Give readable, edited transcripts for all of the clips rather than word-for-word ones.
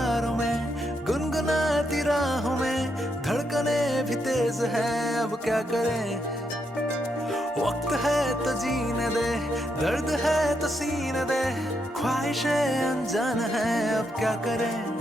बाजारों में, गुनगुनाती राहों में, धड़कने भी तेज है, अब क्या करें। वक्त है तो जीने दे, दर्द है तो सीने दे, ख्वाहिशें अनजान है, अब क्या करें।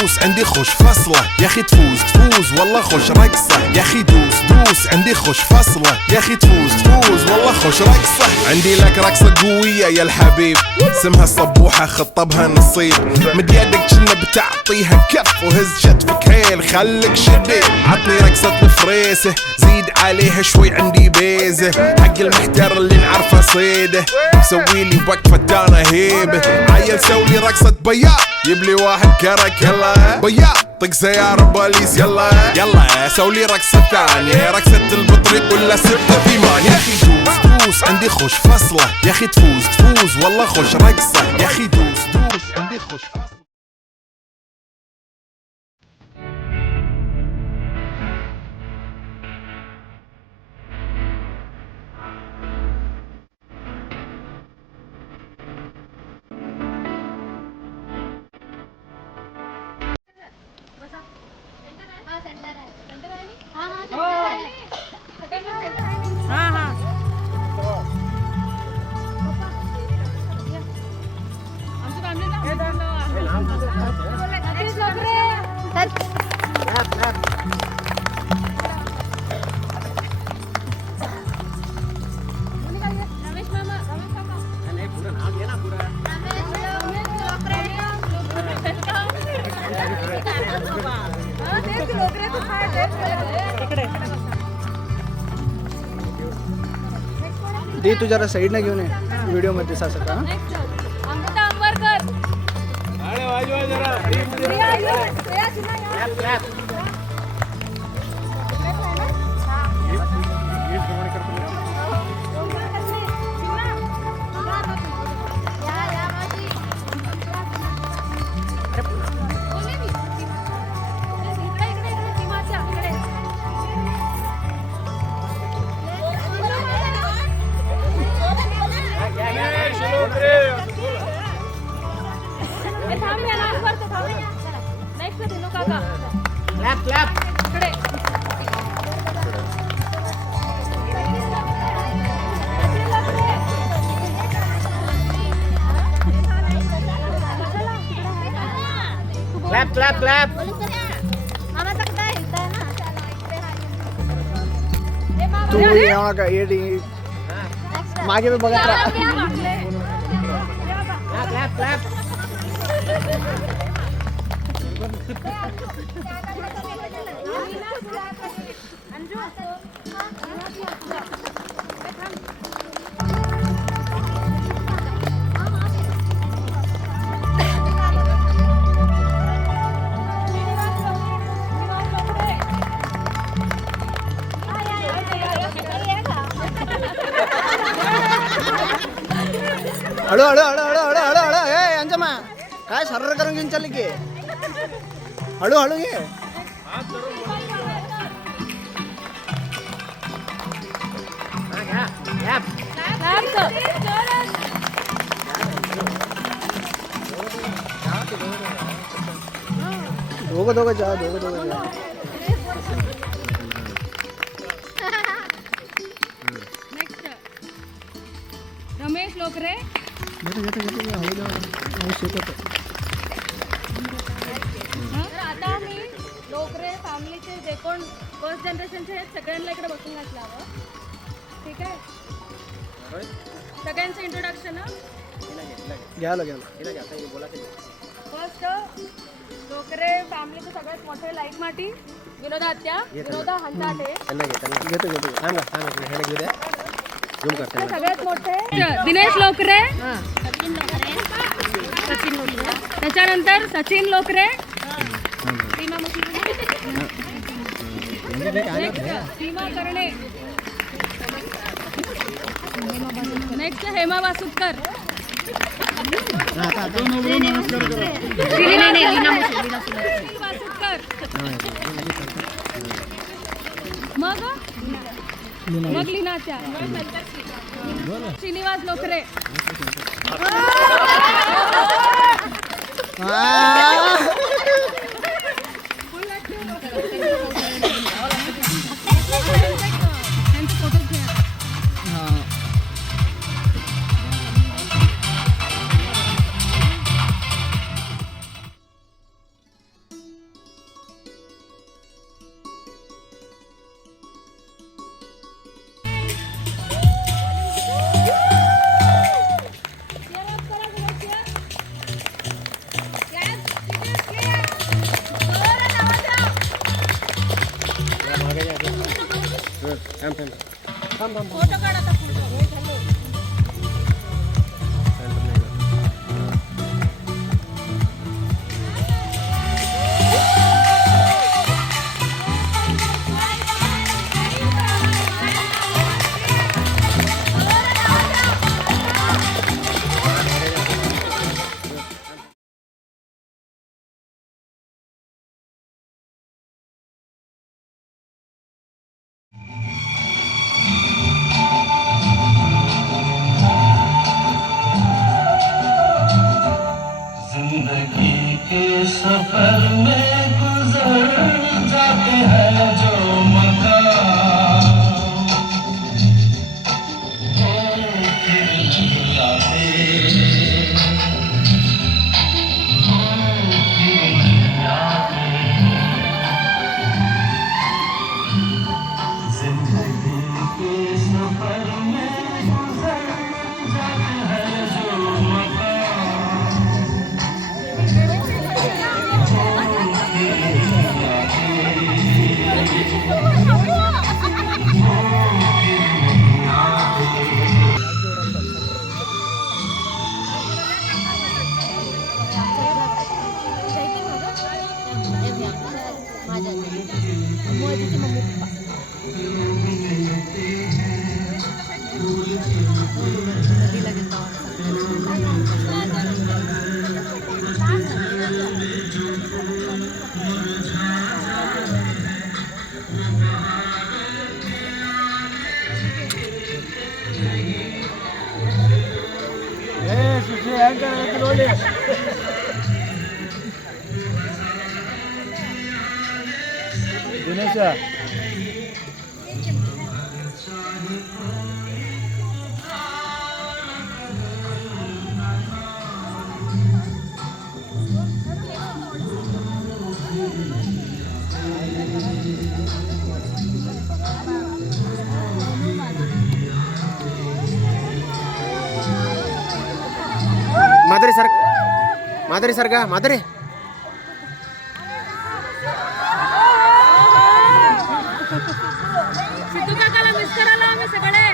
دوس عندي خوش فصلة يا اخي تفوز والله خوش رقصة يا اخي دوس عندي خوش فصلة يا اخي تفوز والله خوش رقصة عندي لك رقصة قوية يا الحبيب اسمها الصبوحة خطبها نصيب مد يدك كنا بتعطيها كف وهز شتفك هيل خليك شديد عطني رقصة الفريسة زيد عليها شوي عندي بيزة حق المحتر اللي نعرفه صيده سويلي وقفة انا هيبة عيل سوي رقصة بياض يبلي واحد كرك يلا بياض طق سيارة بوليس يلا سولي رقصة ثانية رقصة البطريق ولا 6 ثمان يا اخي دوس عندي خوش فصلة يا اخي تفوز والله خوش رقصة يا اخي دوس عندي خوش فصلة दे तू जरा साईड ना घेऊन ये व्हिडिओ मध्ये असं का क्लॅप तू येऊ नका ये मागे बघत राहा हळू हळू हळू हळू हळू हळू हळू हे अंजमा काय सर्र करून घेऊन चालली की हळू हळू घे दोघं जा रमेश लोकरे आता मी लोकरे फॅमिलीचे जे कोण फर्स्ट जनरेशनचे आहेत सगळ्यांना इकडे बसून घातलं हवं ठीक आहे सगळ्यांचं इंट्रोडक्शन फर्स्ट लोकरे फॅमिलीचे सगळ्यात मोठे लाईक माटी विनोदा आत्या विनोदा हंताटे सगळ्यात मोठे दिनेश लोकरे त्याच्यानंतर सचिन लोकरे सीमा करणे नेक्स्ट हेमा वासुदकर मग लीनाच्या श्रीनिवास लोकरे फोटो काढ आता फोटो. जिंदगी के सफर में गुजर जाते हैं जो मकाम वो फिर नहीं आते वो फिर नहीं आते जिंदगी के सफर में गुजर जाते हैं जो मकाम माधुरी सर का माधुरी सिद्धू काकाला मिस करायला आम्ही सगळे.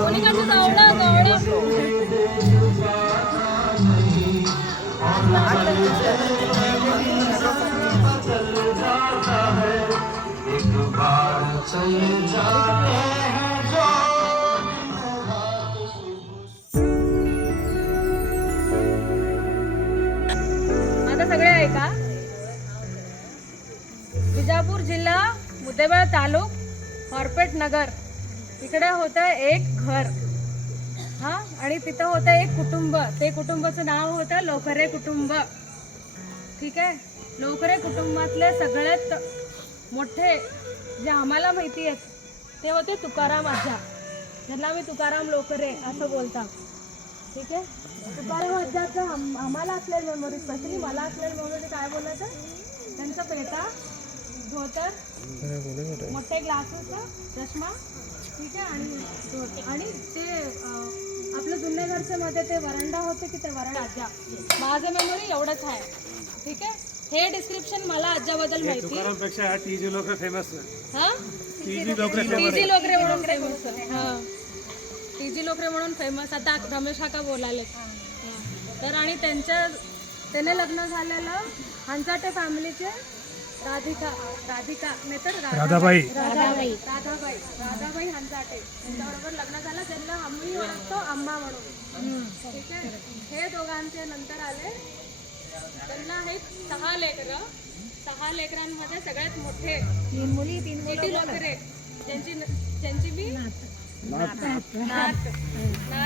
मोनिकाची जावडा आता सगळे ऐका. विजापूर जिल्हा मुद्देबाळ तालुक हॉरपेट नगर इकडे होतं एक घर हा आणि तिथं होतं एक कुटुंब. ते कुटुंबाचं नाव होतं लोकरे कुटुंब. ठीक आहे. लोकरे कुटुंबातले सगळ्यात मोठे जे आम्हाला माहिती आहेत ते होते तुकाराम आज्जा, ज्यांना आम्ही तुकाराम लोकरे असं बोलता. ठीक आहे. तुकाराम आज्जाचं आम्हाला असलेली मेमोरी, स्पेशली मला असलेली मेमोरी काय बोलायचं, त्यांचा पेटा, धोतर, मोठे ग्लासेस, चष्मा. ठीक आहे. आणि ते आपलं जुन्या घरच्यामध्ये ते वरंडा होते की ते वरंडा आज्जा. माझं मेमोरी एवढंच आहे. ठीक आहे. हे डिस्क्रिप्शन मला आज्याबद्दल माहिती. तुकारामपेक्षा टीजी लोकरे फेमस. हां, टीजी लोकरे म्हणून फेमस. हां, टीजी लोकरे म्हणून फेमस. आता रमेश काका बोलाले. तर आणि त्याने लग्न झालेलं हंचाटे फॅमिलीचे राधिका नाही तर राधाबाई हंचाटे त्यांच्याबरोबर लग्न झालं. त्यांना आम्ही ओळखतो अम्मा म्हणून. ठीक आहे. हे दोघांचे नंतर आले. त्यांना आहेत 6 लेकरं. 6 लेकरांमध्ये सगळ्यात मोठे 3 मुली 3 जीटी लोकरे, ज्यांची बी नात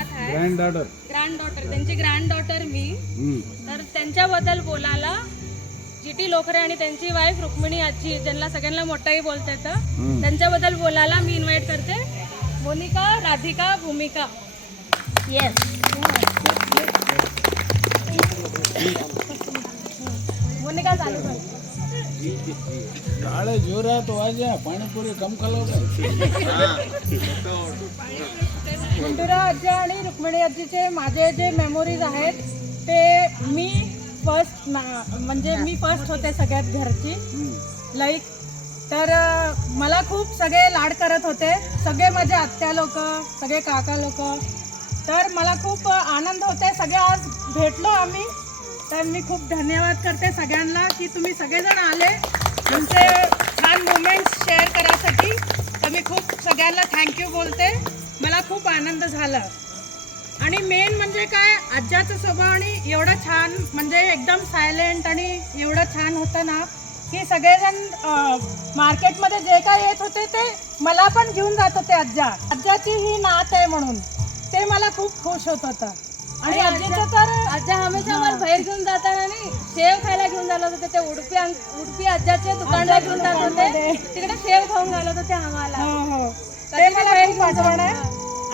आहे, ग्रँड डॉटर. त्यांची ग्रँड डॉटर मी. तर त्यांच्याबद्दल बोलायला जीटी लोकरे आणि त्यांची वाईफ रुक्मिणी आजी, ज्यांना सगळ्यांना मोठाही बोलता येतं, त्यांच्याबद्दल बोलायला मी इन्व्हाइट करते मोनिका, राधिका, भूमिका. येस. मोनिका चालू कर. काळे जोरात वाजा पाणीपुरी कम खाल्लं गुंटुरा आजी आणि रुक्मिणी आजीचे माझे जे मेमोरीज आहेत ते मी फर्स्ट म्हणजे मी फर्स्ट होते सगळ्यात घरची लाईक. तर मला खूप सगळे लाड करत होते, सगळे माझे आत्या लोक, सगळे काका लोक. तर मला खूप आनंद होते, सगळे आज भेटलो आम्ही. तर मी खूप धन्यवाद करते सगळ्यांना की तुम्ही सगळेजण आले आमचे छान मोमेंट्स शेअर करायसाठी. तर मी खूप सगळ्यांना थँक्यू बोलते. मला खूप आनंद झाला. आणि मेन म्हणजे काय, आज्याचा स्वभाव आणि एवढं छान म्हणजे एकदम सायलेंट आणि एवढं छान होतं ना की सगळेजण मार्केटमध्ये जे काय येत होते ते मला पण घेऊन जात होते. आज्याची ही नात आहे म्हणून ते मला खूप खुश होत होतं. आणि आजीचं तर आज्या हमेशा मला बाहेर घेऊन जाताना नाही शेव खायला घेऊन जात होते. ते उडपी आज्याचे दुकानला घेऊन जात होते, तिकडे शेव खाऊन घालत होते आम्हाला. हो ते मला खूप आठवण आहे.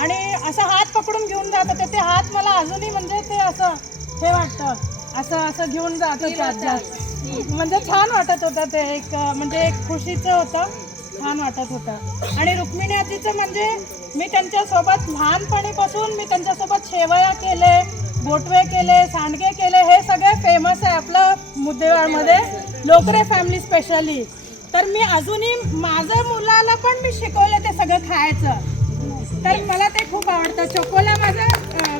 आणि असं हात पकडून घेऊन जात होते, ते हात मला अजूनही म्हणजे ते असं हे वाटतं, असं असं घेऊन जात होते आज्या. म्हणजे छान वाटत होतं ते, एक म्हणजे एक खुशीचं होतं, छान वाटत होतं. आणि रुक्मिणी आजीचं म्हणजे मी त्यांच्यासोबत लहानपणीपासून मी त्यांच्यासोबत शेवया केले, बोटवे केले, सांडगे केले. हे सगळे फेमस आहे आपलं मुद्देवाडमध्ये, लोकरे फॅमिली स्पेशली. तर मी अजूनही माझ्या मुलाला पण मी शिकवलं ते सगळं खायचं. तर मला ते खूप आवडतं. चोकोला माझं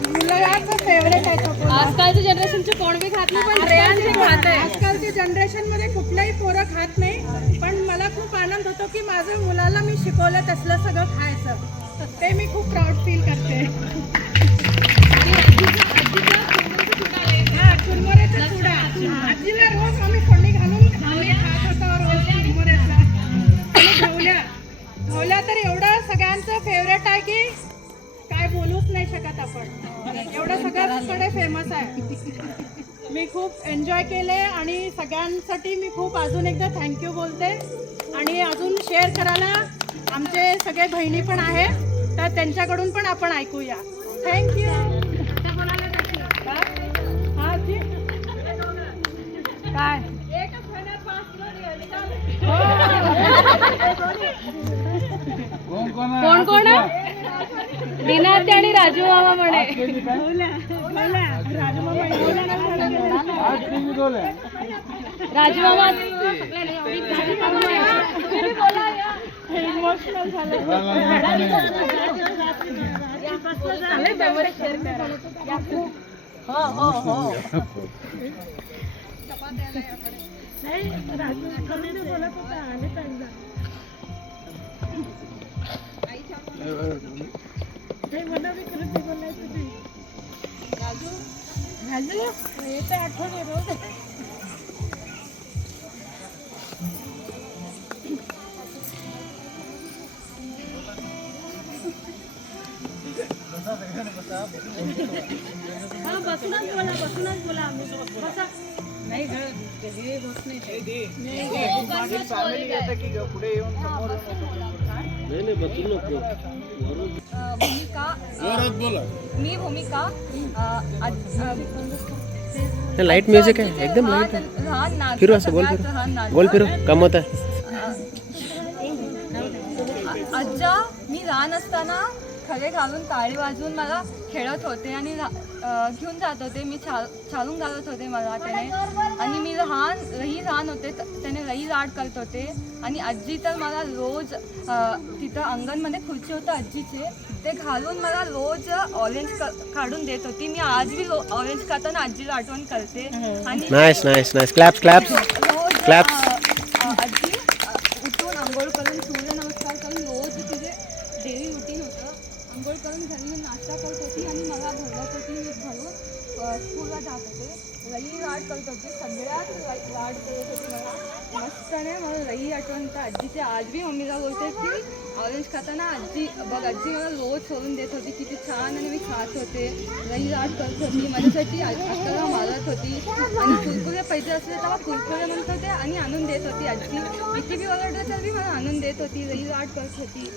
मुलाचं फेवरेट आहे. चोकोला आजकालच्या जनरेशनचे कोण बी खात नाही, पण आजकालच्या जनरेशनमध्ये कुठल्याही पोरं खात नाही. पण मला खूप आनंद होतो की माझ्या मुलाला मी शिकवलं तसलं सगळं खायचं. ते मी खूप प्राऊड फील करते. हा चुरमुऱ्याचा चुडा आजीला रोज आम्ही फोडणी घालून आम्ही खात होतो रोज चुरमुऱ्याचा. आणि ढवल्या तर एवढं सगळ्यांचं फेवरेट आहे की काय बोलूच नाही शकत आपण. एवढं सगळ्यांकडे फेमस आहे. मी खूप एन्जॉय केले आणि सगळ्यांसाठी मी खूप अजून एकदा थँक्यू बोलते. आणि अजून शेअर करायला आमचे सगळे बहिणी पण आहे, तर त्यांच्याकडून पण आपण ऐकूया. थँक्यू. हा जी काय कोण कोण लीनाते आणि राजू मामा म्हणे. राजू मामा इमोशनल झाले. हो हो हो राजू बोलत होता आले त्यांना. राजू येते आठवण रोज. हा बसूनच बोला आम्ही बसा. नाही हे बस नाही पुढे येऊन मी भूमिका लाइट म्यूजिक है एकदम लाइट है. फिरो असं गोल फिरो कम होता है. आज्जा मी लहान असताना खडे घालून ताळी वाजवून मला खेळत होते आणि घेऊन जात होते. मी चालून घालत होते मला त्याने. आणि मी लहान होते त्याने लई लाड करत होते. आणि आजी तर मला रोज तिथं अंगणमध्ये खुर्ची होतं आजीचे, ते घालून मला रोज ऑरेंज काढून देत होती. मी आज बी ऑरेंज खाताना आजीला आठवण करते. आणि nice nice nice claps claps claps. आजी उठून आंघोळ करून सूर्यनमस्कार करून रोज तिचे डेली रुटीन होतं. आंघोळ करून घरी नाश्ता करत होती आणि मला भरवत होती. मी भरून स्कूलला जात होते. लई लाड करत होती, सगळ्यात लाड करत होती मला. मस्तने मला लई आठवण तर आजीचे. आज बी मम्मीला बोलते की ऑरेंज खाताना आजी बघ, आजी मला रोज सोडून देत होती. किती छान आणि मी खात होते. लई लाड करत होती माझ्यासाठी. आत्ताला मारत होती. आणि कुरकुरे पाहिजे असले तेव्हा कुरकुरे म्हणत होते आणि आणून देत होती आजी. किती बी ओरडलं तर बी मला आणून देत होती. लई लाड करत होती.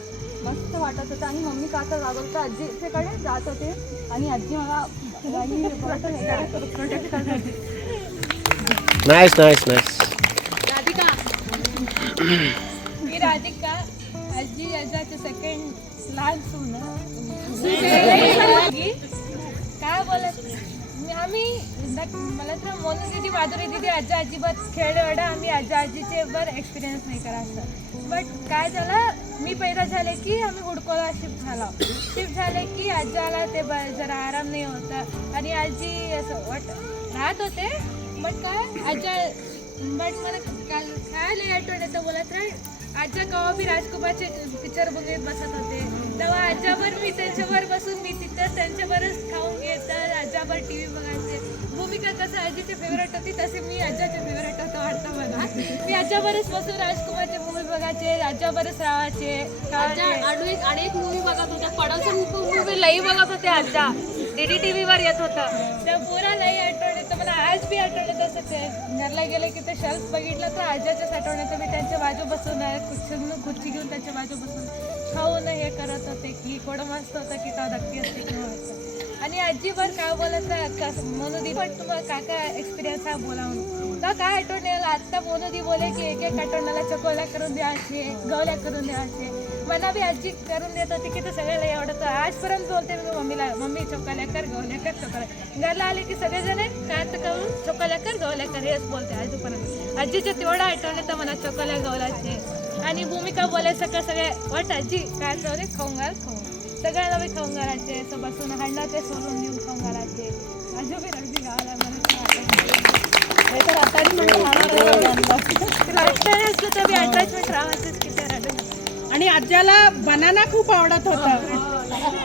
मस्त वाटत होतं. आणि मम्मी काका गावाकडे आजीच्याकडे जात होते आणि आजी मला प्रोटेक्ट करत होती. Nice nice nice. राधिका मी राधिका आजी आजाचे सेकंड लहान सून काय बोलत आम्ही मला तर मोनू दीदी माधुरी दीदी आजा अजिबात खेळ एवढा आम्ही आजा आजीचे वर एक्सपिरियन्स नाही करायचं. बट काय झालं मी पैदा झाले की आम्ही हुडकोला शिफ्ट झाले की आजाला ते जरा आराम नाही होता आणि आजी असं राहत होते. बट काय आजा बट मला काय लई आठवण येतं बोलत राही. आजा केव्हा बी राजकुमारचे पिक्चर बघत बसत होते तेव्हा आजावर मी त्यांच्यावर बसून मी तिथं त्यांच्यावरच खाऊन घेत आजावर टी व्ही बघायचे. भूमिका कसं आजीची फेवरेट होती तसे मी आजाचे फेवरेट होतं वाटतं मला. मी आजावरच बसून राजकुमारचे मूवी बघायचे आजावरच राहायचे. आणि एक मूवी बघत होते पडोसन मूवी लई बघत होते आजा डीडी टीव्हीवर येत होतं. त्या पुरा लई आठवण येतं मला आज बी आठवण येतं. असं ते घरला गेले की ते शेल्फ बघितलं तर आजाच्याच आठवण येतं. मी त्यांच्या बाजू बसून खुर्ची घेऊन त्यांच्या बाजू बसून खाऊन हे करत होते की कोणं मस्त होतं की का धक्की असते किंवा असं. आणि आजीवर काय बोलत मोनूदी पण तुम्हाला काय काय एक्सपिरियन्स आहे बोला म्हणून तर काय आठवण यायला. आत्ता मोनूदी बोले की एक एक आठवणाला चकोल्या करून द्यायचे गवल्या करून द्यायचे. मला बी आजी करून देत होती की ते सगळ्याला आवडतं. आजपर्यंत बोलते मी मम्मीला मम्मी चोकाल्या कर गवल्या कर चोकाल्या. घरला आले की सगळेजण काय तर करून चोकाल्या कर गवल्या कर हेच बोलते आजूपर्यंत. आजीचं तेवढं आठवण तर मला चोकाल्या गवल्याचे. आणि भूमिका बोलायचं सगळं सगळे वाट आजी काय चवले खाऊन घाल खाऊन सगळ्यांना बी खाऊन घालायचे. असं बसून हाडला ते सोडून देऊन खाऊन घालायचे. आजू बी रगदी गावाला मला तर आता असलं तर बी अटॅचमेंट राहायचंच की त्या रडून. आणि आज्याला बनाना खूप आवडत होता.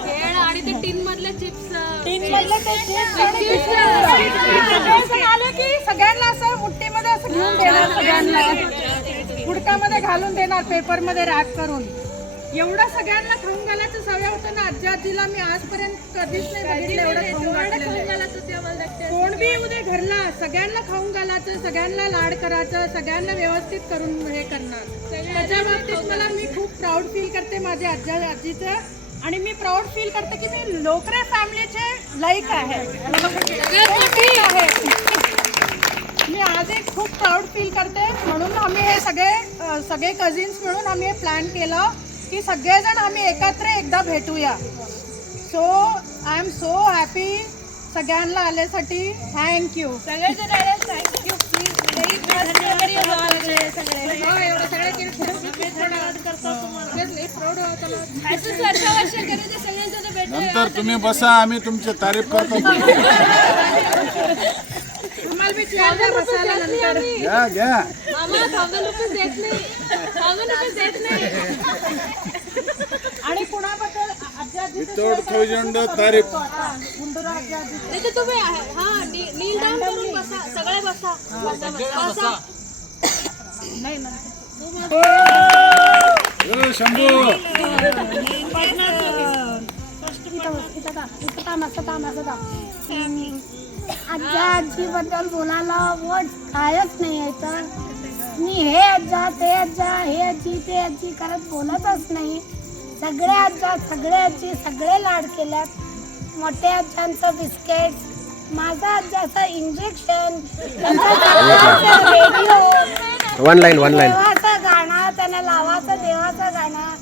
केळ आणि ते टीन मधले चिप्स आले की सगळ्यांना असं मुठ्ठीमध्ये असं घेऊन देणार सगळ्यांना हुडकामध्ये घालून देणार पेपर मध्ये रॅप करून. एवढं सगळ्यांना खाऊन घालायचं सवय होतं ना आजी आजीला. मी आजपर्यंत कधीच नाही बघितलं एवढं खाऊन घातलेलं. कोण बी येऊ दे घरला सगळ्यांना खाऊन घालायचं सगळ्यांना लाड करायचं सगळ्यांना व्यवस्थित करून हे करणार. त्याच्या बाबतीत मला मी खूप प्राऊड फील करते माझ्या आजीचं. आणि मी प्राऊड फील करते की मी लोकरे फॅमिलीचे लाईक आहे. मी आज एक खूप प्राऊड फील करते. म्हणून आम्ही हे सगळे कझिन्स मिळून आम्ही हे प्लॅन केलं की सगळेजण आम्ही एकत्र एकदा भेटूया. So I am so happy सगळ्यांना आल्यासाठी. थँक्यू सगळेजण आले थँक्यू प्लीज. नंतर तुम्ही बसा आम्ही तुमची तारीफ करतो. घ्या घ्या. आणि कुणाबद्दल वितौट थाउजंड तारीफ. तुम्ही हा नील डाऊन करून बसा सगळे बसा बसा. शंभू आज्जा आजीबद्दल बोलायला वर्ड कायच नाही यायचं. मी हे आज्जा ते आज्जा हे आजी ते आजी करत बोलतच नाही. सगळे आज्जा सगळे आजी सगळे लाड केल्यात. मोठ्या आज्यांचं बिस्किट माझा आज्याचं इंजेक्शन रेडिओ वन लाईन देवाचं गाणं त्यानं लावाचं देवाचं गाणं.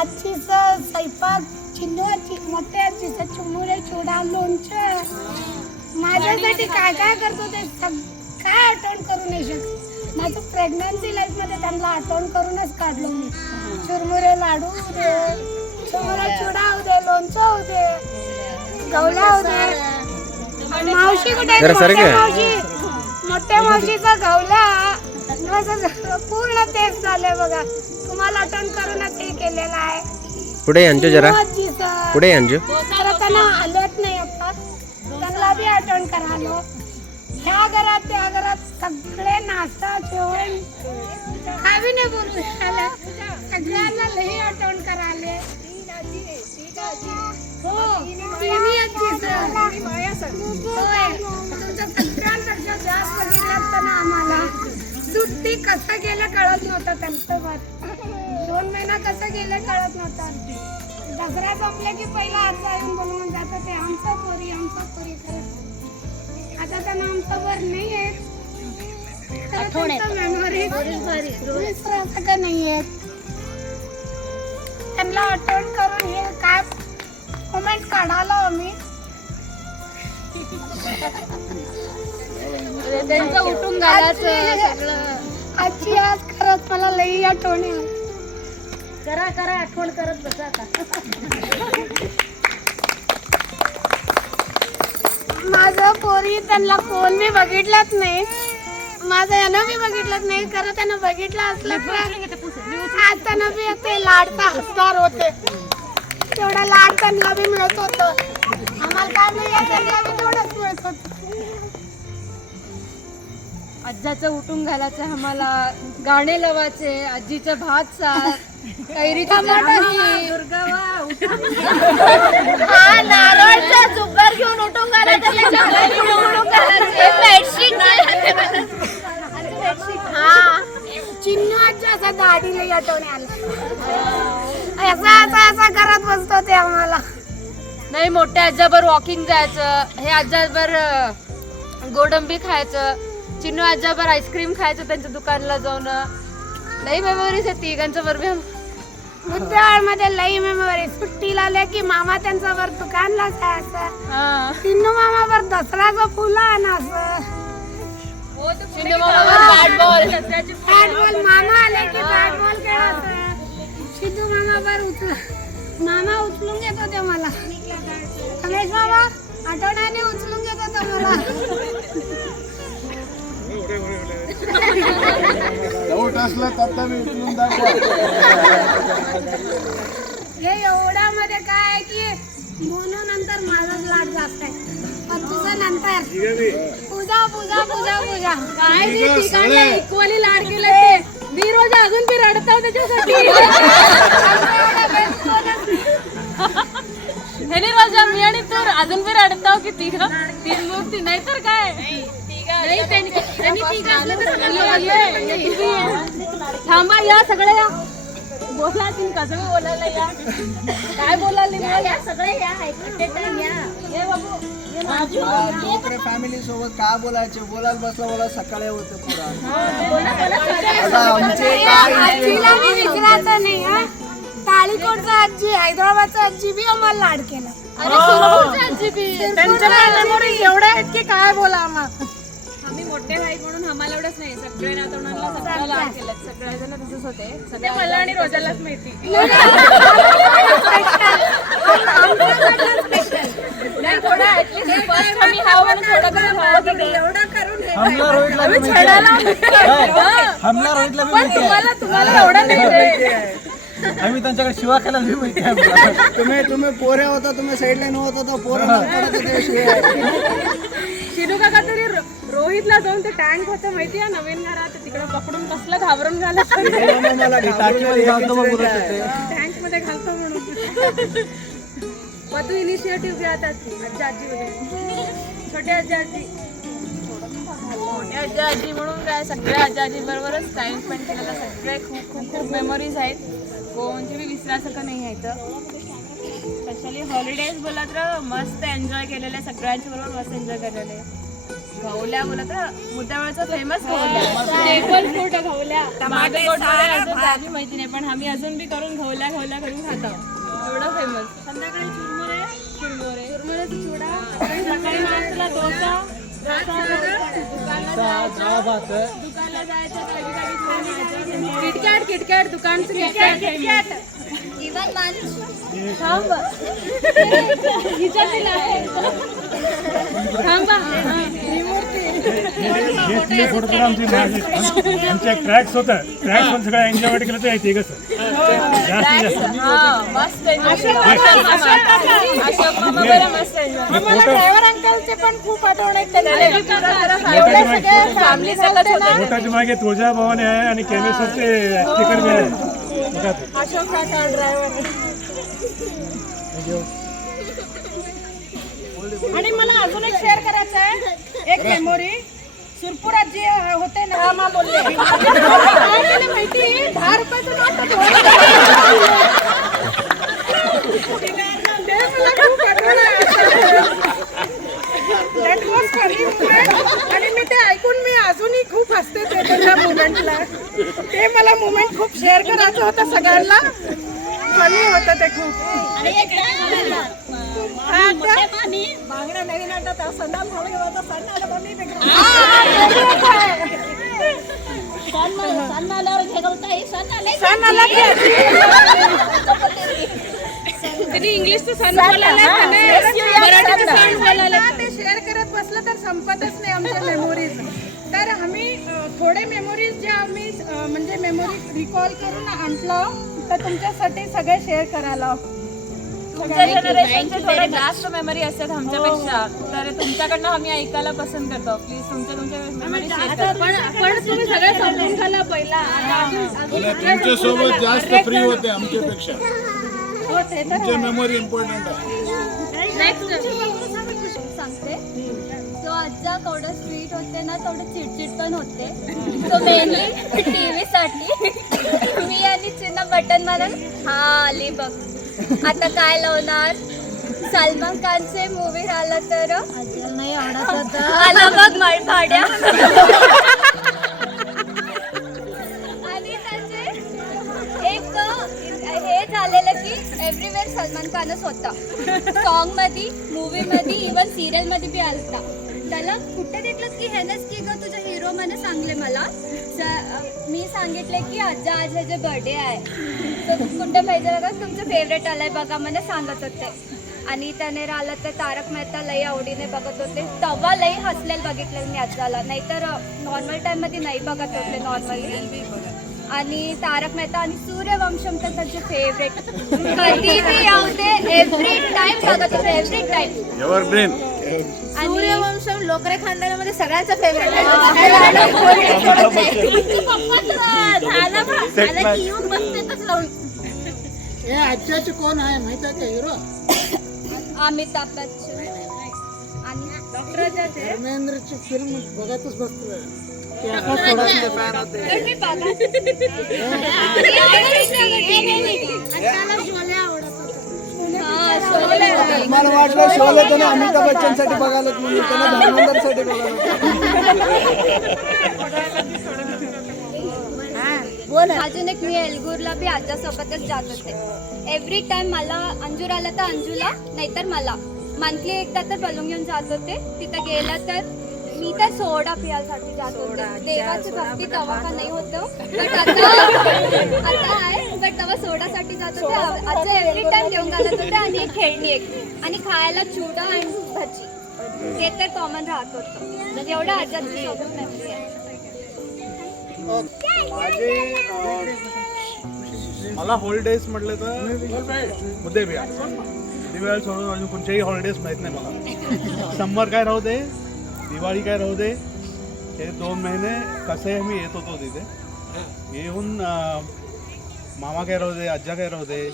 आजीचं स्वयंपाक चिन्नूची मोठ्या आजीचं चिमुरे चिवडा लोणचं माझ्यासाठी काय काय करतो ते काय आठवण करू नाही शकत. माझं प्रेग्नन्सी लाईफमध्ये त्यांना आठवण करूनच काढलो मी. चुरमुरे लाडू होऊ दे चिमुरे चिवडा होऊ दे लोणचं होऊ दे गवल्या होऊ दे. मावशी कुठे मोठ्या मावशीचा गवला पूर्ण तेच झालंय बघा. तुम्हाला आठवण करूनच हे केलेलं आहे. पुढे अंजू जरा पुढे अंजू. तर त्यांना आलत नाही आता त्यांना बी आठवण करालो. ह्या घरात त्या घरात सगळे नाश्ता जेवण काय बी नाही बोलू सगळ्यांना लई आठवण कराले. हो तुमच्या सगळ्यांपेक्षा जास्त बघितलं तर ना आम्हाला सुट्टी कसं गेलं कळत नव्हतं त्यांचं. 2 महिने महिना कसं गेलं कळत नव्हतं. दसरा संपला की पहिला आजचा येऊन बोलून जातं ते आमचा पोरी करत. आता त्यांना आमचं वर नाही आहे. मेमोरी विसरायचं का नाही आहे. त्यांना आठवण करून हे काय मोमेंट काढायला आम्ही. त्यांचं उठून घालायचं सगळं. आजची आज खरंच मला लई आठवण आहे. करा आठवण करत बसा आता. माझं पोरी त्यांना कोण मी बघितलंच नाही. माझं यानं मी बघितलंच नाही. खरं त्यानं बघितलं असलं तर आज त्यांना बी ते लाडचा हसणार होते. तेवढा लाड त्यांना बी मिळत होतं. आम्हाला काय नाही त्यांना बी तेवढंच मिळत होतं. आज्जाचं उठून घालायचं आम्हाला, गाणे लावायचे, आजीचं भात सार, कैरीचं नारळचं जुब्बर घेऊन उठून घालायचं, चिन्नू आजी असा दाढीला आठवणे आला. असा करत बसतो ते आम्हाला. नाही, मोठ्या आज्याबर वॉकिंग जायचं, हे आज्याबर गोडंबी खायचं, चिन्नू आज्याबर आईस्क्रीम खायचं त्यांच्या दुकानला जाऊन. लई मेमोरीज आहे तिघांच्या बरोबर. मुद्द्याळमध्ये लई मेमोरी. सुट्टीला आल्या की मामा त्यांच्यावर दुकानला जायचं. चिन्नू मामावर दसऱ्याचं फुलं आणायचं. चिन्नू मामावर बॅट बॉल मामा आले की बॅट बॉल खेळायचं. सिद्धू मामावर मामा उचलून घेत होते मला. रमेश मामा आठवड्याने उचलून घेत होता मला. डाऊट असला तर मी उचलून दाखवा. हे एवढ्यामध्ये काय आहे की मोनू नंतर माझाच लाड जास्त आहे. पण तुझं नंतर पूजा पूजा पूजा पूजा काय ते तिघांना इक्वली लाड केलं ते. मी रोज अजून बी रडताव त्याच्यासाठी. हे नाही रोजा, मी आणि तू अजून बी रडताव की तीन मूर्ती नाही तर काय. थांबा, या सगळे या. बोला तुम्ही कसं बोलायला या. काय बोलायला या सगळे या. ये बाबू फॅमिली सोबत काय बोलायचे. बोलायला बसला बोला सकाळी होतं पुरा. आजीला मी विचारायचं नाही. हा, ताळीकोटचा आजी, हैदराबादचा आजी बी आम्हाला लाड केला. त्यांच्या मेमोरी एवढ्या आहेत की काय बोला आम्हाला. आम्ही मोठे भाई म्हणून आम्हाला एवढंच नाही, सगळे नातवंडांना सगळं लाड केलं. सगळेजण तसंच होते. सगळे मला आणि रोजालाच माहिती. नाही, थोडं ऍटलीस्ट फर्स्ट आम्ही हाव म्हणून थोडं करून तुम्हाला एवढं नाही. आम्ही त्यांच्याकडे शिवा खायला तुम्ही पोऱ्या होता, तुम्ही साईडला नव्हता तो पोरं. शिरू काका तरी रोहितला जाऊन ते टँक होतं माहितीये नवीन घरात, तिकडे पकडून कसलं घाबरून घाला. टँक मध्ये घालतो म्हणून. मग तू इनिशिएटिव्ह घ्या आता. आजी आजी वगैरे छोटे आजी आजी मोठे आजी आजी म्हणून काय सगळ्या आजी आजी बरोबरच टाइम स्पेंड केलेला. सगळे खूप खूप खूप मेमोरीज आहेत. कोणती बी विसरायसारखं नाही आहे इथं. स्पेशली हॉलिडेज बोला तर मस्त एन्जॉय केलेले, सगळ्यांच्या बरोबर मस्त एन्जॉय केलेले. घवल्या बोला तर मुद्द्यावळचा फेमस टेबल फूड घवल्या. माझं अजून झाली माहिती नाही, पण आम्ही अजून बी करून घवल्या करून खातो. एवढं फेमस. संध्याकाळी चुरमुरे चिवडा. सकाळी नाश्त्याला डोसा. दुकानला जायचं, किटकॅट दुकानचं किटकॅट. आमच्या ट्रॅक्स होतं. ट्रॅक्स पण सगळं एन्जॉय केलं तर ते कसं मस्त ड्रायव्हर अंकलचे पण खूप आठवण आहेत. फॅमिली मोठाच्या मागे तुळजा भवानी आहे आणि कॅमेसरचे स्टिकर बी आहे. अशोक काका ड्रायव्हर. आणि मला अजून एक शेअर करायचं आहे. एक मेमोरी. शिरपुरात जे होते ना हा बोलले काय केलं माहिती 10 रुपयाचं नोट ते मला खूप आठवलं. That was funny moment. आणि मी ते ऐकून मी अजूनही खूप हसते त्या मुमेंटला. ते मला मुमेंट खूप शेअर करायचं होतं सगळ्यांना. फनी होतं ते खूप. बांगड्या नवीन आणतात सणाला भाऊ होता सणाला मम्मी इंग्लिशचं सण बोलायला मराठीचं सण बोलायला ते शेअर करत बसलं तर संपतच नाही आमच्या मेमोरीज. तर आम्ही थोडे मेमोरीज जे आम्ही म्हणजे मेमोरीज रिकॉल करून आणलं तर तुमच्यासाठी सगळे शेअर करायला. तुमच्या जनरेशनचे थोडे जास्त मेमरी असतात आमच्यापेक्षा, तर तुमच्याकडनं आम्ही ऐकायला पसंत करतो. प्लीज तुमच्या मेमरी शेअर करा. पण तुम्ही सगळं समजून घाला पहिला. तुमच्यासोबत जास्त फ्री होते आमच्यापेक्षा. तुमच्या मेमरी इम्पॉर्टंट आहे. सांगते तो आजच्या केवढं स्वीट होते ना तेवढं चिडचिड पण होते. तो मेनली टीव्ही साठी मी आणि चिन्ह बटन मारून हा आली बघ आता काय लावणार. सलमान खानचे मूवी आला तर नाही आवडत होता आला बघ भाड्या. आणि त्याचे एक हे झालेलं की एव्हरीवेअर सलमान खानच होता. सॉन्ग मध्ये, मूवी मध्ये, इव्हन सिरियल मध्ये बी आलता. त्याला कुठे देखलं की ह्यानेच की ग तुझ्या हिरो मध्ये सांगले मला. मी सांगितले की आजा आज ह्याचे बर्थडे आहे तर कुठे पाहिजे बघा तुमचं फेवरेट आलाय बघा मला सांगत होते. आणि त्याने राहिलं तर तारक मेहता लई आवडीने बघत होते. तेव्हा लई हसलेलं बघितलं मी आजाला, नाहीतर नॉर्मल टाइम मध्ये नाही बघत होते नॉर्मली. आणि तारक मेहता आणि सूर्यवंशम तर त्यांचे फेवरेट. कधी बी होते एव्हरी टाइम बघत होते every time. Evergreen. Sooryavansham Lokare खानदानामध्ये सगळ्यांचा फेवरेट आजच्याचे कोण आहे माहिती आहे का हिरो? अमिताभ बच्चन आणि धर्मेंद्रची फिल्म बघतच बसतोय. मला वाटलं शोले तर अमिताभ बच्चन साठी बघायला तुम्ही त्यांना धर्मेंद्र साठी बघायला. अजून एक मी एलगूरला बी आजासोबतच जात होते. एव्हरी टाइम मला अंजूर आला तर अंजूला नाहीतर मला मंथली एकदा तर बलून घेऊन जात होते. तिथं गेलं तर मी तर सोडा पियासाठी जात होते. देवाची भक्ती तेव्हा का नाही होतं बट आता आहे. बट तेव्हा सोडासाठी जात होते. आजा एव्हरी टाइम घेऊन घालत होते. आणि एक खेळणी एक आणि खायला चिवडा आणि भजी ते तर कॉमन राहत होतं. एवढं आजाची सोबत मेमरी आहे. मला हॉलिडेज म्हटलं तर मुद्दे बिहार दिवाळी सोडून अजून कोणत्याही हॉलिडेज माहीत नाही मला. समर काय राहू दे, दिवाळी काय राहू दे, हे 2 महिने कसे आम्ही येत होतो तिथे. येऊन मामा काय राहू दे, आज्जा काय राहू दे,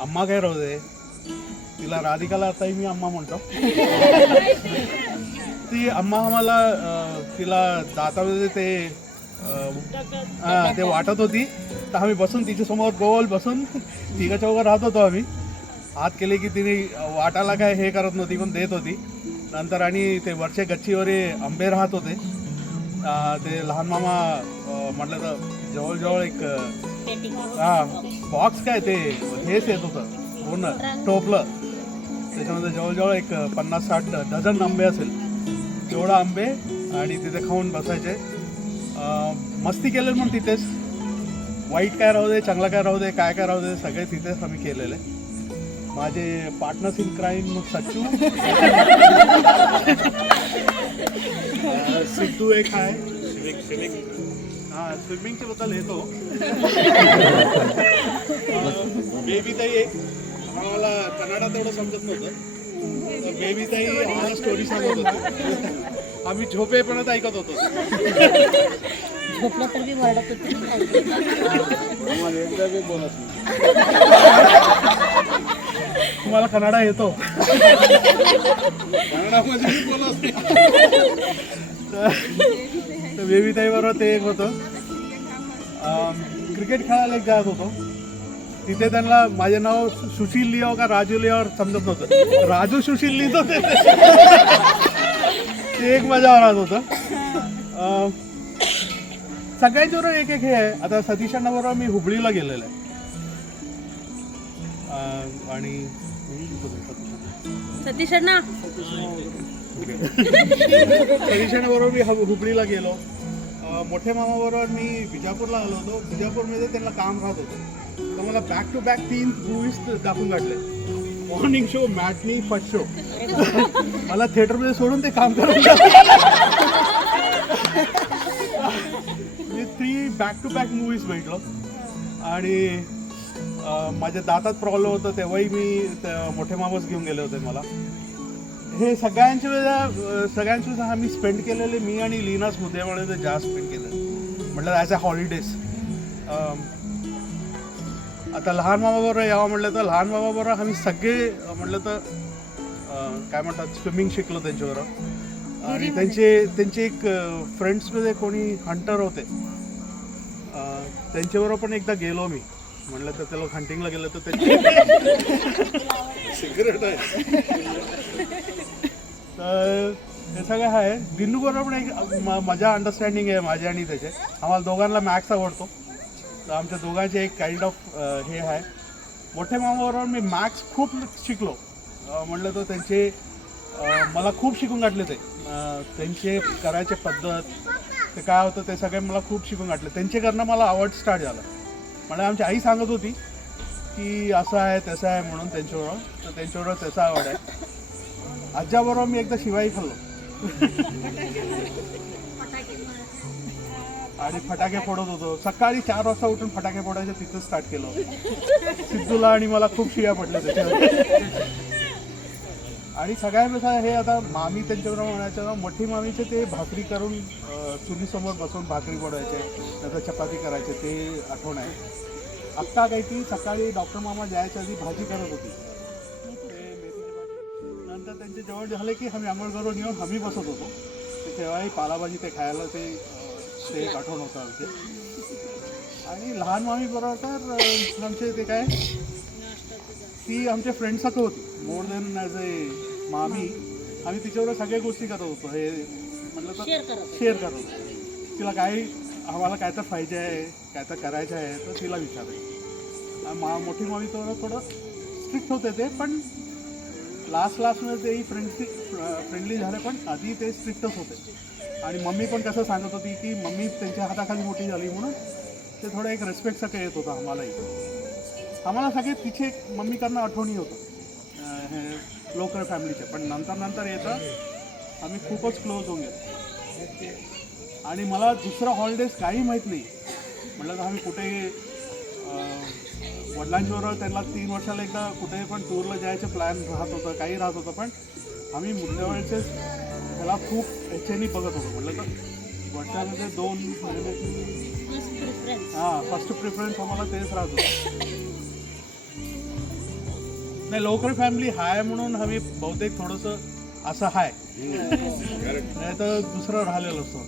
अम्मा काय राहू दे. तिला राधिकाला आताही मी अम्मा म्हणतो. ती अम्मा आम्हाला तिला दातामध्ये ते वाटत होती. तर आम्ही बसून तिच्यासमोर गोल बसून तिघा चौघा राहत होतो आम्ही. हात केले की तिने वाटाला काय हे करत नव्हती पण देत होती. नंतर आणि ते वरचे गच्चीवर आंबे राहत होते. ते लहान मामा म्हटलं तर जवळजवळ एक बॉक्स काय ते हेच येत होतं पूर्ण टोपलं. त्याच्यामध्ये जवळजवळ एक 50-60 डझन आंबे असेल तेवढं आंबे. आणि तिथे खाऊन बसायचे. मस्ती केलेलं पण तिथेच. वाईट काय राहू दे, चांगला काय राहू दे, काय काय राहू दे, सगळे तिथेच आम्ही केलेले. माझे partners in crime Sachhu, Siddhu एक आहे. हां स्विमिंगच्या बद्दल येतो. बेबी ताई एक आम्हाला कन्नडा तेवढं समजत नव्हतं. बेबी ताई आम्हाला स्टोरी सांगत होती. आम्ही झोपेपर्यंत ऐकत होतो. झोपला तर बी वरडत होती. एकदा बी बोलत नाही. तुम्हाला कन्नडा येतो? कन्नडामध्ये बी बोलत नाही. तर बेबीताईबरोबर ते एक होतं. क्रिकेट खेळायला एक जात होतो. तिथे त्यांना माझे नाव सुशील लिहावं का राजू लिहावं समजत नव्हतं. राजू सुशील लिहित होते. ते एक माझ्या वरात होतं. सगळ्यांच्याबरोबर एक एक हे आहे. आता सतीशांना मी हुबळीला गेलेलो आहे. आणि सतीशांना सतीशांबरोबर मी हुबळीला गेलो. मोठ्या मामाबरोबर मी बिजापूरला आलो होतो. बिजापूरमध्ये त्यांना काम राहत होतं. तर मला बॅक टू बॅक 3 मूवीज दाखवून काढले. Morning show, matinee, first show. मला थिएटरमध्ये सोडून ते काम करायचं. मी 3 बॅक टू बॅक मूवीज भेटलो. आणि माझ्या दातात प्रॉब्लेम होतं तेव्हाही मी मोठे मामाच घेऊन गेले होते मला. हे सगळ्यांचे आम्ही स्पेंड केलेले मी आणि लीनाच मुद्द्यामुळे ते जास्त स्पेंड केलं म्हटलं ॲज अ हॉलिडेज. आता लहान मामाबरोबर यावं म्हटलं तर लहान मामाबरोबर आम्ही सगळे म्हटलं तर काय म्हणतात स्विमिंग शिकलो त्यांच्याबरोबर. आणि त्यांचे एक फ्रेंड्समध्ये कोणी हंटर होते त्यांच्याबरोबर पण एकदा गेलो मी. म्हटलं तर त्याला हंटिंगला गेलं तर त्यांची सिक्रेट आहे. तर हे सगळं आहे. दिनूबरोबर पण एक मजा अंडरस्टँडिंग आहे माझ्या आणि त्याचे. आम्हाला दोघांना मॅथ्स आवडतो. तर आमच्या दोघांचे एक काइंड ऑफ हे आहे. मोठ्या मामाबरोबर मी मॅथ्स खूप शिकलो. म्हटलं तर त्यांचे मला खूप शिकून काढले ते. त्यांचे करायचे पद्धत ते काय होतं ते सगळे मला खूप शिकून काढले. त्यांचे करणं मला आवड स्टार्ट झालं. म्हणजे आमची आई सांगत होती की असं आहे तसं आहे म्हणून त्यांच्याबरोबर. तर त्यांच्याबरोबर त्याचा आवड आहे. आज्याबरोबर मी एकदा शिवाई खाल्लो आणि फटाके फोडत होतो. सकाळी 4 वाजता उठून फटाके फोडायचे तिथं स्टार्ट केलं. सिद्धूला आणि मला खूप शिव्या पडल्या त्याच्यावर. आणि सगळ्यांपेक्षा हे आता मामी त्यांच्याबरोबर म्हणायचं मोठी मामीचे ते भाकरी करून चुलीसमोर बसून भाकरी फोडायचे नंतर चपाती करायचे ते आठवण आहे. आत्ता काही ती सकाळी डॉक्टर मामा जायच्या आधी भाजी करत होती ते मेथीची भाजी. नंतर त्यांचे जेवण झाले की आम्ही आंघोळ करून येऊन आम्ही बसत होतो. ते तेव्हाही पालाभाजी ते खायला ते एक आठवण होतं आमचे. आणि लहान मामी बरोबर तर आमचे ते काय ती आमच्या फ्रेंडसारखं होती. मोर दॅन ॲज ए मामी. आम्ही तिच्याबरोबर सगळ्या गोष्टी करत होतो. हे म्हटलं तर शेअर करत होतो. तिला काही आम्हाला काय तर पाहिजे आहे काय तर करायचं आहे तर तिला विचारायचं. मोठी मामी थोडं स्ट्रिक्ट होते ते पण लास्टमध्ये तेही फ्रेंडली झाले पण आधी ते स्ट्रिक्टच होते. आणि मम्मी पण कसं सांगत होती की मम्मी त्यांच्या हाताखाली मोठी झाली म्हणून ते थोडं एक रिस्पेक्टसारखं येत होतं आम्हालाही. आम्हाला सगळे तिचे मम्मीकडनं आठवणी होतं हे लोकल फॅमिलीचे. पण नंतर येतं आम्ही खूपच क्लोज होऊन गेलो. आणि मला दुसरं हॉलिडेज काही माहीत नाही. म्हटलं तर आम्ही कुठे वडिलांच्याबरोबर त्यांना 3 वर्षाला एकदा कुठे पण टूरला जायचं प्लॅन राहत होतं काही राहत होतं. पण आम्ही मुद्द्यावेळेचेच त्याला खूप ह्याच्यानी बघत होतो. म्हटलं तर वर्षामध्ये 2 महिने फर्स्ट प्रिफरन्स आम्हाला तेच राहत होतं. नाही लोकल फॅमिली हाय म्हणून आम्ही बहुतेक थोडंसं असं हाय नाही तर दुसरं राहिलेलं असतं.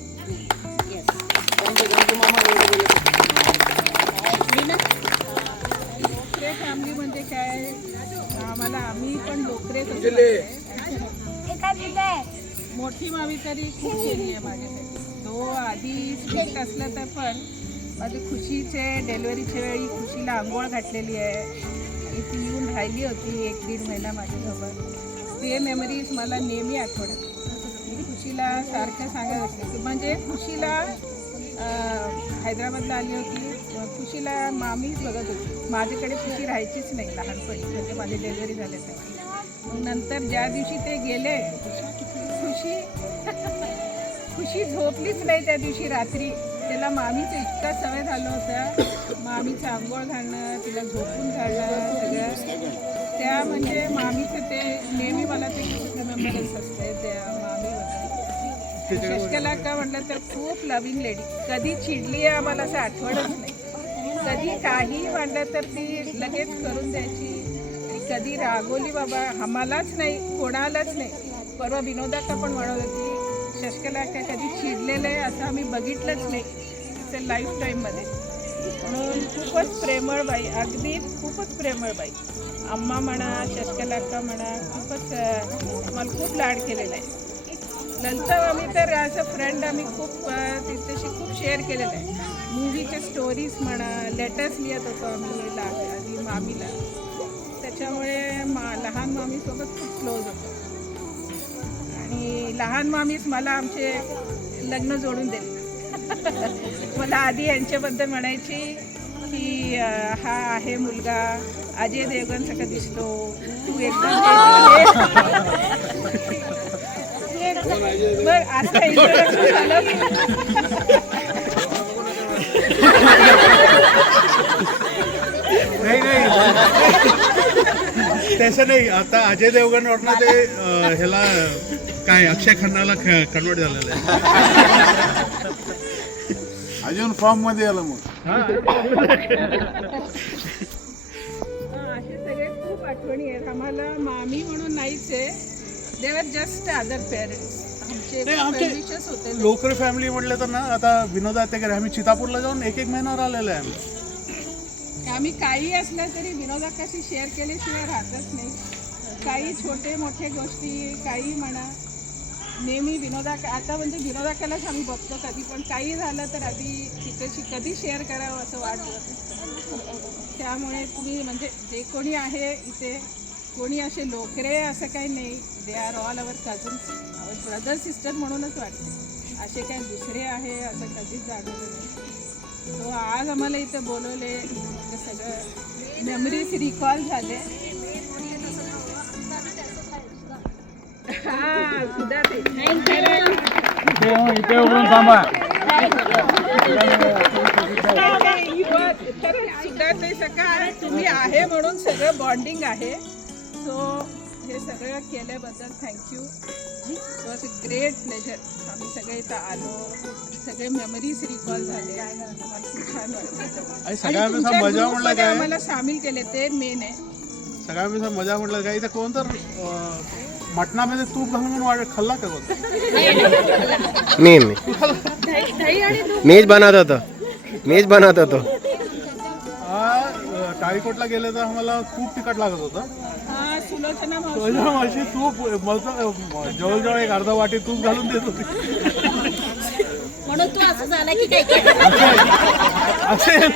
लोकरे फॅमिली म्हणजे काय आम्हाला आम्ही पण लोकरेच मोठी मामी तरी खूप केली आहे माझ्यासाठी. तो आधी स्ट्रिक्ट असलं तर पण माझी खुशीचे डिलिव्हरीच्या वेळी खुशीला आंघोळ घातलेली आहे. ती येऊन राहिली होती 1-1.5 महिना माझ्यासोबत. ते मेमरीज मला नेहमी आठवतात. मी खुशीला सारखं सांगत होते की म्हणजे खुशीला हैदराबादला आली होती खुशीला मामीच बघत होती. माझ्याकडे खुशी राहायचीच नाही लहानपणी म्हणजे माझी डिलिव्हरी झाली तेव्हा. मग नंतर ज्या दिवशी ते गेले खुशी झोपलीच नाही त्या दिवशी रात्री. त्याला मामीचं इतका सवय झालं होतं. मामीचं आंघोळ घालणं तिला झोपून घालणं सगळं त्या म्हणजे मामीचं ते नेहमी मला ते रिमेंबरन्स असते त्या मामीबद्दल. शशिकला का म्हटलं तर खूप लव्हिंग लेडी. कधी चिडली आहे आम्हाला असं आठवणच नाही. कधी काही म्हटलं तर ती लगेच करून द्यायची. कधी रागवली बाबा आम्हालाच नाही कोणालाच नाही. परवा विनोदाका पण म्हणत होती शशकला काय कधी चिडलेलं आहे असं आम्ही बघितलंच नाही तिच्या लाईफ टाईममध्ये. म्हणून खूपच प्रेमळ बाई, अगदी खूपच प्रेमळ बाई. अम्मा म्हणा, शशकलाक्का म्हणा, खूपच मला खूप लाड केलेला आहे. ललिता आम्ही तर ॲज अ फ्रेंड आम्ही खूप तिच्याशी खूप शेअर केलेलं आहे. मूवीचे स्टोरीज म्हणा, लेटर्स लिहित होतो आम्ही आधी मामीला. त्याच्यामुळे लहान मामीसोबत खूप क्लोज होतो. आणि लहान मामीच मला आमचे लग्न जोडून दिले. मला आधी यांच्याबद्दल म्हणायची की हा आहे मुलगा अजय देवगणसारखा दिसतो, तू एकदम बरं असं इंट्रोडक्शन झालं. नाही तसं नाही. आता अजय देवगणवरनं ते ह्याला काय अक्षय खन्नाला कन्वर्ट झालेलं आहे. अजून फॉर्म मध्ये आलं मग. असे सगळे खूप आठवणी आहेत आम्हाला. मामी म्हणून नाहीच आहे, देवर जस्ट अदर पेरेंट्स. आमचे विशेष होते. लोकर फॅमिली म्हटलं तर ना, आता विनोद आतेकर आम्ही चितापूरला जाऊन एक महिन्यावर आलेलो आहे आम्ही. आम्ही काही असलं तरी विनोदाकाशी शेअर केल्याशिवाय राहतच नाही. काही छोटे मोठे गोष्टी काही म्हणा, नेहमी आता म्हणजे विनोदाकालाच आम्ही बघतो. कधी पण काही झालं तर आधी तिच्याशी कधी शेअर करावं असं वाटतं. त्यामुळे तुम्ही म्हणजे जे कोणी आहे इथे, कोणी असे लोकरे असं काही नाही. They are all our cousins, our brother sister म्हणूनच वाटते. असे काही दुसरे आहे असं कधीच जाणवलं नाही. तो आज आम्हाला इथे बोलवले, ते सगळं मेमरीज रिकॉल झाले. हां सुद्धा ते इथे उघडून थांबा. सुद्धा ते सगळं तुम्ही आहे म्हणून सगळं बॉन्डिंग आहे. सो हे सगळं केल्याबद्दल thank you. It was a great pleasure. आम्ही सगळे इथं आलो, सगळे मेमरीज रिकॉल झाले. मला खूप छान वाटलं. आणि तुमच्या ग्रुपमध्ये आम्हाला सामील केले, ते मेन आहे. सगळ्यांना मजा म्हटलं काय, इथं कोण तर मटणामध्ये तूप घालून खाल्ला का कोण? मी मीच बनवत होतो. टाळीकोटला गेले तर आम्हाला खूप तिखट लागत होतं. सुलोचना मावशी तूप जवळजवळ एक अर्धा वाटी तूप घालून देत होती. म्हणून तू असं झालं की काय असेल.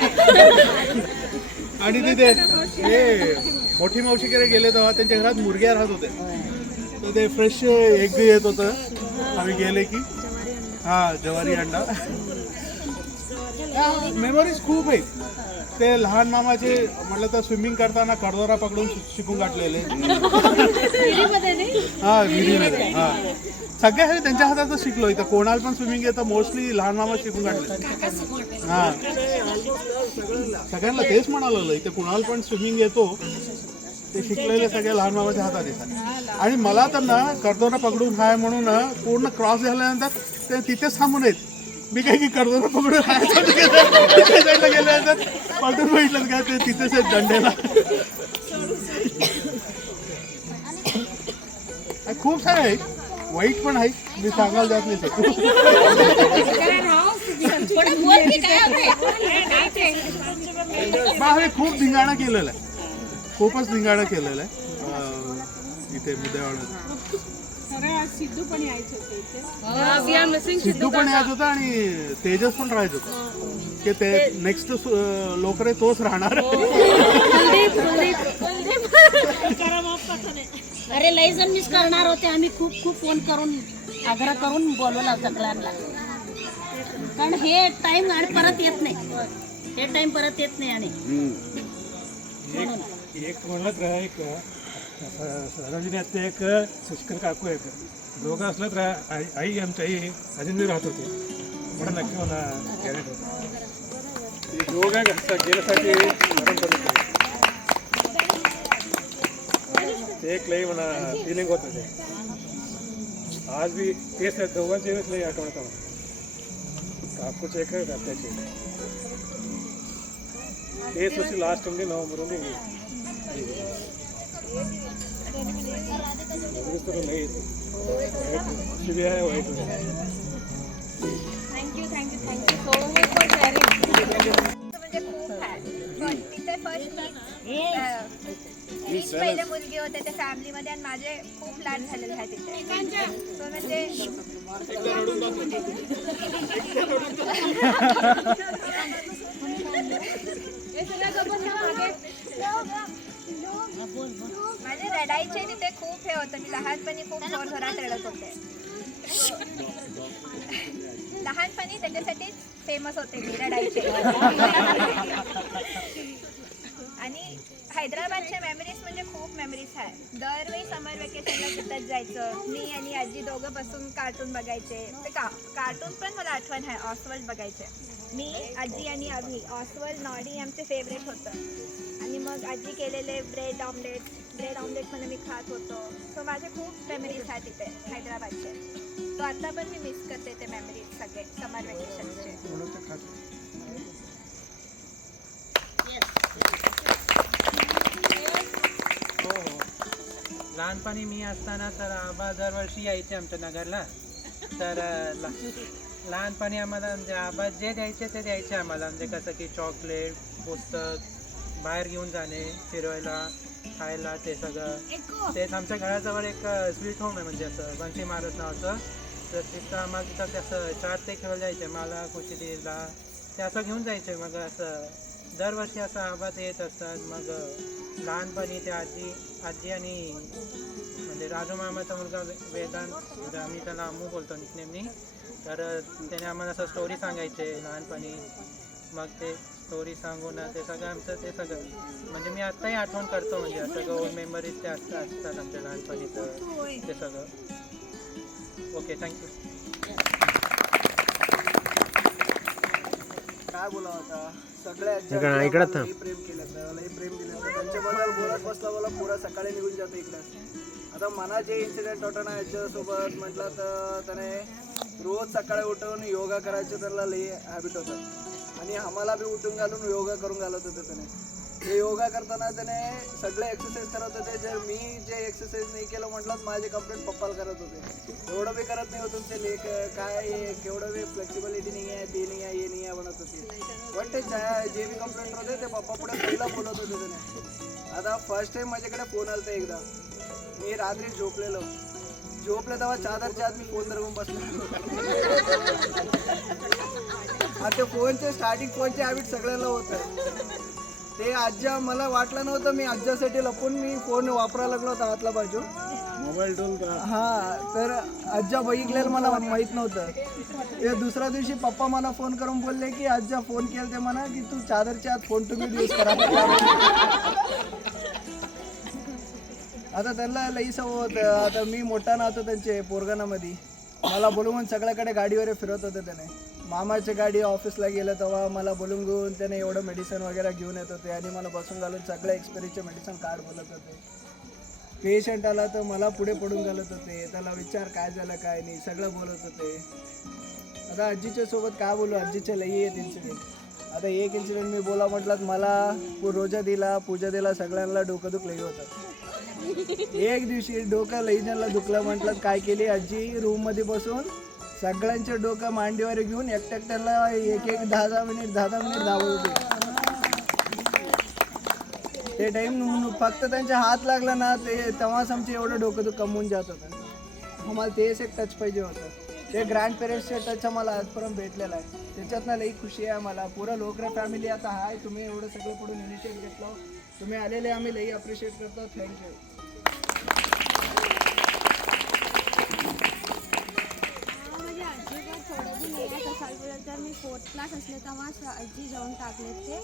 आणि तिथे हे मोठी मावशीकडे गेले तेव्हा त्यांच्या घरात मुर्ग्या राहत होते, तर ते फ्रेश एग बी येत होतं आम्ही गेले की. हां, ज्वारी अंडा. मेमरीज खूप आहेत. ते लहान मामाचे म्हटलं तर स्विमिंग करताना कडदोरा पकडून शिकून गाठलेले. हां, विहिरीमध्ये. हां, सगळे हे त्यांच्या हातातच शिकलो. इथं कोणाला पण स्विमिंग येतं, मोस्टली लहान मामा शिकून काढले. हां, सगळ्यांना तेच म्हणालं, इथे कुणाला पण स्विमिंग येतो ते शिकलेले सगळे लहान मामाच्या हातात येतात. आणि मला तर ना कडदोरा पकडून हाय म्हणून पूर्ण क्रॉस झाल्यानंतर ते तिथेच थांबून आहेत. मी काही की कडदोरा पकडून साईडला गेल्यानंतर पलटून बघितलं का ते तिथेच आहेत दंडेला. खूप सारे आहेत, वाईट पण आहे, मी सांगायला जात नाही सर. खूप धिंगाणा केलेला आहे, खूपच धिंगाणा केलेला आहे इथे मुद्देवाड. सिद्धू पण यायचं सिद्धू पण यायचं होतं आणि तेजस पण राहायचं होतं की ते नेक्स्ट लोकरे तोच राहणार. अरे लई जण मिस करणार होते. आम्ही खूप खूप फोन करून आग्रह करून बोलवला सगळ्यांना, कारण हे टाइम आणि परत येत नाही. हे टाइम परत येत नाही. आणि एक म्हणलं तर एक राजाजी आता एक सुष्कर काकू आहे, दोघं असलं तर आई आमची आई अजून मी राहत होते. म्हणून नक्की मला गॅरेंट होतं दोघं गेल्यासाठी ते एक लई म्हणा फिलिंग होत होते. आज बी तेच दोघांचे वेळेस लई आठवणत मला. काकूचे एक त्याचे तेच वर्षी लास्ट म्हणजे November thank you so much for sharing. म्हणजे खूप आहे पण तिथे फर्स्ट मीच पहिले मुलगी होते त्या फॅमिलीमध्ये आणि माझे खूप लाड झालेले आहे तिथे. सो म्हणजे माझे रडायचे तिथे खूप हे होतं. मी लहानपणी खूप जोरात रडत होते. लहानपणी त्याच्यासाठी फेमस होते मी रडायचे. आणि हैदराबादच्या मेमरीज म्हणजे खूप मेमरीज आहे. दरवेळी समर वेकेशनला तिथंच जायचं. मी आणि आजी दोघं बसून कार्टून बघायचे. ते कार्टून पण मला आठवण आहे. ऑसवर्ल्ड बघायचे मी, आजी आणि आम्ही. ऑसवर्ल्ड नॉडी आमचे फेवरेट होतं. आणि मग आजी केलेले ब्रेड ऑमलेट पण मी खात होतो. सो माझे खूप मेमरीज आहेत तिथे हैदराबादचे. तो आता पण मी मिस करते ते मेमरीज सगळे समर वेकेशनचे. लहानपणी मी असताना तर आबा दरवर्षी यायचे आमच्या नगरला. तर लहानपणी आम्हाला म्हणजे आबा जे द्यायचे आम्हाला. म्हणजे कसं की चॉकलेट, पुस्तक, बाहेर घेऊन जाणे, फिरवायला, खायला, ते सगळं. तेच आमच्या घराजवळ एक स्वीट होम आहे म्हणजे असं बंसी महाराज नावाचं. तर तिथं आम्हाला तिथं असं 4 ते खेळायला जायचे. मला, खुशीला ते असं घेऊन जायचे. मग असं दरवर्षी असं आबा ते येत असतात. मग लहानपणी ते आजी आणि म्हणजे राजू मामाचा मुलगा वेदांत, म्हणजे आम्ही त्याला अम्मू बोलतो निकनेमनी. तर त्याने आम्हाला असं स्टोरी सांगायचे लहानपणी. मग ते स्टोरी सांगून ते सगळं आमचं ते सगळं म्हणजे मी आत्ताही आठवण करतो. म्हणजे सगळं ओल्ड मेमरीज ते असतात आमच्या लहानपणीचं ते सगळं. Okay, thank you. काय बोला होता सगळ्या इकडं थांब. लई प्रेम केलं तर त्यांच्याबद्दल बोलत बसला मला पुरा सकाळी निघून जातो इकडे. आता मला जे इन्सिडेंट होतं ना याच्यासोबत म्हटलं तर त्याने रोज सकाळी उठून योगा करायचं त्याला लई हॅबिट होतं. आणि आम्हाला बी उठून घालून योगा करून घालत होते त्याने. ते योगा करताना त्याने सगळे एक्सरसाइज करत होते. जर मी जे एक्सरसाइज नाही केलं म्हटलं माझे कंप्लेंट पप्पाला करत होते. एवढं बी करत नाही होतं ते लेख काय केवढं बी फ्लेक्सिबिलिटी नाही आहे, ते नाही आहे, हे नाही आहे म्हणत होते. पण ते जे बी कंप्लेंट होते ते पप्पा पुढे पहिला बोलत होते त्याने. आता फर्स्ट टाइम माझ्याकडे फोन आला एकदा. मी रात्री झोपले तेव्हा चादरच्या आत मी फोन धरून बसलो. आता फोनचे स्टार्टिंग फोनचे हॅबिट सगळ्यांना होतं. ते आज्जा मला वाटलं नव्हतं. मी आज्जासाठी लपून मी फोन वापरायला लागलो होता हातला बाजू मोबाईल ठेवून का हां. तर आज्जा बघितलेलं मला माहीत नव्हतं. ते दुसऱ्या दिवशी पप्पा मला फोन करून बोलले की आज्जा फोन केलं ते म्हणा की तू चादरच्या आत फोन तुम्ही यूज करा. आता त्यांना लई सवय होतं. आता मी मोठा नव्हतो त्यांचे पोरगानामध्ये. मला बोलवून सगळ्याकडे गाडीवर फिरत होते त्याने. मामाच्या गाडी ऑफिसला गेलं तेव्हा मला बोलून घेऊन त्याने एवढं मेडिसिन वगैरे घेऊन येत होते. आणि मला बसून घालून सगळ्या एक्सपिरीचे मेडिसिन कार्ड बोलत होते. पेशंट आला तर मला पुढे पडून घालत होते. त्याला विचार काय झालं काय नाही सगळं बोलत होते. आता आजीच्या सोबत काय बोलू, आजीचे लई आहेत इन्सिडेंट. आता एक इन्सिडेंट मी बोला म्हटलं मला रोजा दिला पूजा दिला सगळ्यांना डोकं दुखलं होतं. एक दिवशी डोकं लई जणला दुखलं म्हटलं काय केली आजी रूममध्ये बसून सगळ्यांचे डोकं मांडीवर घेऊन एकट्याला एक 10 मिनिट धावत होते. ते टाईम फक्त त्यांच्या हात लागला ना ते तेव्हाच आमचे एवढं डोकं कमवून जात होतं. आम्हाला तेच एक टच पाहिजे होतं. ते ग्रँड पेरेंट्सचे टच आम्हाला आजपर्यंत भेटलेलं आहे. त्याच्यातनं लई खुशी आहे आम्हाला. पुरं लोकरा फॅमिली आता हाय. तुम्ही एवढं सगळं पुढून इनिशिएट घेतलं, तुम्ही आलेले आम्ही लई अप्रिशिएट करतो. थँक्यू. माझी आजी का थोडं भी नाही आहे. साल बोला तर मी 4th क्लास असले तेव्हा आजी जाऊन टाकले ते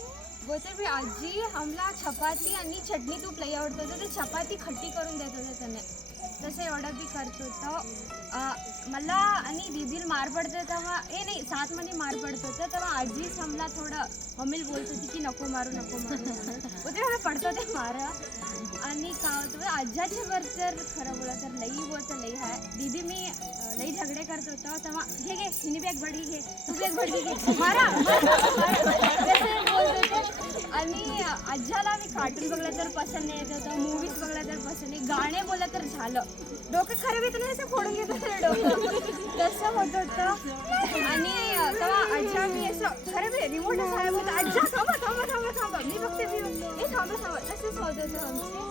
बोलते भी आजी आम्हाला चपाती आणि चटणी तूप लई आवडतं होतं. ते चपाती खट्टी करून देत होते त्याने. तसं एवढं बी करत होतं. मला आणि दीदीला मार पडतं तेव्हा नाही सातमध्ये मार पडत होतं तेव्हा आजीच आम्हाला थोडं मम्मीला बोलत होती की नको मारू उद्या मला पडतो ते मार. आणि काय होतं आज्याच्या वर तर खरं बोला तर लई बोलतं लई आहे. दीदी मी लई झगडे करत होतो तेव्हा घे हिनी बी एक बडगी घे तू बी एक बडगी घे मारा बोलत होते. आणि आज्याला मी कार्टून बघलं तर पसंत नाही येत होतं, मूवीज बघलं तर पसंत नाही, गाणे बोललं तर झालं डोकं खरं बी तुम्ही असं फोडून घेत होतं डोकं तसं होत होतं. आणि तेव्हा आज्या मी असं खरं बी रिमोट असं आहे बोलतं आज्या थांबा मी बघते मी थांबा तसंच होत होतं आमचे.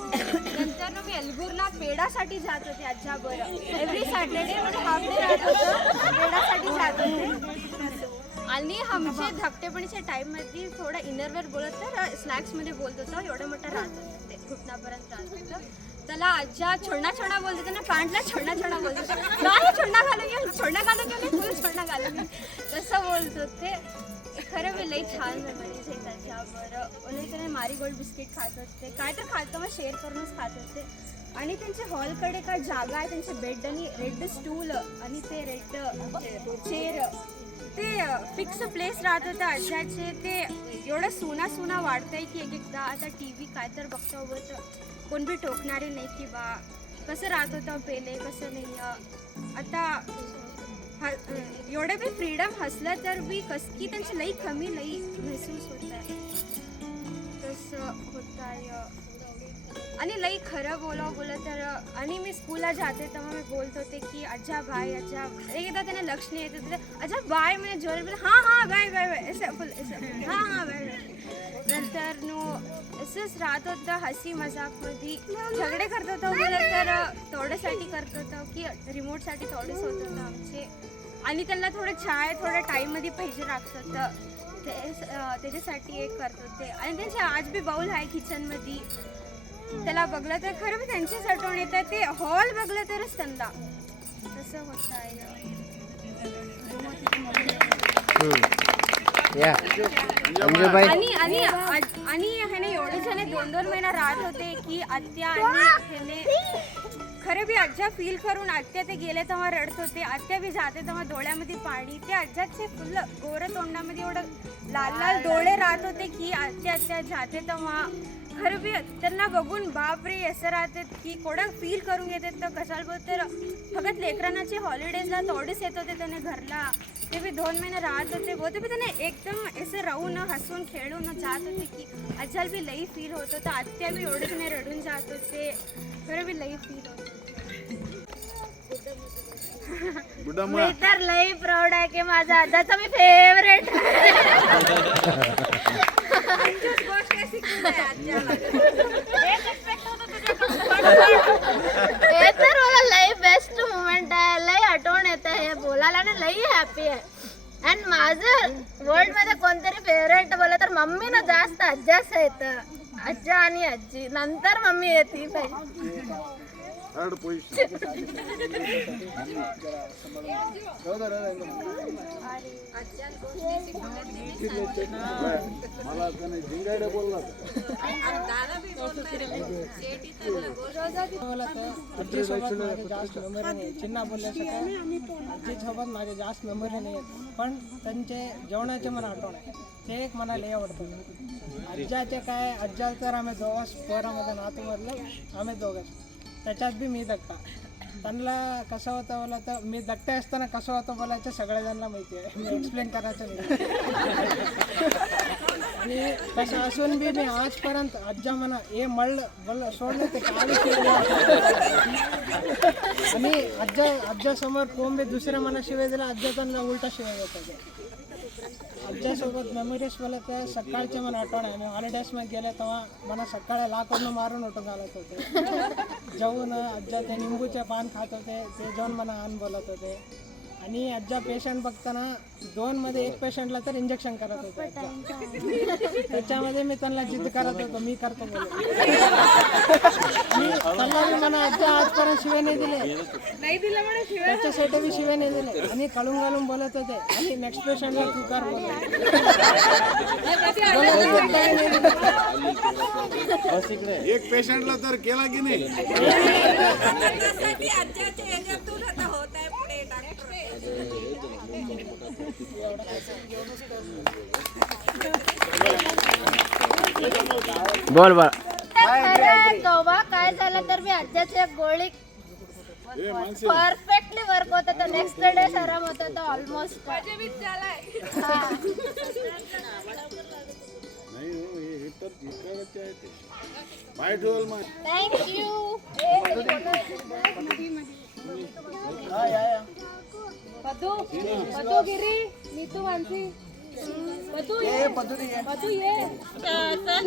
नंतर मी अलगूरला पेडासाठी जात होते आज्या बरं एव्हरी सॅटर्डे म्हणजे हाफ डे राहत होतं पेडासाठी जात होते. आणि आमचे धकटेपणीच्या टाईममध्ये थोडं इनरवेअर बोलत तर स्लॅक्समध्ये बोलत होतं एवढं मोठं राहत होतं ते घुटणापर्यंत राहत होतं. त्याला आज्या छोडणा बोलत होते ना पॅन्टला छोडणा बोलत होते नाही छोडणा घालून घे तुला छोडणा घालून घे तसं बोलत होते. खरं मी लई छान मेमरीज आहे त्याच्यावर. ओले मारीगोल्ड बिस्किट खात होते काय तर खातो मग शेअर करूनच खात होते. आणि त्यांच्या हॉलकडे काय जागा आहे त्यांचे बेड आणि रेड स्टूल आणि ते रेड चेअर ते फिक्स प्लेस राहत होतं आज्याचे. ते एवढं सुना वाढतंय की एकदा आता टी व्ही काय तर बघतो तर कोण बी टोकणारे नाही की बा कसं राहत होतं पहिले कसं नाही. आता एवढं बी फ्रीडम हसलं तर बी की त्यांची लई कमी लई महसूस होत आहे तसं होत आहे. आणि लई खरं बोलं तर आणि मी स्कूलला जाते तेव्हा मी बोलत होते की आज्जा बाय आज्जा एकदा त्याने लक्ष नाही येत होतं आज्जा बाय म्हणजे जोर बोल हां बाय असं फुल असं हां बाय. नंतर असंच राहत होतं हसी मजाकमध्ये झगडे करत होतो बोलत तर थोड्यासाठी करत होतं की रिमोटसाठी थोडंच होत होतं आमचे. आणि त्यांना थोडं टाईममध्ये पाहिजे लागत होतं त्याच्यासाठी एक करत होते. आणि त्यांचे आज बी बाऊल आहे किचनमध्ये त्याला बघलं तर खरं मी त्यांचीच आठवण येतं ते हॉल बघलं तरच त्यांना तसं होत आहे. आणि ह्याने एवढे जण 2-2 महिना राहत होते की आत्या आणि ह्याने खरं बी आज्जा फील करून आत्या ते गेले तेव्हा रडत होते. आत्या बी जाते तेव्हा डोळ्यामध्ये पाणी ते आज्याचे फुल गोर तोंडामध्ये एवढं लाल डोळे राहत होते की आत्या जाते तेव्हा खरं बी त्यांना बघून बापरे असं राहतात की कोणा फील करून घेतात तर कशाला बोल तर फक्त लेकरांनाचे हॉलिडेजला तेवढेच येत होते त्याने घरला. ते बी 2 महिने राहत होते बोलते बी त्याने एकदम असं राहून हसून खेळून जात होते की आज्याला बी लई फील होत होतं. आत्या बी एवढेच नाही रडून जात होते खरं बी लई फील होत मी तर लई प्राऊड आहे की माझा आज्याचा मी फेवरेट हे तर मला लई बेस्ट मुमेंट आहे लई आठवण येत आहे बोलायला ना लई हॅपी आहे. आणि माझं वर्ल्ड मध्ये कोणतरी फेवरेट बोला तर मम्मी ना जास्त आज्जाच येतं आज्जा आणि आजी नंतर मम्मी येते पाहिजे. थर्ड पोझिशन मला त्याने जिंगाडे बोलला आजीसोबत माझे जास्त मेमरी नाही चिन्ना बोलल्याचं काय आजीसोबत माझे जास्त मेमरी नाही पण त्यांचे जेवणाचे मला आठवण आहे ते एक मला लई आवडतं. आज्याचे काय आज्या तर आम्ही दोघांच पोरामध्ये नातूमधलं आम्ही दोघंच त्याच्यात बी मी धाकटा. त्यांना कसं होतं बोला तर मी धाकटे असताना कसं होतं बोलायचं सगळ्याजणांना माहिती आहे मी एक्सप्लेन करायचं नाही. आणि तसं असून बी मी आजपर्यंत आज्जा म्हणा हे मळलं सोडलं ते काळी आणि आज्यासमोर कोण बी दुसऱ्या मना शिवाय दिला आज्या त्यांना उलटा शिवाय देतात. आज्यासोबत मेमरीज बोलत तर सकाळचे मला आठवण आहे. आणि हॉलिडेजमध्ये गेले तेव्हा मला सकाळी लाकडनं मारून उठून घालत होते. जेवून आज्या ते निंबूचे पान खात होते ते जेवण मला आण बोलत होते. आणि आजच्या पेशंट बघताना 2 मध्ये 1 पेशंटला तर इंजेक्शन करत होतो आज्जा. त्याच्यामध्ये मी त्यांना जिद्द करत होतो, मी करतो बोलून. आणि त्यांना मी म्हणा आज्जा आजपर्यंत शिवे नाही दिले, त्याच्यासाठी मी शिवे नाही दिले आणि काढून घालून बोलत होते. आणि नेक्स्ट पेशंटला तू कर बोलत. एक पेशंटला तर केला की नाही. बोल बोल. तेव्हा काय झालं तर मी आज्याची एक गोळी परफेक्टली वर्क होत होतं. नेक्स्ट डे आराम होत होतं ऑलमोस्ट. नाही हो, हे तर जिंकायचे आहे ते. बाय ठेवल मग. थँक्यू. पदू गिरी नीतू मानसी पदू ये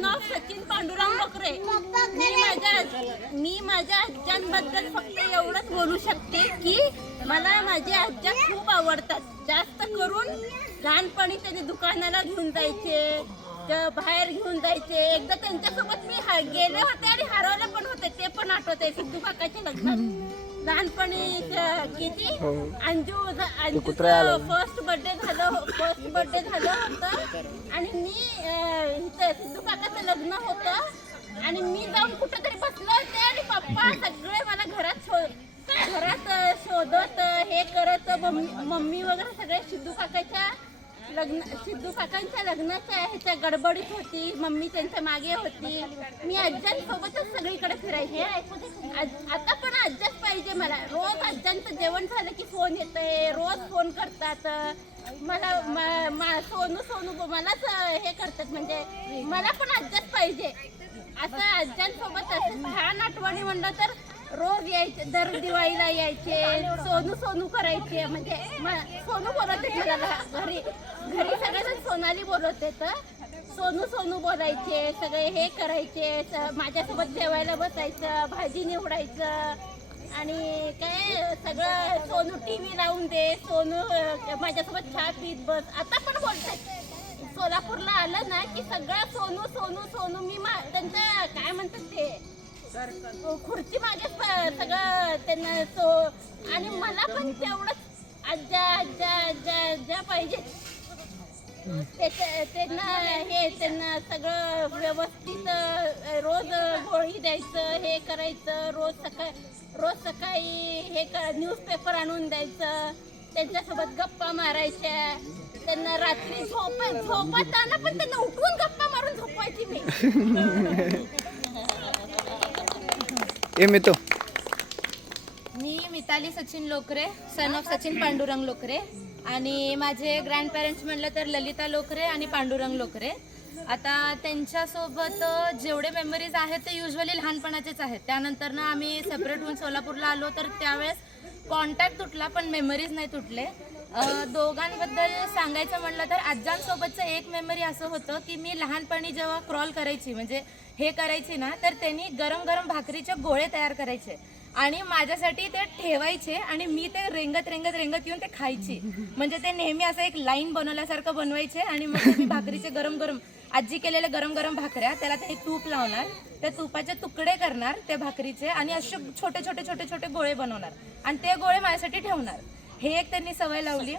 नाव सचिन पांडुरंग लोकरे. मी माझ्या आज्यांबद्दल फक्त एवढंच बोलू शकते की मला माझे आज्या खूप आवडतात. जास्त करून लहानपणी त्यांनी दुकानाला घेऊन जायचे, बाहेर घेऊन जायचे. एकदा त्यांच्यासोबत मी गेले होते आणि हरवले पण होते, ते पण आठवते. सिद्धू काकाच्या लग्नात लहानपणी किती अंजूचं फर्स्ट बर्थडे झालं होतं आणि मी इथं सिद्धू काकाचं लग्न होतं आणि मी जाऊन कुठेतरी बसले होते आणि पप्पा सगळे मला घरात शोधत हे करत. मम्मी वगैरे सगळे सिद्धू काकांच्या लग्नाच्या ह्याच्या गडबडीत होती. मम्मी त्यांच्या मागे होती. मी आज्यांसोबतच सगळीकडे फिरायचे. आता पण आज्याच पाहिजे मला. रोज आज्यांचं जेवण झालं की फोन येतंय, रोज फोन करतात मला. सोनू मलाच हे करतात, म्हणजे मला पण आज्याच पाहिजे. असं आज्यांसोबत असं छान आठवणी म्हणलं तर रोज यायचे, दर दिवाळीला यायचे, सोनू करायचे. म्हणजे सोनू बोलवते मला घरी सगळेजण सोनाली बोलवते तर सोनू बोलायचे. सगळे हे करायचे, माझ्यासोबत जेवायला बसायचं, भाजी निवडायचं आणि काय सगळं. सोनू TV लावून दे, सोनू माझ्यासोबत चहा पीत बस. आता पण बोलतात. सोलापूरला आलं ना की सगळं सोनू. मी त्यांचं काय म्हणतात ते खुर्ची मागे सगळं त्यांना आणि मला पण तेवढंच आज्या पाहिजे. त्यांना सगळं व्यवस्थित रोज गोळी द्यायचं, हे करायचं. रोज सकाळी हे न्यूजपेपर आणून द्यायचं, त्यांच्यासोबत गप्पा मारायच्या. त्यांना रात्री झोपताना पण त्यांना उठवून गप्पा मारून झोपवायची मी. मी मिताली सचिन लोकरे, सन ऑफ सचिन पांडुरंग लोकरे. आणि माझे ग्रँडपेरेंट्स म्हटलं तर ललिता लोकरे आणि पांडुरंग लोकरे. आता त्यांच्यासोबत जेवढे मेमरीज आहेत ते युजली लहानपणाचेच आहेत. त्यानंतर ना आम्ही सेपरेट होऊन सोलापूरला आलो तर त्यावेळेस कॉन्टॅक्ट तुटला पण मेमरीज नाही तुटले. दोघांबद्दल सांगायचं म्हटलं तर आज्यांसोबतचं एक मेमरी असं होतं की मी लहानपणी जेव्हा क्रॉल करायची, म्हणजे हे करायची ना, तर त्यांनी गरम गरम भाकरीचे गोळे तयार करायचे आणि माझ्यासाठी ते ठेवायचे आणि मी ते रेंगत येऊन ते खायची. म्हणजे ते नेहमी असं एक लाईन बनवल्यासारखं बनवायचे आणि मग मी भाकरीचे गरम आजी केलेले गरम भाकऱ्या, त्याला ते तूप लावणार, त्या तुपाचे तुकडे करणार त्या भाकरीचे आणि असे छोटे गोळे बनवणार आणि ते गोळे माझ्यासाठी ठेवणार. हे एक त्यांनी सवय लावली.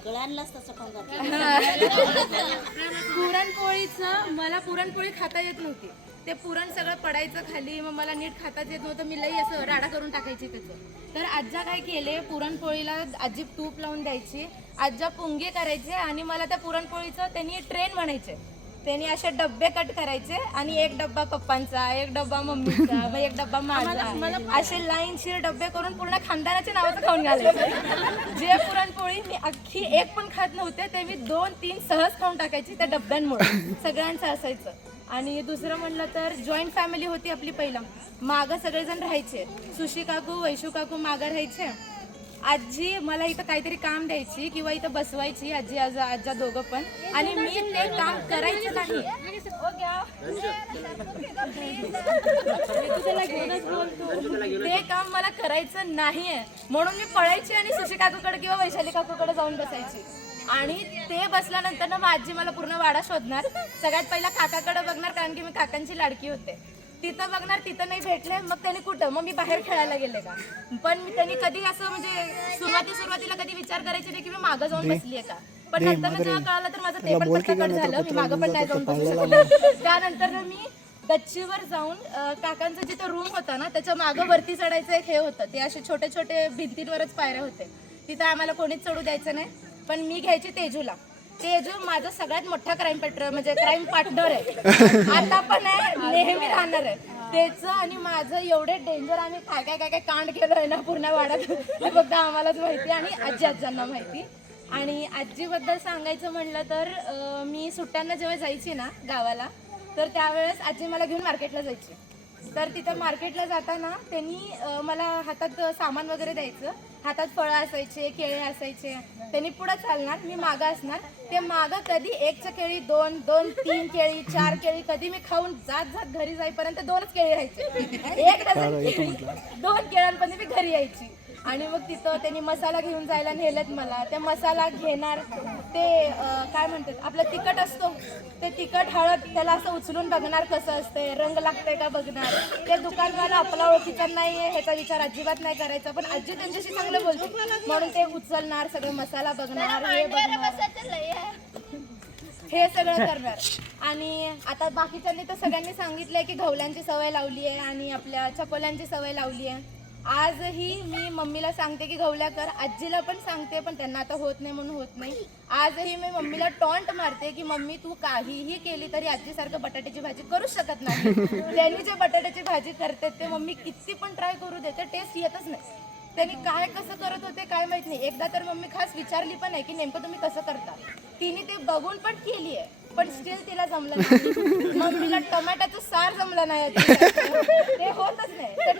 पुरणपोळीचं मला पुरणपोळी खाता येत नव्हती. ते पुरण सगळं पडायचं खाली, मग मला नीट खाताच येत नव्हतं. मी लई असं राडा करून टाकायची त्याचं. तर आज्जा काय केले, पुरणपोळीला आजी तूप लावून द्यायची, आज्जा पुंगे करायचे आणि मला त्या पुरणपोळीचं त्यांनी ट्रेन म्हणायचे. त्यांनी असे डब्बे कट करायचे आणि एक डब्बा पप्पांचा, एक डब्बा मम्मीचा, मग एक डब्बा माझा, असे लाईनशीर डब्बे करून पूर्ण खानदानाच्या नावाचं खाऊन घालायचे. जे पुरणपोळी मी अख्खी एक पण खात नव्हते ते मी 2-3 सहज खाऊन टाकायची त्या डब्यांमुळे. सगळ्यांचं असायचं. आणि दुसरं म्हणलं तर जॉईंट फॅमिली होती आपली. पहिला मागं सगळेजण राहायचे. सुशी काकू, वैशू काकू मागं राहायचे आजी मला इथं काहीतरी काम द्यायची किंवा इथं बसवायची आजी आजा दोघं पण, आणि मी ते काम करायचं नाही. ते काम मला करायचं नाहीये म्हणून मी पळायची आणि सुशी काकूकडे किंवा वैशाली काकूकडे जाऊन बसायची. आणि ते बसल्यानंतर ना मग आजी मला पूर्ण वाडा शोधणार. सगळ्यात पहिला काकाकडे बघणार, कारण की मी काकांची लाडकी होते. तिथं बघणार, तिथं नाही भेटले, मग त्यांनी कुठं, मग मी बाहेर खेळायला गेले का. पण त्यांनी कधी असं म्हणजे सुरुवातीला कधी विचार करायचे नाही की मी मागं जाऊन बसलीये का. पण नंतर जेव्हा कळालं तर माझं ते पण पत्ता कट झालं, मी मागं पण नाही जाऊन बसू शकले. त्यानंतर मी गच्चीवर जाऊन काकांचं जिथं रूम होता ना त्याच्या मागं वरती चढायचं एक हे होतं. ते असे छोटे छोटे भिंतींवरच पायऱ्या होते. तिथं आम्हाला कोणीच चढू द्यायचं नाही. पण मी घ्यायची तेजूला. तेजू माझा सगळ्यात मोठा क्राईम पार्टनर आहे. आता पण आहे, नेहमी राहणार आहे. त्याचं आणि माझं एवढे डेंजर, आम्ही काय काय काय कांड केलोय ना पूर्ण वाड्यात ते फक्त आम्हालाच माहिती आणि आज्यांना माहिती. आणि आजीबद्दल सांगायचं म्हणलं तर मी सुट्ट्यांना जेव्हा जायची ना गावाला, तर त्यावेळेस आजी मला घेऊन मार्केटला जायची. तर तिथं मार्केटला जाताना त्यांनी मला हातात सामान वगैरे द्यायचं. हातात फळं असायचे, केळे असायचे. त्यांनी पुढं चालणार, मी मागं असणार. ते मागं कधी एकच्या केळी 2, 3 केळी, 4 केळी, कधी मी खाऊन जात घरी जाईपर्यंत 2च केळी राहायचे. 1 डझन केळी, 2 केळ्यांपर्यंत मी घरी यायची. आणि मग तिथं त्यांनी मसाला घेऊन जायला नेलेत मला. ते मसाला घेणार, ते काय म्हणतात आपलं तिखट असतो, ते तिखट हळद त्याला असं उचलून बघणार कसं असतंय, रंग लागतंय का बघणार. ते दुकानवाला आपला ओळखीचा नाहीये ह्याचा विचार अजिबात नाही करायचा. पण आजी त्यांच्याशी चांगलं बोलते म्हणून ते उचलणार, सगळं मसाला बघणार, हे सगळं करणार. आणि आता बाकीच्यांनी तर सगळ्यांनी सांगितलंय की घवल्यांची सवय लावली आहे आणि आपल्या चकोल्यांची सवय लावली आहे. आजही मी मम्मीला सांगते की घवल्या कर, आजीला पण सांगते, पण त्यांना आता होत नाही म्हणून होत नाही. आजही मी मम्मीला टॉन्ट मारते की मम्मी तू काहीही केली तरी आजीसारखं बटाट्याची भाजी करूच शकत नाही. त्यांनी जे बटाट्याची भाजी करतात ते मम्मी किती पण ट्राय करू देते, टेस्ट येतच नाही. त्यांनी काय कसं करत होते काय माहित नाही. एकदा तर मम्मी खास विचारली पण आहे की नेमकं तुम्ही कसं करता. तिने ते बघून पण केली आहे, पण स्टील तिला जमलं नाही. मम्मीला टमाट्याचं सार जमलं नाही, ते होतच नाही. ते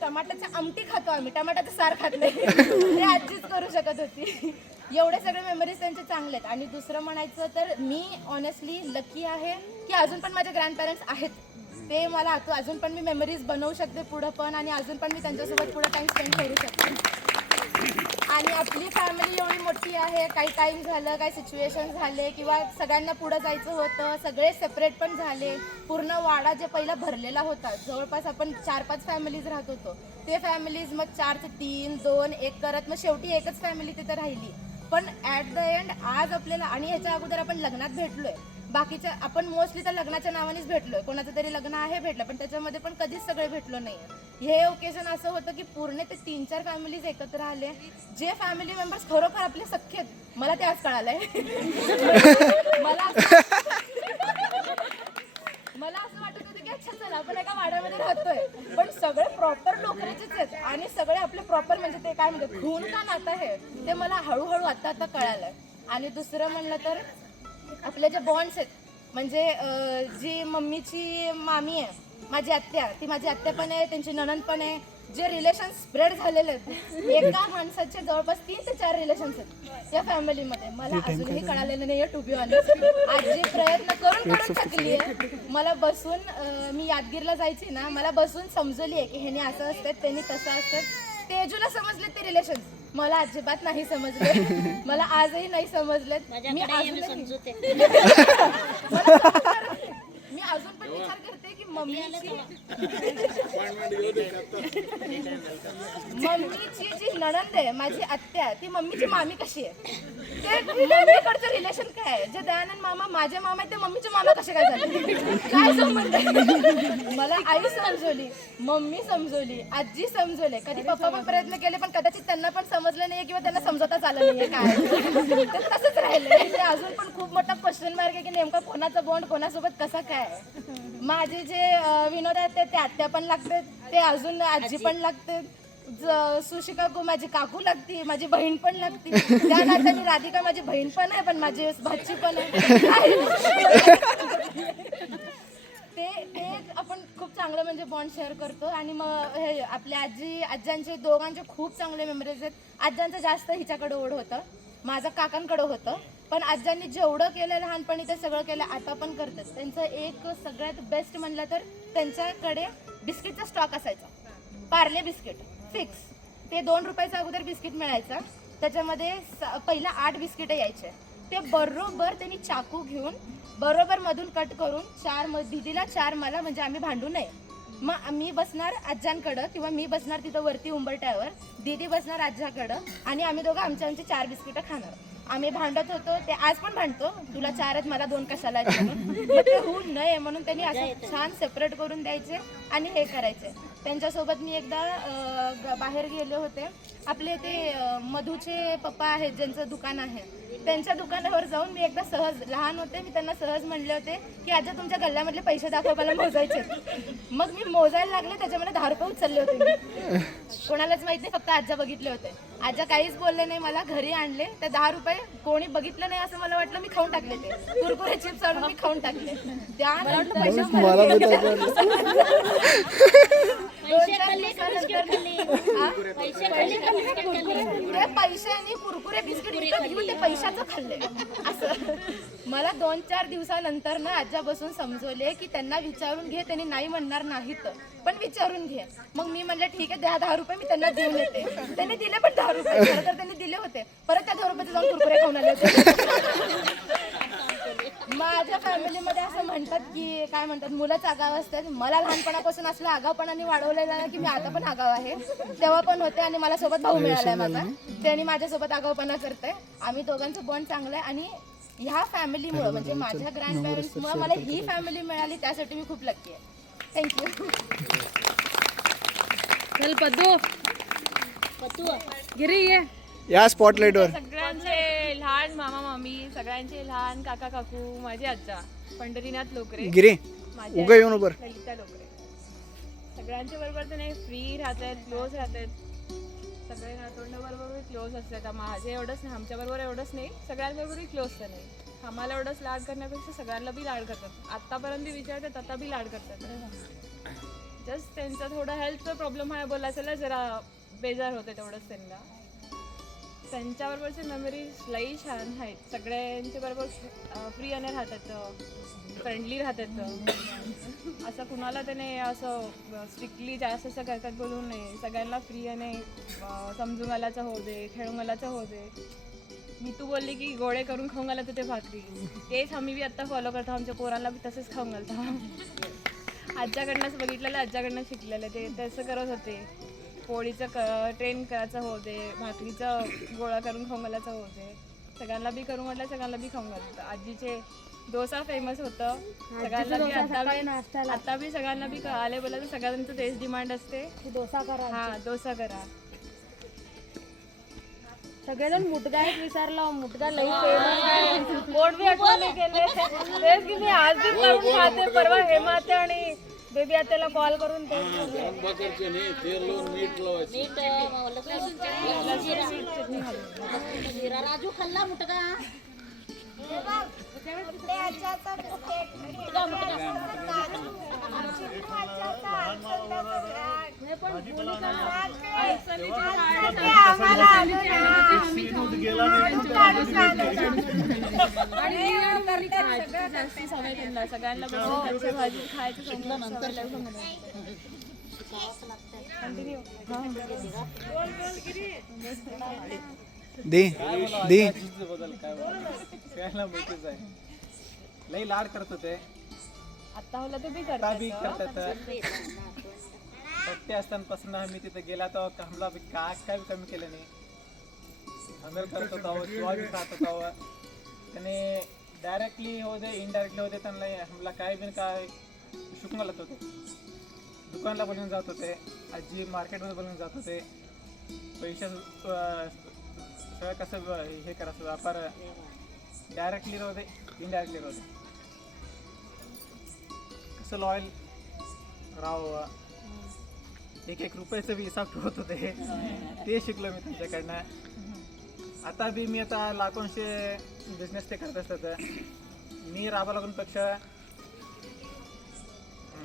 टमाट्याची आमटी खातो आम्ही, टमाट्याचं सार खात नाही. ते आजीच करू शकत होती. एवढे सगळे मेमरीज त्यांचे चांगले आहेत. आणि दुसरं म्हणायचं तर मी ऑनेस्टली लकी आहे की अजून पण माझे ग्रँडपॅरेंट्स आहेत. ते मला अजून पण मी मेमरीज बनवू शकते पुढं पण, आणि अजून पण मी त्यांच्यासोबत पुढं टाईम स्पेंड करू शकते. आणि आपली फॅमिली एवढी मोठी आहे, काही टाईम झालं, काही सिच्युएशन झाले किंवा सगळ्यांना पुढं जायचं होतं, सगळे सेपरेट पण झाले. पूर्ण वाडा जे पहिला भरलेला होता, जवळपास आपण 4-5 फॅमिलीज राहत होतो, ते फॅमिलीज मग 4 ते 3, 2, 1 करत मग शेवटी एकच फॅमिली तिथे राहिली. पण ॲट द एंड आज आपल्याला, आणि ह्याच्या अगोदर आपण लग्नात भेटलोय, बाकीच्या आपण मोस्टली तर लग्नाच्या नावानेच भेटलोय. कोणाचं तरी लग्न आहे भेटलं, पण त्याच्यामध्ये पण कधीच सगळे भेटलो नाही. हे ओकेजन असं होतं की पूर्ण ते 3-4 फॅमिलीज एकत्र आले. जे फॅमिली मेंबर्स खरोखर आपले सख्खे आहेत, मला ते आज कळालंय. मला असं वाटत होतं की अच्छा चला आपण एका वाड्यामध्ये राहतोय, पण सगळे प्रॉपर लोकरेचेच आहेत आणि सगळे आपले प्रॉपर, म्हणजे ते काय म्हणतात खून का नातं आहे ते मला हळूहळू आता कळालंय. आणि दुसरं म्हणलं तर आपले जे बॉन्ड्स आहेत, म्हणजे जी मम्मीची मामी आहे माझी आत्या, ती माझी आत्या पण आहे, त्यांची नणंद पण आहे. जे रिलेशन स्प्रेड झालेले आहेत, एका माणसाचे जवळपास 3 ते 4 रिलेशन्स आहेत या फॅमिलीमध्ये. मला अजूनही कळालेलं नाही आहे टू बी ऑनेस्ट. आजी प्रयत्न करून थकली आहे. मला बसून, मी यादगीरला जायची ना, मला बसून समजवली आहे की ह्याने असं असतात त्यांनी तसं असतात. तेजूला समजले ते रिलेशन, मला अजिबात नाही समजले. मला आजही नाही समजलेत. मी अजून पण विचार करते की मम्मीची जी नणंद आहे माझी आत्या, ती मम्मीची मामी कशी आहे, ते मम्मीकडचं रिलेशन काय आहे. जे दयानंद मामा माझे मामा आहेत ते मम्मीचे मामा कसे काय झाले, काय संबंध आहे. मला आई समजवली, मम्मी समजवली, आजी समजवले. कधी पप्पा पण प्रयत्न केले, पण कदाचित त्यांना पण समजलं नाहीये किंवा त्यांना समजवताच आलं नाहीये काय. ते तसंच राहिलं. ते अजून पण खूप मोठा क्वेश्चन मार्क आहे की नेमका कोणाचा बॉन्ड कोणासोबत कसा काय. माझे जे विनोद आहेत ते आत्या पण लागते, ते अजून आजी पण लागते, सुशी काकू माझी काकू लागती, माझी बहीण पण लागती. त्यानंतर मी राधिका माझी बहीण पण आहे, पण माझी भाची पण आहे. ते आपण खूप चांगलं म्हणजे बॉन्ड शेअर करतो. आणि मग हे आपल्या आज्यांचे दोघांचे खूप चांगले मेमरीज आहेत. आज्यांचं जास्त हिच्याकडे ओढ होतं, माझं काकांकडे होतं. पण आज्यांनी जेवढं केलं लहानपणी ते सगळं केलं, आता पण करतात. त्यांचं एक सगळ्यात बेस्ट म्हणलं तर त्यांच्याकडे बिस्किटचा स्टॉक असायचा, पार्ले बिस्किट फिक्स. ते 2 रुपयाचं अगोदर बिस्किट मिळायचं, त्याच्यामध्ये पहिला 8 बिस्किटं यायचे. ते बरोबर त्यांनी चाकू घेऊन बरोबर मधून कट करून 4 दीदीला 4 मला, म्हणजे आम्ही भांडू नये. मग मी बसणार आज्यांकडं किंवा मी बसणार तिथं वरती उंबरट्यावर, दीदी बसणार आज्याकडं आणि आम्ही दोघं आमची 4 बिस्किटं खाणार. आम्ही भांडत होतो, ते आज पण भांडतो, तुला 4 आहेत मला 2 कशाला आहेत म्हणून. मग ते होऊ नये म्हणून त्यांनी असं छान सेपरेट करून द्यायचे आणि हे करायचे. त्यांच्यासोबत मी एकदा बाहेर गेले होते. आपले ते मधूचे पप्पा आहेत ज्यांचं दुकान आहे, त्यांच्या दुकानावर जाऊन मी एकदा सहज, लहान होते मी, त्यांना सहज म्हणले होते की आजा तुमच्या गल्ल्यामधले पैसे दाखवा, मला मोजायचे. मग मी मोजायला लागले, त्याच्यामध्ये 10 रुपये उचलले होते मी. कोणालाच माहित नाही, फक्त आजा बघितले होते. आजा काहीच बोलले नाही, मला घरी आणले. ते 10 रुपये कोणी बघितलं नाही असं मला वाटलं, मी खाऊन टाकले. ते कुरकुरे चिप्स आणून मी खाऊन टाकले. त्या पैशाने कुरकुरे बिस्किट घेऊन ते पैशाचं खाल्ले. असं मला 2-4 दिवसानंतर ना आजा बसून समजवले की त्यांना विचारून घे, त्यांनी नाही म्हणणार नाहीत, पण विचारून घे. मग मी म्हणलं ठीक आहे, 10 रुपये मी त्यांना देऊन येते. त्यांनी दिले पण 10 रुपये, खरं तर त्यांनी दिले होते. परत त्या 10 रुपयाचे जाऊन कुरकुरे खाऊन आले होते. माझ्या फॅमिलीमध्ये असं म्हणतात की काय म्हणतात, मुलंच आगाव असतात. मला लहानपणापासून असलं आगावपणाने वाढवलेलं आहे की मी आता पण आगाव आहे. तेव्हा पण होते आणि मला सोबत भाऊ मिळालाय माझा, त्यांनी माझ्यासोबत आगावपणा करतंय. आम्ही दोघांचं बॉन्ड चांगलं आहे आणि ह्या फॅमिलीमुळं म्हणजे माझ्या ग्रँडपॅरेंट्समुळं मला ही फॅमिली मिळाली, त्यासाठी मी खूप लक्की आहे. थँक्यू. चल पद्दू गिरी ये या स्पॉटलाईटवर. सगळ्यांचे लहान मामा मामी, सगळ्यांचे लहान काका काकू, माझे आजा पंढरीनाथ लोकरे, गिरी माझे उगा येऊन उभं. ललिता लोकरे, सगळ्यांच्या बरोबर तर नाही फ्री राहतात, क्लोज राहतात. सगळे नातवंडाबरोबर क्लोज असतात. माझे एवढंच नाही, आमच्या बरोबर एवढंच नाही, सगळ्यांबरोबरही क्लोज तर नाही. आम्हाला एवढंच लाड करण्यापेक्षा सगळ्यांना बी लाड करतात. आत्तापर्यंत विचारतात, आता बी लाड करतात. जस्ट त्यांचा थोडा हेल्थचा प्रॉब्लेम आहे बोलायचं, जरा बेजार होते तेवढंच त्यांना. त्यांच्याबरोबरचे मेमरीज लई छान आहेत. सगळ्यांच्या बरोबर फ्रीने राहतात, फ्रेंडली राहतात. असं कुणाला त्याने असं स्ट्रिक्टली जास्त असं करतात बोलून नाही. सगळ्यांना फ्रीने समजून घालायचं होऊ दे, खेळून घालायचं होऊ दे. मी तू बोलली की गोळे करून खाऊन घालत होते भाकरी, तेच आम्ही बी आत्ता फॉलो करतो. आमच्या पोरांना बी तसंच खाऊन घालतो. आज्याकडनंच बघितलेलं, आज्याकडनं शिकलेलं, ते तसं करत होते. पोळीचं ट्रेन करायचं होऊ दे, भाकरीचं गोळा करून खाऊन घालायचं होऊ दे. सगळ्यांना बी करून घातलं, सगळ्यांना बी खाऊन घालतं. आजीचे डोसा फेमस होतं सगळ्यांना बी. आता बी सगळ्यांना बी आले बोला तर सगळ्यांचं तेच डिमांड असते, डोसा करा. हां, डोसा करा. सगळेजण मुटगा एक विचारला, मुटगा लई फेमस कोण बी आठवण नाही केले. तेच की मी आज बी करून खाते. परवा हेमाते आणि बेबी आत्याला कॉल करून राजू खाल्ला मुटगा. सगळ्यांना भाजी खायचं दे दे. बदल काय सगळ्यांना माहितीच आहे. लई लाड करत होते, आता होला ते बी करतात. एकटे असतानापासून आम्ही तिथे गेला तर आम्हाला काय कमी केलं नाही. आम्ही करत होतो, शिवाय बी खात होतो. त्याने डायरेक्टली होते इनडायरेक्टली होते, त्यांना आम्हाला काय बी काय शिकून घालत होते. दुकानला बोलून जात होते, आजी मार्केटमध्ये बोलून जात होते. पैसे सगळं कसं हे करायचं, व्यापार डायरेक्टली होते इनडायरेक्टली होते. कसं लॉयल राहावं, 1-1 रुपयाचं बी हिसाब ठेवत होते, ते शिकलो मी तुमच्याकडनं. आता बी मी आता लाखोंचे बिझनेस ते करत असतात. मी राबा लागूनपेक्षा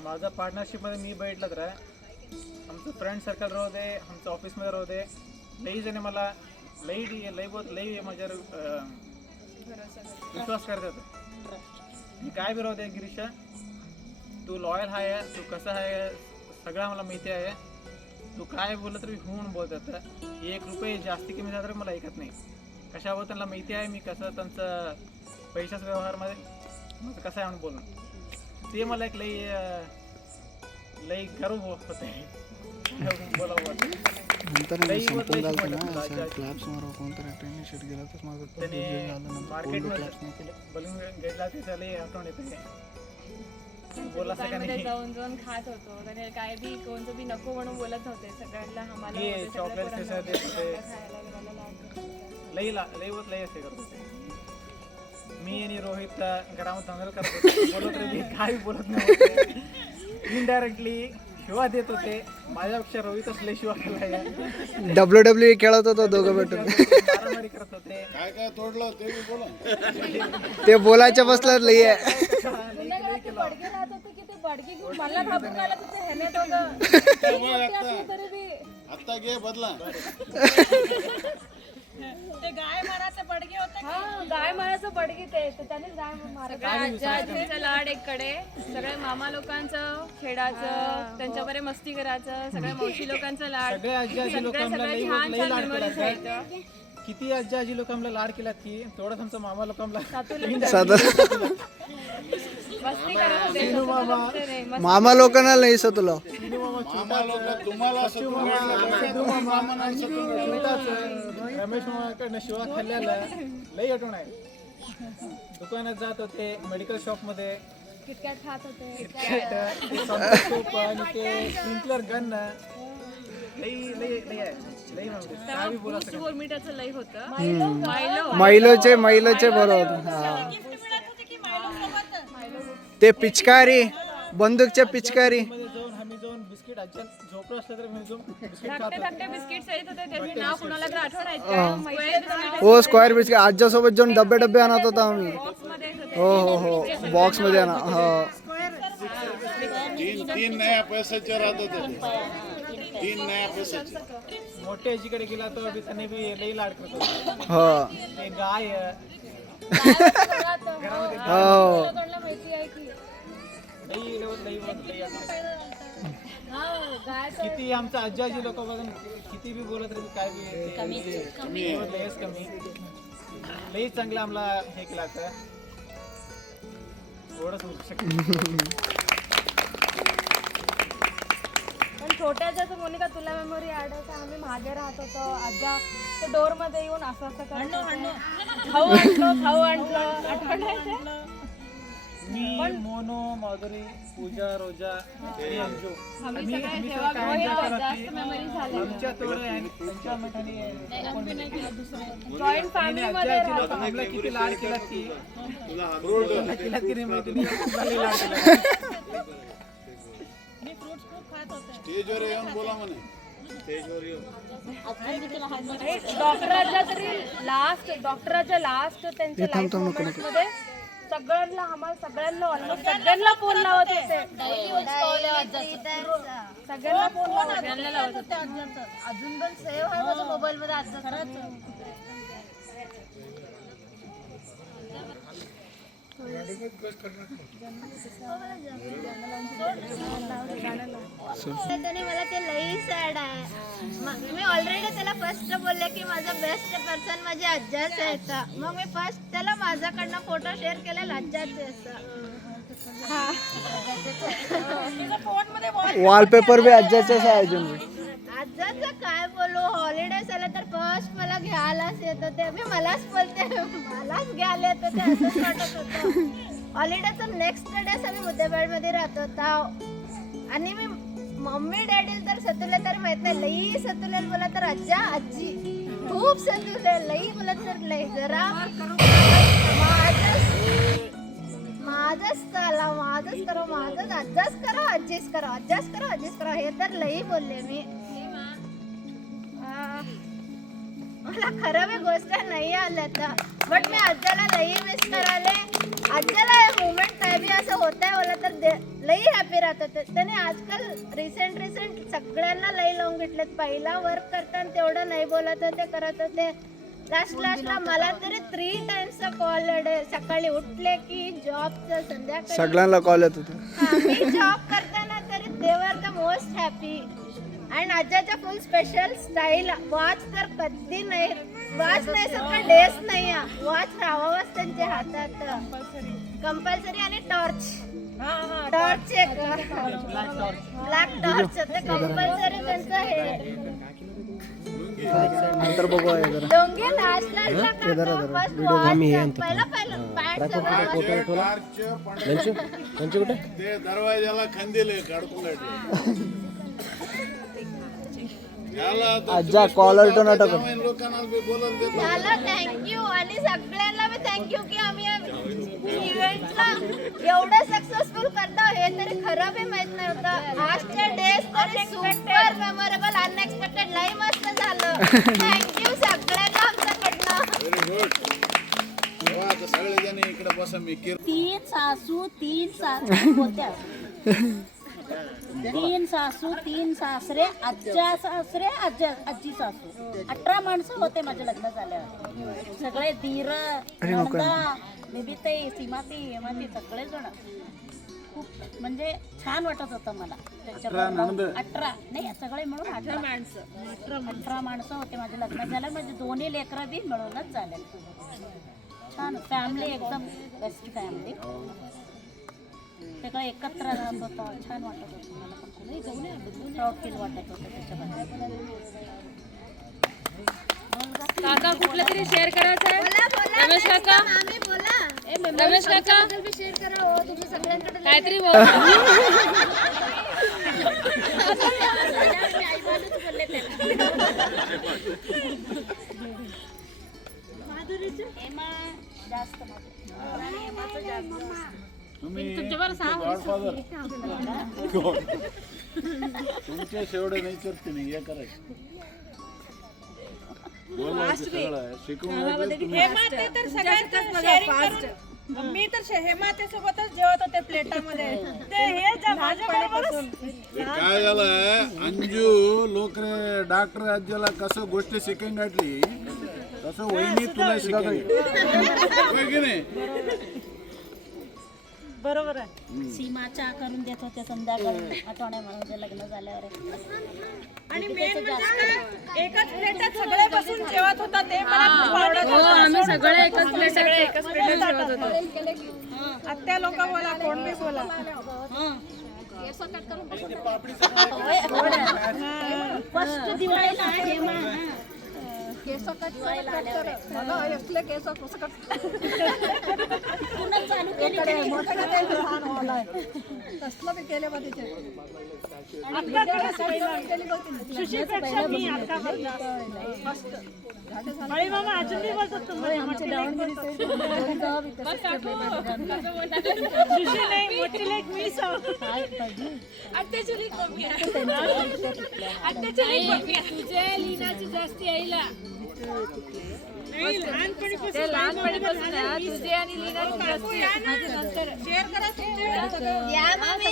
माझं पार्टनरशिपमध्ये मी बैठलं तर आमचं फ्रेंड सर्कल राहू दे, आमचं ऑफिसमध्ये राहू दे, लई जणे मला लई माझ्यावर विश्वास करतात. मी काय बी राहू दे गिरीशा, तू लॉयल आहे, तू कसं आहे सगळं मला माहिती आहे. तू काय बोललं तरी होऊन बोलतात. 1 रुपये जास्ती कमी झाला तरी मला ऐकत नाही. कशावर त्यांना माहिती आहे मी कसं त्यांचं पैशाच व्यवहारमध्ये माझं कसं आहे म्हणून बोलून. ते मला एक लई गर्व होते बोलावं वाटतं. जाऊन जाऊन खात होतो. त्याने काय बी कोणतं बी नको म्हणून बोलत नव्हते. सगळ्यांना आम्हाला लई असे करत होते. मी आणि रोहित घरामध्ये दंगल करत होतो. बोलत रे काय बोलत नव्हते. इनडायरेक्टली शिवा देत होते. माझ्यापेक्षा रोहितच लई शिवा केला. WWE खेळत होतो दोघं भेटून. मारामारी करत होते. काय काय तोडलं ते बी बोला. ते बोलायच्या बसल्यात लई आहे. बडगे राहत होते की ते बडगे घेऊन मला घाबरून आला तिथे ह्याने दोघं. आता घे बदला. ते गाय माराचे बडगे होते. हा गाय माराचं बडगी ते त्याने गाय मारायचं. आज्या आजीचा लाड एककडे, सगळे मामा लोकांचं खेळाचं, त्यांच्याबरोबर मस्ती करायचं, सगळ्या मावशी लोकांचं लाड, सगळे आजी लोक सगळं छान छान मेमरीज आहेत. किती आजी लोक आम्हाला लाड केलात की तेवढंच आमचा मामा लोक मस्ती करत होते. मामा लोकांना लई सतलो. मामा लोक तुम्हाला रमेश मामाकडनं शिवा खाल्ल्याला लई आठवण आहे. दुकानात जात होते, मेडिकल शॉप मध्ये किटकॅट खात होते. सोप आणि ते स्प्रिंकलर गन लई आहे. मिठाचं लई होतं. मैलोचे बरोबर. ते पिचकारी, बंदूकच्या पिचकारी. आम्ही जाऊन बिस्किट झोपलो असलं तर धाकटे बिस्किट्स येत होते. त्याचे नाव कुणाला तर आठवण हो स्क्वेअर बिस्किट. आज्यासोबत जाऊन डबे आणत होता आम्ही. हो बॉक्स मध्ये आणा. हो 3 नया पैशाचे राहत होते. 3 नया पैशाचे. मोठे आजीकडे गेला तो अभी त्याने बी लई लाड करतो. हो ते गाय माहिती आहे की किती आमचा आजी लोक बघून किती बी बोलत रे काय बी लयच कमी. लई चांगलं आम्हाला हे केलं आता एवढंच होऊ शकतं. पण छोट्याच्या मोनिका तुला मेमोरी आठवतं? आम्ही मागे राहत होतो. आज्या ते डोर मध्ये येऊन असं खाऊ आणलं आठवण. मी मोनो, माधुरी, पूजा, रोजा आणि अंजू आम्ही आमच्या एन्जॉयमेंट आणि जॉईंट फॅमिली मध्ये आम्हाला किती लाड केलात की केलात की नाही माहिती. स्टेजवर येऊन बोला म्हणे. स्टेजवर येऊन डॉक्टराच्या लास्ट त्यांच्या लाईफ मोमेंट्स मध्ये सगळ्यांना ऑलमोस्ट सगळ्यांना फोन लावत होते. सगळ्यांना फोन लावत होते. अजून पण सेव्ह आहे माझ्या मोबाईल मध्ये. आता त्याने मला ते लई सॅड आहे. मी ऑलरेडी त्याला फर्स्ट बोलले की माझा बेस्ट पर्सन माझी आज्याच आहे. मग मी फर्स्ट त्याला माझ्याकडनं फोटो शेअर केलेला आज्याचे. वॉलपेपर बी आज्याचंच आहे अजून. आज्याचं काय बोलू. हॉलिडेज आलं तर फर्स्ट मला घ्यायलाच येत होते. मी मलाच बोलते मलाच घ्यायला येत होते असंच वाटत होतं. हॉलिडेचं नेक्स्ट डेच आम्ही मुद्देबाडमध्ये राहत होता. आणि मी मम्मी डॅडी तर सतुले तर माहित नाही. लई सतुले बोला तर आज्जा आजी खूप सतुले. लई बोला तर लई जरा माझच करा माझच करा माझच आज्जाच करा आजीच करा आज्जाच करा आजीच करा हे तर लई बोलले मी. मला खरं मी गोष्ट नाही आल्या तर बट मी आज्याला लई मिस करायले. आज्याला हे मुवमेंट नाही बी असं होत आहे मला तर लई हॅपी राहतात त्याने. आजकाल रिसेंट सगळ्यांना लई लावून घेतलेत. पहिला वर्क करताना तेवढं नाही बोलत होते, करत होते. लास्टला मला तरी 3 टाइम्सचा कॉल सकाळी उठले की जॉबचं, संध्याकाळी सगळ्यांना कॉल येत होते. मी जॉब करताना तरी दे वर द मोस्ट हॅपी. आणि आजच्या फुल स्पेशल स्टाईल. वॉच तर कधी नाही, वॉच नाही सगळं डेस नाही. वॉच राहावंच त्यांच्या हातात कंपल्सरी. आणि टॉर्च एक ब्लॅक टॉर्च ते कंपल्सरी त्यांचं हे. नंतर बघूया जरा. डोंगे लास्टला पहिला त्यांचे कुठे ते दरवाजाला खंदील काढून काढले. आजा कॉलर टोन अटक. लोकांना बी बोलून देतो. झालं. थँक्यू. आणि सगळ्यांना मी थँक्यू की आम्ही इव्हेंटला एवढं सक्सेसफुल करतो हे तरी खरं बी माहित नव्हतं. आजच्या डेज तरी सुपर मेमोरेबल, अनएक्सपेक्टेड, लई मस्त झालं. थँक्यू सगळ्यांना आमच्याकडनं. Very good. आता सगळेजण इकडे बसा. मी 3 सासू 3 सासरे होत्या. 3 सासू 3 सासरे, आज्या सासरे, आजी सासू. 18 माणसं होते माझ्या लग्न झाल्यावर. सगळे धीर, नंदा, निबिताई, सीमाती, हेमाती, सगळे जण. खूप म्हणजे छान वाटत होतं मला त्याच्याबरोबर. 18 नाही सगळे मिळून 18 माणसं होते माझ्या लग्न झालं. म्हणजे दोन्ही लेकरं बी मिळूनच झाले. छान फॅमिली, एकदम बेस्ट फॅमिली. सगळं एकत्र राहत होतं. छान वाटत होतं मला. पण प्राऊड फील वाटत होतं त्याच्यामध्ये. काका कुठलं तरी शेअर करायचं आहे. रमेश काका, रमेश काका शेअर करा हो तुम्ही सगळ्यांकडे. काहीतरी जास्त तुमच्या शेवटे नाही तर तुम्ही हे करायचं. मी तर हेमाते सोबतच जेवत होते प्लेटामध्ये. ते हे काय झालं अंजू लोकरे डॉक्टर आजीला कसं गोष्ट शिकून गाठली तसं वहिनी तुला शिकवली की नाही. बरोबर आहे. सीमा चहा करून देत होते संध्याकाळी आठवड्या म्हणून लग्न झाल्यावर. आणि मेन म्हणजे एकच प्लेटात सगळे बसून जेवत होता ते मला खूप आवडत होतं. आम्ही सगळे एकच प्लेट जेवत होतो. आत्या लोक बोला, कोण बी बोला. फर्स्ट दिवाळीला हेमा केस चालू केली. कसलं बी केले बा तिचे. मामा अजून बी बोलतात तुम्हाला. मोठी लेक मी तुझे लीनाची जास्ती यायला लहानपणीपासून तुझे आणि लीनाची जास्ती शेअर करा तुमचे. या मामी.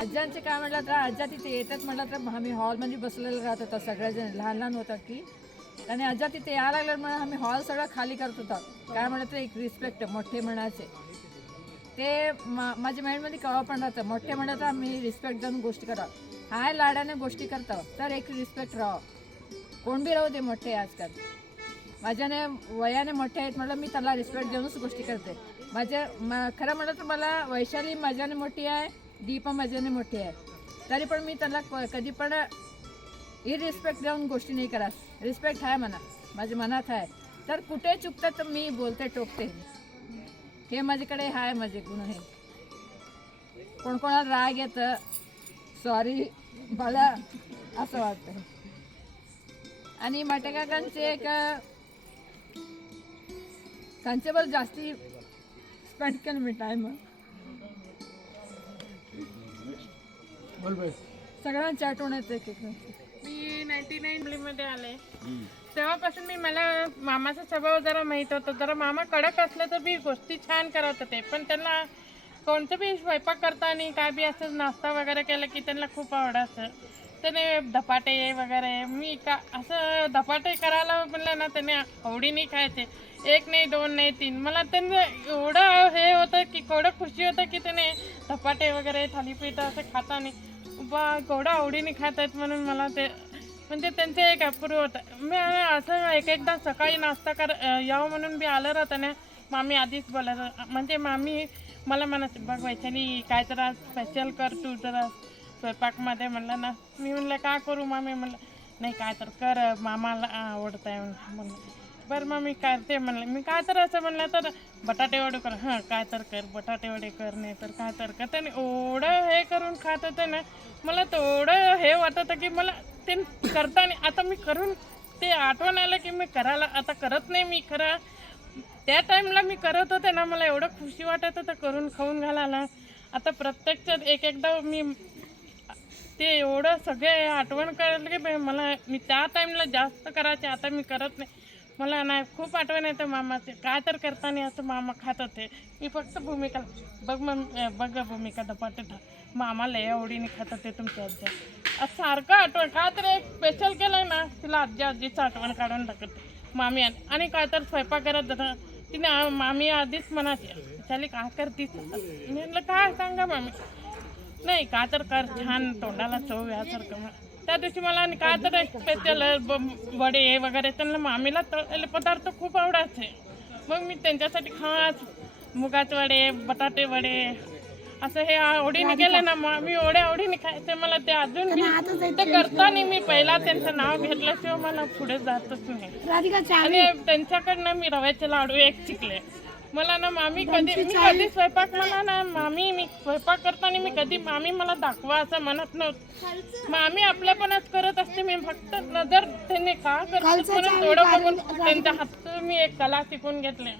आज्यांचे काय म्हटलं तर आज्या तिथे येतात म्हटलं तर आम्ही हॉलमध्ये बसलेलं राहत होता. सगळेजण लहान लहान होतात की. आणि आज्या तिथे यायला लागल्यावर म्हणून आम्ही हॉल सगळं खाली करत होता. काय म्हणत तर एक रिस्पेक्ट मोठे म्हणायचे ते माझ्या माइंडमध्ये कवा पण राहतं. मोठे म्हणत आम्ही रिस्पेक्ट देऊन गोष्टी करा. हाय लाडाने गोष्टी करतो तर एक रिस्पेक्ट राहावं. कोण बी राहू दे मोठे. आजकाल माझ्याने वयाने मोठे आहेत म्हटलं मी त्याला रिस्पेक्ट देऊनच गोष्टी करते. खरं म्हटलं तर मला वैशाली माझ्याने मोठी आहे, दीपा माझ्याने मोठी आहे. तरी पण मी त्याला कधी पण इरिस्पेक्ट देऊन गोष्टी नाही करा. रिस्पेक्ट आहे म्हणा माझ्या मनात आहे. तर कुठे चुकतं तर मी बोलते, टोकते. हे माझ्याकडे आहे, माझे गुण आहे. कोणाला राग येतं सॉरी मला असं वाटतं. आणि मोठ्या काकांचे एक त्यांच्यावर जास्ती स्पेंड केलं मी टाईम. सगळ्यांच्या आठवण येते. मी 99 मध्ये आले तेव्हापासून मला मामाचा स्वभाव जरा माहीत होता. जरा मामा कडक असलं तर बी गोष्टी छान करत होते, पण त्यांना कोणतं बी स्वयंपाक करताना काय बी असं नाश्ता वगैरे केलं की त्यांना खूप आवडायचं. त्याने धपाटे वगैरे मी का असं धपाटे करायला म्हणलं ना त्याने आवडीने खायचे. 1 नाही 2 नाही 3. मला त्यांचं एवढं हे होतं की केवढं खुशी होतं की त्याने धपाटे वगैरे थालीपीठ असं खाताना केवढं आवडीने खात आहेत म्हणून मला ते म्हणजे त्यांचं एक अप्रूव होतं. मी असं एकदा सकाळी नाश्ता यावं म्हणून बी आलं राहतं ना, मामी आधीच बोलायचं. म्हणजे मामी मला म्हणायचं बघ वैशाली काय तर स्पेशल कर तू जरा स्वयंपाकमध्ये. म्हणलं ना मी म्हणलं का करू मामी. म्हणलं नाही काय तर कर मामाला आवडत आहे म्हणलं. बरं मग मी करते म्हणलं. मी काय तर असं म्हणलं तर बटाटे वडे कर. हां काय तर कर बटाटे वडे कर, नाही तर काय तर कर. त्याने एवढं हे करून खात होतं ना, मला तेवढं हे वाटत होतं की मला ते करताना आता मी करून ते आठवण आलं की मी करायला आता करत नाही. मी खरं त्या टाईमला मी करत होते ना, मला एवढं खुशी वाटत होतं करून खाऊन घालायला. आता प्रत्यक्षात एकदा मी ते एवढं सगळे आठवण करायला की मला मी त्या टाईमला जास्त करायचे, आता मी करत नाही. मला नाही खूप आठवण येतं मामाचे. काय तर करताना असं मामा खात होते. मी फक्त भूमिका बघ भूमिका धपाटे मामा लय आवडीने खात होते तुमच्या आजी. असं सारखं आठवण काय तर एक स्पेशल केलं ना तिला आजीचं आठवण काढून टाकते मामी. आणि काय तर स्वयंपाक करत जातं तिने मामी आधीच म्हणायची चाली काय करतीस. मी म्हटलं काय सांगा मामी. नाही काय तर कर छान तोंडाला चव यासारखं. त्या दिवशी मला आणि काय तर स्पेशल वडे वगैरे त्यांना मामीला तळलेले पदार्थ खूप आवडायचे. मग मी त्यांच्यासाठी खास मुगाचे वडे बटाटे वडे असं हे आवडीने केलं ना मी एवढ्या आवडीने खायचे. मला ते अजून ते करताना मी पहिला त्यांचं नाव घेतल्याशिवाय मला पुढे जातच नाही. आणि त्यांच्याकडनं मी रव्याचे लाडू एक शिकले. मला ना मामी कधी स्वयंपाक मला ना मामी मी स्वयंपाक करताना मी कधी मामी मला दाखवा असं म्हणत नव्हतं. मामी आपल्यापणच करत असते. मी फक्त नजर त्यांनी का करत म्हणून थोडं बघून त्यांच्या हातून मी एक कला शिकून घेतले.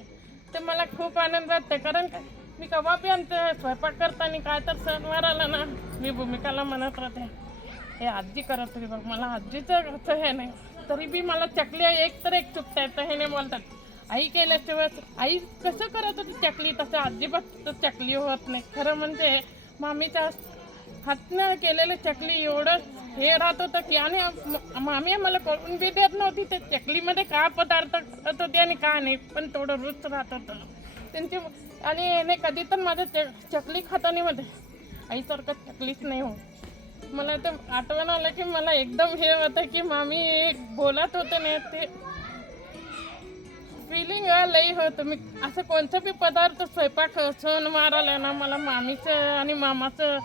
ते मला खूप आनंद वाटते. कारण मी केव्हा बी आमचं स्वयंपाक करताना काय तर सणवार आला ना मी भूमिकाला म्हणत राहते हे आजी करत होती बघ. मला आजीचं असं हे नाही तरी बी मला चकली एक तर एक चुकता येतं हे नाही बोलतात. आई केल्याशिवाय आई कसं करत होती चकली तसं अजिबात चकली होत नाही. खरं म्हणजे मामीच्या हातनं केलेलं चकली एवढं हे राहत होतं की आणि मामी मला करून बी देत नव्हती ते चकलीमध्ये काय पदार्थ करत होते आणि काय नाही, पण थोडं रुच राहत होतं त्यांची. आणि याने कधी तर माझं चकली खाताना मध्ये आईसारखं चकलीच नाही हो. मला ते आठवण आलं की मला एकदम हे होतं की मामी बोलत होते ना ते फिलिंग लई होतं. मी असं कोणतं बी पदार्थ स्वयंपाक सण मारायला ना मला मामीचं आणि मामाचं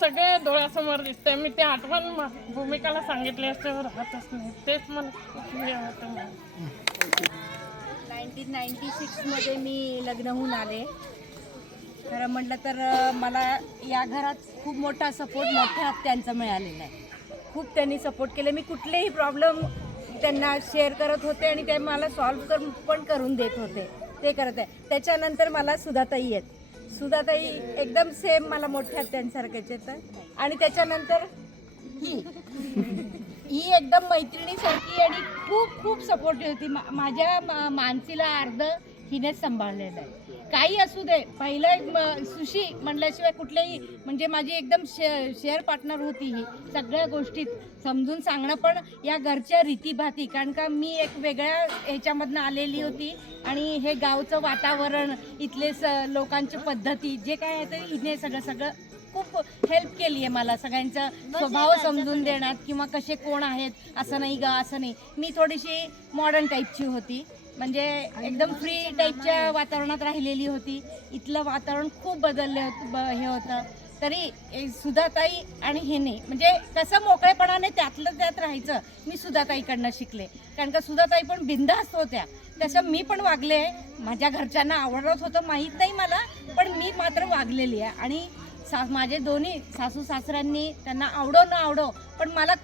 सगळे डोळ्यासमोर दिसतंय. मी ते आठवण भूमिकाला सांगितले असं राहतच नाही. तेच मला खूप हे होतं. 1996मध्ये मी लग्न होऊन आले. खरं म्हटलं तर मला या घरात खूप मोठा सपोर्ट मोठ्या आत्यांचा मिळालेला आहे. खूप त्यांनी सपोर्ट केले. मी कुठलेही प्रॉब्लेम त्यांना शेअर करत होते आणि ते मला सॉल्व्ह पण करून देत होते. ते करत आहे. त्याच्यानंतर मला सुधाताई आहेत. सुधाताई एकदम सेम मला मोठ्या आत्यांसारखेच येतं. आणि त्याच्यानंतर ही एकदम मैत्रिणीसारखी आणि खूप खूप सपोर्टिव्ह होती. माझ्या मानसीला अर्ध हिनेच सांभाळलेलं आहे. काही असू दे पहिलं सुशी म्हणल्याशिवाय कुठल्याही म्हणजे माझी एकदम शेअर पार्टनर होती. ही सगळ्या गोष्टीत समजून सांगणं पण या घरच्या रीतीभाती. कारण का मी एक वेगळ्या ह्याच्यामधनं आलेली होती आणि हे गावचं वातावरण इथले लोकांची पद्धती जे काय आहे ते हिने सगळं खूप हेल्प केली आहे मला. सगळ्यांचा स्वभाव समजून देण्यात किंवा कसे कोण आहेत असं नाही ग असं नाही. मी थोडीशी मॉडर्न टाईपची होती म्हणजे एकदम फ्री टाईपच्या वातावरणात राहिलेली होती. इथलं वातावरण खूप बदलले हे होतं. तरी सुधाताई आणि हेने म्हणजे कसं मोकळेपणाने त्यातलं त्यात राहायचं मी सुधाताईकडनं शिकले. कारण का सुधाताई पण बिनधास्त होत्या तसं मी पण वागले. माझ्या घरच्यांना आवडत होतं माहीत नाही मला, पण मी मात्र वागलेली आहे. आणि माझे दोन्ही सासू सासऱ्यांनी त्यांना आवडो न आवडो पण मला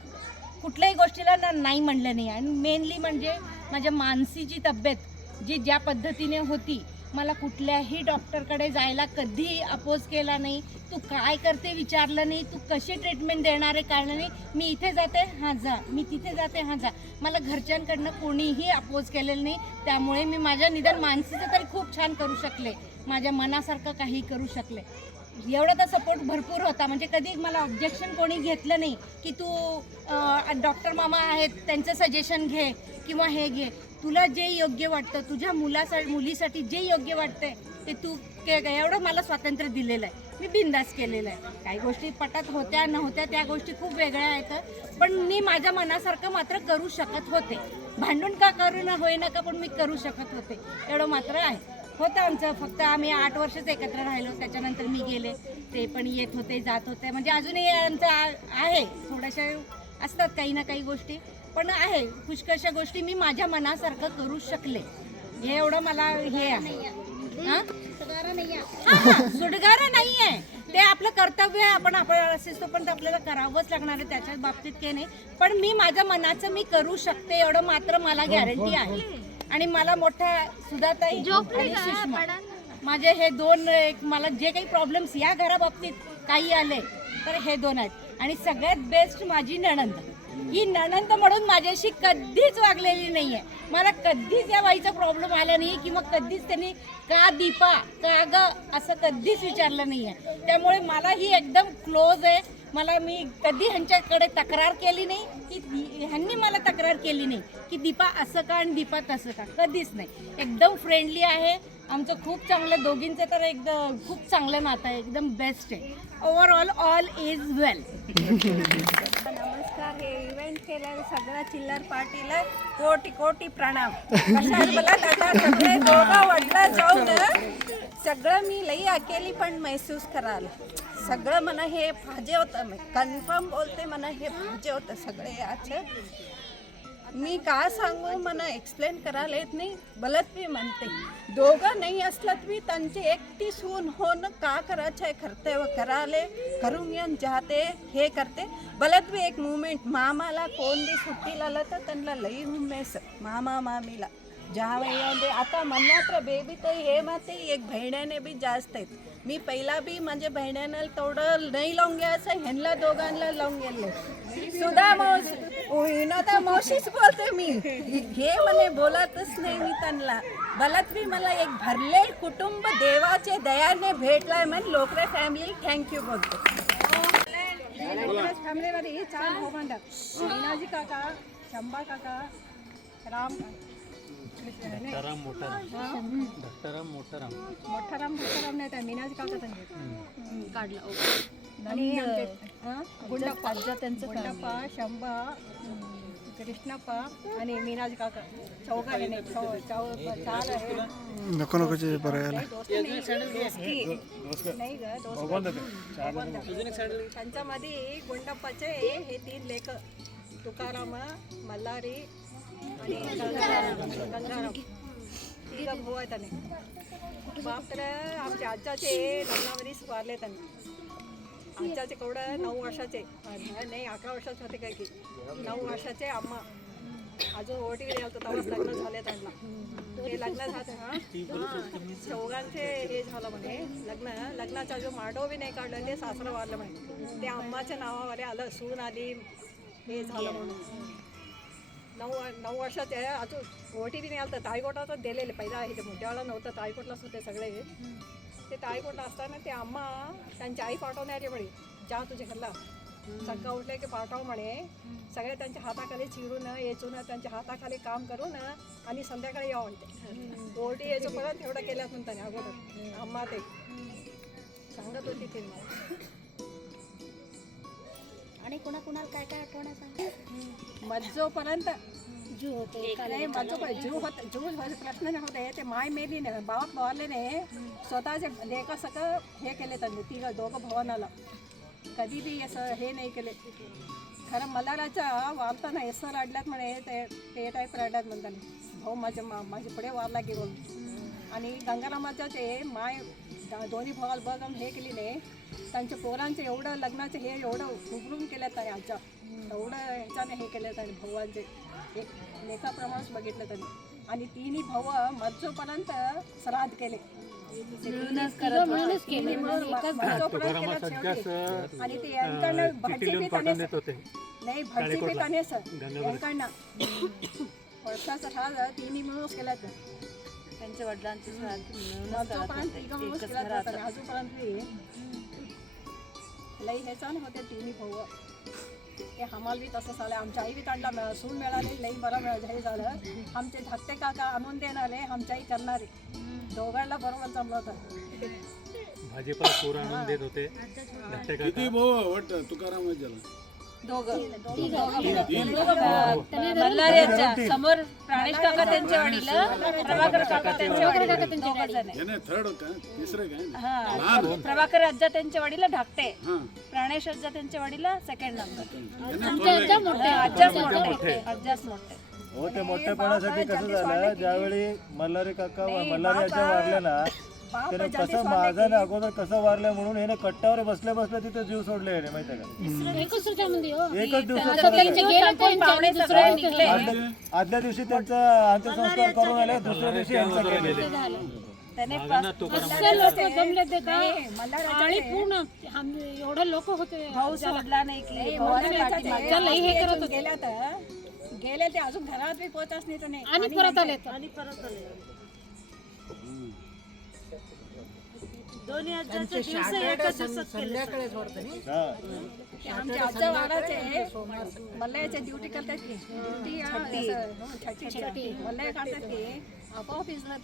कुठल्याही गोष्टीला नाही म्हणलं नाही. आणि मेनली म्हणजे माझ्या मानसीची तब्येत जी ज्या पद्धतीने होती मला कुठल्याही डॉक्टरकडे जायला कधी अपोज केला नाही. तू काय करते विचारलं नाही. तू कशी ट्रीटमेंट देणार आहे कारण नाही. मी इथे जाते हां जा, मी तिथे जाते हां जा. मला घरच्यांकडनं कोणीही अपोज केलेलं नाही. त्यामुळे मी माझ्या निदान मानसीचं तरी खूप छान करू शकले, माझ्या मनासारखं काही करू शकले. एवढा तर सपोर्ट भरपूर होता. म्हणजे कधी मला ऑब्जेक्शन कोणी घेतलं नाही की तू डॉक्टर मामा आहेत त्यांचं सजेशन घे किंवा हे घे. तुला जे योग्य वाटतं, तुझ्या मुलीसाठी जे योग्य वाटतंय ते तू एवढं मला स्वातंत्र्य दिलेलं आहे. मी बिंदास केलेलं आहे. काही गोष्टी पटत होत्या नव्हत्या त्या गोष्टी खूप वेगळ्या आहेत, पण मी माझ्या मनासारखं मात्र करू शकत होते. भांडून का करू ना होईना का पण मी करू शकत होते एवढं मात्र आहे. होतं आमचं, फक्त आम्ही 8 वर्षच एकत्र राहिलो. त्याच्यानंतर मी गेले, ते पण येत होते जात होते. म्हणजे अजूनही आमचं आहे, थोड्याशा असतात काही ना काही गोष्टी, पण आहे पुष्कळशा गोष्टी मी माझ्या मनासारखं करू शकले. हे एवढं मला हे आहे. सुडगारा नाही आहे, ते आपलं कर्तव्य आहे. आपण असेच तो पण आपल्याला करावंच लागणार आहे, त्याच्या बाबतीत काही नाही. पण मी माझ्या मनाचं मी करू शकते एवढं मात्र मला गॅरंटी आहे. आणि मला मोठ्या सुधाताई आणि सुषमा माझे हे दोन मला जे काही प्रॉब्लेम्स या घराबाबतीत काही आले तर हे दोन आहेत. आणि सगळ्यात बेस्ट माझी नणंद. ही नणंद म्हणून माझ्याशी कधीच वागलेली नाही आहे. मला कधीच या बाईचा प्रॉब्लेम आला नाही किंवा कधीच त्यांनी का दीपा का ग असं कधीच विचारलं नाही आहे. त्यामुळे मला ही एकदम क्लोज आहे. मी कधी ह्यांच्याकडे तक्रार केली नाही की ह्यांनी मला तक्रार केली नाही की दीपा असं का आणि दीपा तसं का, कधीच नाही. एकदम फ्रेंडली आहे आमचं, खूप चांगलं. दोघींचं तर एकदम खूप चांगलं नातं आहे, एकदम बेस्ट आहे. ओव्हरऑल ऑल इज वेल. नमस्कार. हे इव्हेंट केलं सगळ्या चिल्लर पार्टीला कोटी कोटी प्रणाम. कशाला मला दादा सगळे दोघं वडलं जाऊन सगळं मी लई अकेली पण महसूस कराल. सगळं मला हे पाहिजे होतं. मी कन्फर्म बोलते, मला हे पाहिजे होतं सगळे याचं. मी का सांगू, मला एक्सप्लेन करायला येत नाही. बलत मी म्हणते दोघं नाही असलं तरी त्यांची एकटी सून होणं का करायचं आहे कर्तव्य कराले करून येऊन जाते हे करते. बलत मी एक मुवमेंट मामाला कोण बी सुट्टीला आलं तर त्यांना लई उमेस मामा मामीला जावं येऊन दे. आता म्हणणार बेबी तर हे माते एक बहिण्याने बी जास्त आहेत. मी पहिला बी म्हणजे बहिण्यानं तेवढं नाही लावून घ्यायचं, ह्यांना दोघांना लावून गेले. सुधा मावशी तर मावशीच बोलते मी, हे म्हणे बोलतच नाही मी त्यांना. बलत मी मला एक भरले कुटुंब देवाचे दयाने भेटलाय म्हणून लोकरे फॅमिली थँक्यू बोलतो. फॅमिलीमध्ये 4 भाऊ बंद, मीनाजी काका, शंभा काका, राम मोठाराम नाही तर मीनाजी काका काढला. आणि गुंडप्पा गुंडप्पा, शंभा, कृष्णप्पा आणि मीनाजी काका चौघाले नाही 4 आहे. नको नकोचे बरं नाही ग त्यांच्यामध्ये गुंडप्पाचे हे 3 लेख तुकाराम, मल्हारी आणि गंगाराम 3 भाऊ आहेत. त्यांनी बाप तर आमच्या आजच्याचे लग्नावरीच वारले. त्यांनी आमच्याचे केवढं 9 वर्षाचे नाही 11 वर्षाचे होते काय की 9 वर्षाचे आम्हा अजून ओटीवर यायला तेव्हाच लग्न झाले त्यांना. ते लग्न झालं चौघांचे हे झालं म्हणे लग्नाचा जो माडो बी नाही काढलं ते सासरं वारलं म्हणे. ते आम्हाच्या नावावर आलं, सून आली हे झालं म्हणून. 9 वर्षाचे अजून ओटी बी नाही आलं तर ताईकोटातच दिलेले. पहिला हे मोठ्यावाला नव्हतं, ताईकोटलाच होते सगळे. ते ताईकोटला असताना ते आम्हा त्यांची आई पाठवणारे म्हणे जा तुझ्या घरला सकाळ उठले की पाठव म्हणे. सगळे त्यांच्या हाताखाली चिरून येचून त्यांच्या हाताखाली काम करून आणि संध्याकाळी यावं म्हणते. ओटी यायचं परत एवढं केलं म्हणताने अगोदर आम्हा ते सांगत होती ते मला. आणि कुणाकुणाला काय काय आठवण सांग. मज्जोपर्यंत जीव होते नाही जीव व्हायचा प्रश्न नाही होते. ते माय मेली नाही बाप भावाले नाही स्वतःचे लेखा सगळं हे केले त्यांनी 3 दोघं भावानाला कधी बी असं हे नाही केले. खरं मल्हाराच्या वारताना असं रडल्यात म्हणे ते टाईप रडल्यात म्हणताना भाऊ माझे पुढे वारला की बोल. आणि गंगारामाच्या ते माय दोन्ही भावाला बघ हे केली नाही. त्यांच्या पोरांचे एवढं लग्नाचे हे एवढं उभरून केल्यात आणि आजच्या एवढं ह्याच्याने हे केलं त्यांनी भावांचे एक लेखाप्रमाणेच बघितलं त्यांनी. आणि तिन्ही भाऊ मरजोपर्यंत श्राद्ध केले आणि ते यांकडनं भाजी बी त्यानेच नाही भाजी बी त्यानेच यांकडनं वर्षाचं श्राद्ध तिन्ही मिळूनच केलं त्यांच्या वडिलांचे मरजोपर्यंत तिघं मिळूनच केलं अजूनपर्यंत लई हे छान होते तिन्ही भाऊ ते आम्हाला बी तसं झालं आमच्या आई बी त्यांना सून मिळाले लई बरं हे झालं आमचे धाकटे काका आणून देणारे आमच्या आई करणारे दोघांना बरोबर जमलं होतं भाजीपाला पूर आणून देत होते किती भाऊ वाटतं तुकाराम झाला समोर प्राणेश काका त्यांचे वडील प्रभाकर काका त्यांचे वडील थर्ड काय तिसरं काय प्रभाकर आज्जा त्यांचे वडील धाकटे प्राणेश आज्जा त्यांचे वडील सेकंड नंबर आज्जाच मोठे हो ते मोठेपणासाठी कसं झालं ज्यावेळी मल्हारी काका मल्हारी आज्जा वारले ना त्याने कसं माझा ना अगोदर कसं वारलं म्हणून हे कट्ट्यावर बसल्या बसल्या तिथे जीव सोडले आहे माहिती का एकच दिवसात आदल्या दिवशी त्यांचा अंत्यसंस्कार करून आले दुसऱ्या दिवशी यांचा केले एवढे लोक होते भाऊ सोडला नाही की गेले ते अजून घरात बी पोहोचच नाही आणि परत आले दोन्ही आमच्या आजच्या वाराचे मल्ल्याचे ड्युटी करतात की ड्युटी मल्ल्या काढतात की आपोआप भिजलं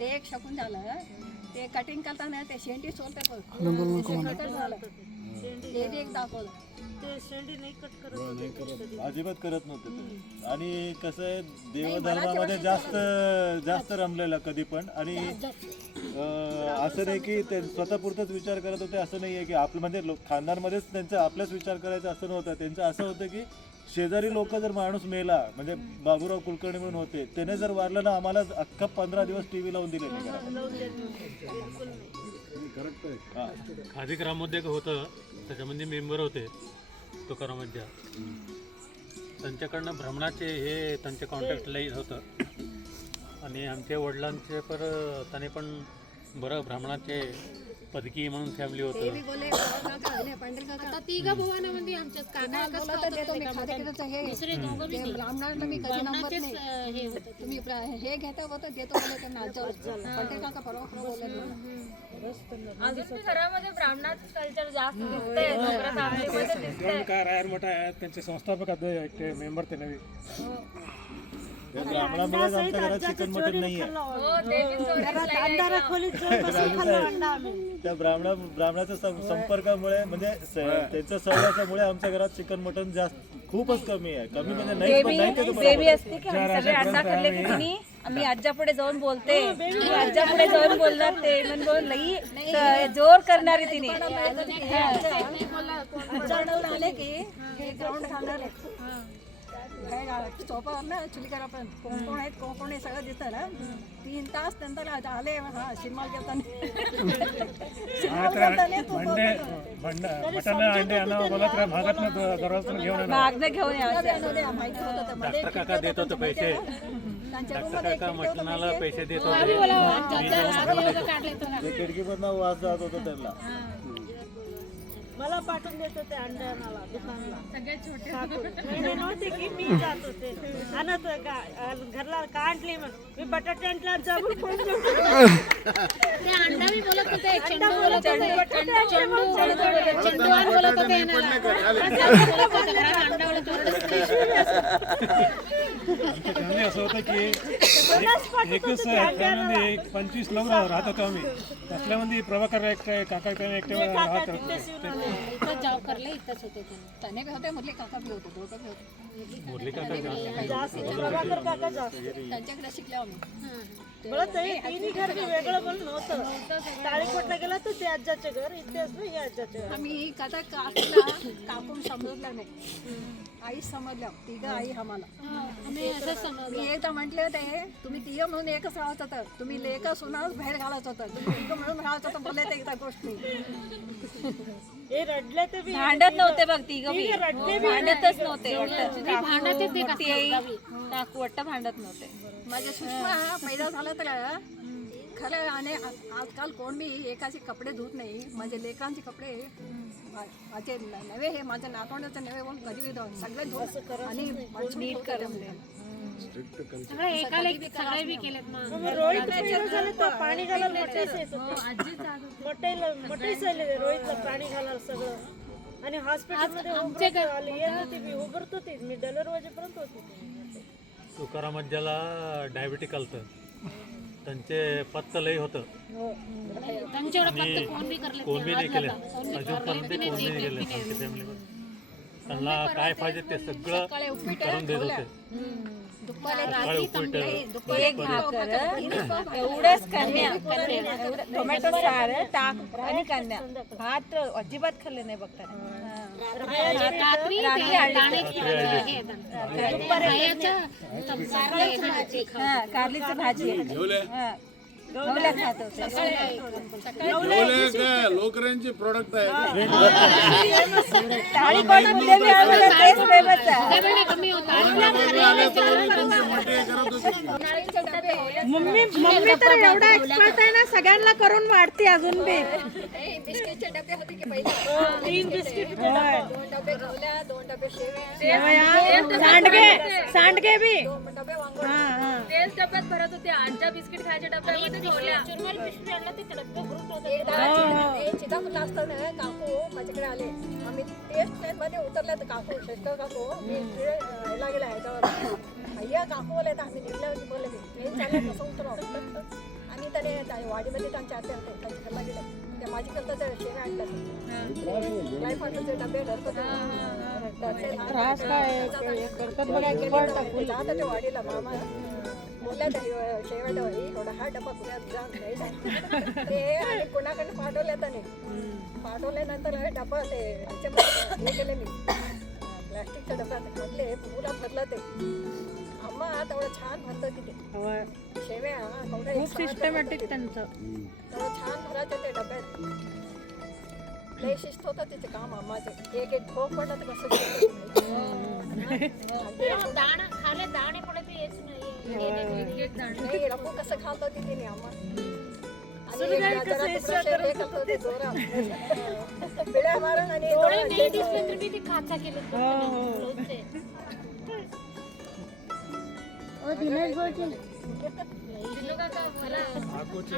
ते एक शकून झालं ते कटिंग करताना ते शेंडी सोलते ते बी एक दाखवलं अजिबात करत नव्हते आणि कसं आहे देवधर्मामध्ये जास्त रमलेला कधी पण आणि असं नाही की ते स्वतःपुरतच विचार करत होते असं नाही आहे की आपलं म्हणजे खानदानमध्येच त्यांचा आपलाच विचार करायचा असं नव्हतं त्यांचं असं होतं की शेजारी लोक जर माणूस मेला म्हणजे बाबूराव कुलकर्णी म्हणून होते त्याने जर वारलं ना आम्हाला अख्खा 15 दिवस टीव्ही लावून दिले खादी ग्रामोद्योग होतं त्याच्यामध्ये मेंबर होते तुकारामांच्या त्यांच्याकडनं भ्रमणाचे हे त्यांचे कॉन्टॅक्ट लई होतं आणि आमच्या वडिलांचे त्याने पण बरं भ्रमणाचे पदकी म्हणून फॅमिली होतं तुम्ही हे घेता होतं देतो घरामध्ये ब्राह्मणाचं कल्चर जास्त मोठा आहे त्यांचे संस्थापक ते मेंबर ते नवी ब्राह्मणामुळेच आमच्या घरात चिकन मटन नाही आहे त्या ब्राह्मणाच्या संपर्कामुळे म्हणजे त्यांच्या सहवासामुळे आमच्या घरात चिकन मटन जास्त खूपच कमी आहे कमी म्हणजे नाही असते की आम्ही सगळे अंडा खाल्ले की तिने आम्ही आज्जापुढे जाऊन बोलते आज्जापुढे जाऊन बोलणार ते म्हणून लई जोर करणारे तिने आले की हे ग्राउंड घालणार सोपावर ना चुलीकर आपण कोण आहेत कोण आहे सगळं दिसतं ना 3 तास नंतर आले हा शिरमाल मागणं घेऊन माहिती होतं काका देत होते पैसे काका मटणाला पैसे देत होते खिडकीमधनं वास जात होता त्यांना मला पाठवून देत होते अंड्याला दुकानला सगळ्यात छोटे नव्हते की मी जात होते आणत घरला का आणली मग मी बटाटे आणला जाऊन अंडा मी बोलत होते चेंडू बोलत होते चेंडू बोलत होते अंडा बोलत होते असं होतं की एकच फॅमिलीमध्ये 25 लोक राहत होतो आम्ही त्यातल्यामध्ये प्रभाकर एकटे काका एकटे राहत होते इथं जॉब करले इथंच होते त्याने बी होते मुरली काका बी होते दोघं बी होते मुरली काका जास्त प्रभाकर काका जास्त त्यांच्याकडे शिकले आम्ही तिन्ही घर वेगळं पण नव्हतं ताळीकोटला गेला तर ते आज्जाचे घर इथे असलं हे आज्जाचे घर आम्ही कथा कापून समजलं नाही आई समजल्या तिघं आई आम्हाला मी एकदा म्हटले होते तुम्ही तिघं म्हणून एकच राहत होतं तुम्ही लेखा सुनाच बाहेर घालत होतं तुम्ही तिघं म्हणून राहत होतं बोलायचं एकदा गोष्टी भांडत नव्हते बघ ती भांडतच नव्हते काकू वाटतं भांडत नव्हते. माझ्या सुषमा पैदा झाला तर खरं आणि आजकाल कोण बी एकाचे कपडे धुत नाही. माझे लेकरांचे कपडे माझे नवे हे माझ्या नातवंडाचे नवे म्हणून कधी सगळे धुत आणि नीट करमले. पाणी घालायला रोहितला पाणी घालायला सगळं आणि हॉस्पिटलमध्ये उभरत होते मी डलर वाजेपर्यंत होते. तुकारामात ज्याला डायबिटिक आलतं त्यांचे पत्त लई होतं कोण बी नाही केलं अजूनपर्यंत कोण नाही केलं आमच्या फॅमिलीमध्ये. त्यांना काय पाहिजे ते सगळं करून देत होते. सकाळी उपीट एवढंच कन्या टोमॅटो सार टाक आणि कन्या भात अजिबात खाल्ले नाही बघता. कारलीची भाजी गवल्या खात होते. लोकरांचे प्रोडक्ट आहे. मम्मी तर एवढा एक्सपर्ट आहे ना सगळ्यांना करून वाढते अजून बी. बिस्किटचे डबे होते की पहिले 3 बिस्किट 2 डबे गवल्या 2 डबे शेवया सांडगे बी डबे वांग तेच डब्यात भरत होते. आजच्या बिस्किट खायच्या डब्यामध्ये ठेवल्या. चिदापूरला असताना काकू माझ्याकडे आले. आम्ही टेस्ट ट्रेन मध्ये उतरल्या तर काकू शेतकर काकू मी ह्याला गेला ह्याच्यावर भैया काकू बोलले तर आम्ही निघल्यावर बोलले मी ट्रेन चालत कसं उतरावं आणि त्याने वाडीमध्ये त्यांच्या आत्या होते त्यांच्या घरला गेलं. त्या माझी करता त्या शेव्या आणल्या लाईफ फाटरचे डबे घरपत जात ते वाडीला मामा बोलल्या त्या शेवट थोडा हा डबा पुण्यात जाऊन घ्यायचा ते आणि कोणाकडे पाठवल्या त्याने पाठवल्यानंतर हे डबा ते हे केले मी प्लॅस्टिकच्या डब्यात घातले पुरा भरलं ते अम्मा तेवढं छान भरतं तिथे शेव्या खूप सिस्टमॅटिक त्यांचं तेवढं छान भरायचं ते डब्यात. लय शिस्त होतं तिचे काम अम्माचे. एक एक ठोक पडलं तर कसं दाणे पडत येत नाही. रफू कसं खात होती तिने अम्मा पिळ्या मारून आणि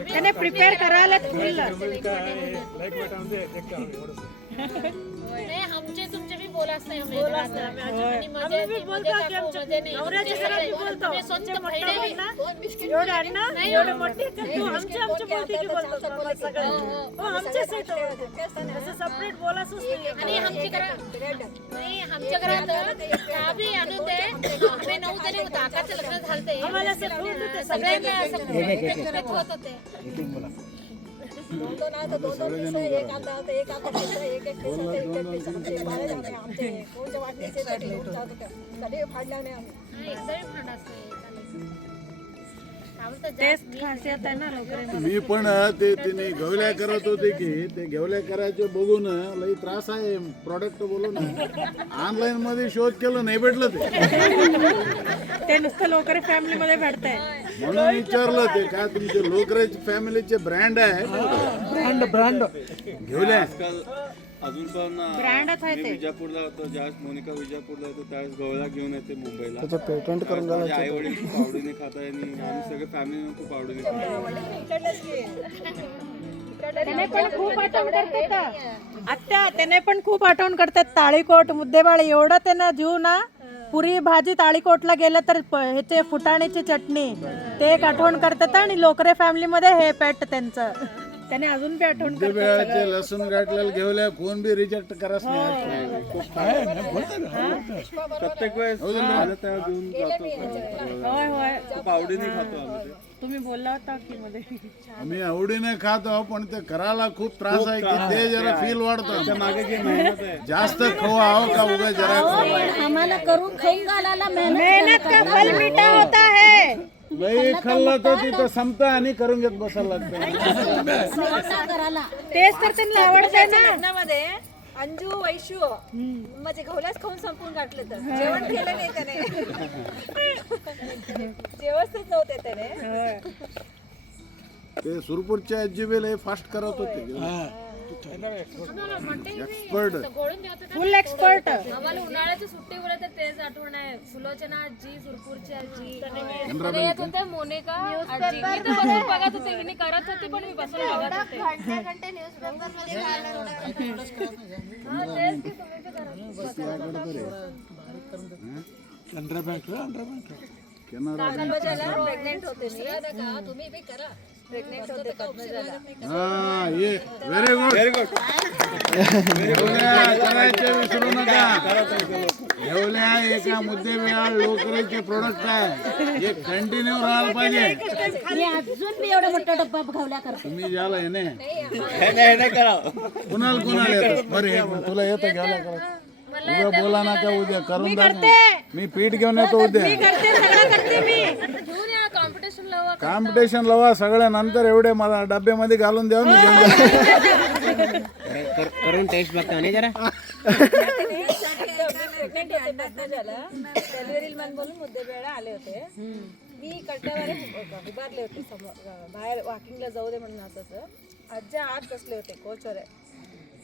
त्याने प्रिपेअर करायला फुल हमचे तुमचे भी बोलाच नाही आम्ही बी बोलतो की नवऱ्याच्या घरात बी बोलतो. एवढे अण्णा एवढे मोठे तू आमचे बोलते की बोलतो सगळं आमचेच असं सेपरेट बोलायचंच नाही. आमच्या घरात बी आणून दे. आम्ही 9 जणी होतो. आकाचं लग्न झालते आम्हाला सगळ्यांना होत होते. 2 नाही तर 2 एक आता एक आता एक आमचे कोणच्या वाटणीचे कधी फाडल्या नाही आम्ही. तेच खासियत आहे ना लोकरे. मी पण ते तिने गवल्या करत होते की ते गवल्या करायचे बघून लई त्रास आहे. प्रॉडक्ट बोलून ऑनलाईन मध्ये शोध केलं नाही भेटलं ते नुसतं लोकरे फॅमिली मध्ये भेटतंय म्हणून विचारलं ते का तुमचे लोकरेज फॅमिलीचे ब्रँड आहे ब्रँड घेवल्या अजून पण ब्रँडच आहे ते. विजापूरला होतो ज्यावेळेस मोनिका विजापूरला होतो त्यावेळेस गवळा घेऊन येते मुंबईला. पेटंट करून आई वडील खूप आवडीने खातात आणि आम्ही सगळे फॅमिली खूप आवडीने खातो. त्याने पण खूप आठवण करतात आत्या. त्याने पण खूप आठवण करतात. ताळीकोट मुद्देबाळ एवढं त्यांना जीव ना. पुरी भाजी ताळीकोटला गेलं तर ह्याचे फुटाण्याची चटणी ते एक आठवण करतात. आणि लोकरे फॅमिली मध्ये हे पेट त्यांचं त्याने अजून बी आठवण वेळाचे लसूण गाठलेलं घेवल्या कोण बी रिजेक्ट कराच नाही. प्रत्येक वेळेस आलं तेव्हा घेऊन जातो. होय होय खूप आवडीने खातो आम्ही ते. तुम्ही बोलला होता की मध्ये आम्ही आवडीने खातो पण ते करायला खूप त्रास आहे की ते जरा फील वाढतं. मागे जी मेहनत आहे जास्त खवा आहो का उगा जरा आम्हाला करून खाऊन घालायला मेहनत का फल मीठा होता है. लई खाल्लं तर तिथं संपतं आणि करून घेत बसायला लागतं. तेच तर त्यांना आवडतंय ना. अंजू वैशू माझे घोल्याच खाऊन संपून गाठलं तर जेवण केलं नाही त्याने जेवणच नव्हते त्याने ते सुरपूरचे आजी लय फास्ट करत होते एक्सपर्ट फुल एक्सपर्ट आम्हाला उन्हाळ्याच्या सुट्टीवर तर तेच आठवण आहे. सुलोचना आजी, सुरपूरची आजी, सगळे येत होते, मोनिका आजी. मी तर बसून बघत होते, हिने करत होती पण मी बसून बघत होते. हा, तेच की तुम्ही ते प्रेग्नेंट होते मी. तुम्ही बी करा. प्रेग्नेंट होते पद्मजाला. हा ये व्हेरी गुड करायचे विसरू नका. घेवल्या एका मुद्देवेळ लोकरीचे प्रोडक्ट आहे हे कंटिन्यू राहायला पाहिजे. मी अजून मी एवढा मोठा डब्बा घावल्या करते. तुम्ही ज्याला येणे कुणाला येतं बरं हे तुला येतं घ्यायला करा. उद्या बोला ना का उद्या करून दाखव. मी पीठ घेऊन येतो उद्या. घेऊन या कॉम्पिटिशन लावा. कॉम्पिटिशन लावा सगळ्या नंतर एवढे मला डब्यामध्ये घालून द्या मी घेऊन जातो. करून टेस्ट बघता नाही जरा. प्रेग्नेंट होते पद्मजाला. डिलिव्हरी मॅन बोलून मुद्देवेळा आले होते. मी कट्ट्यावर उभारले होते समोर बाहेर वॉकिंगला जाऊ दे म्हणून असं. आज्या आत बसले होते कोचवर.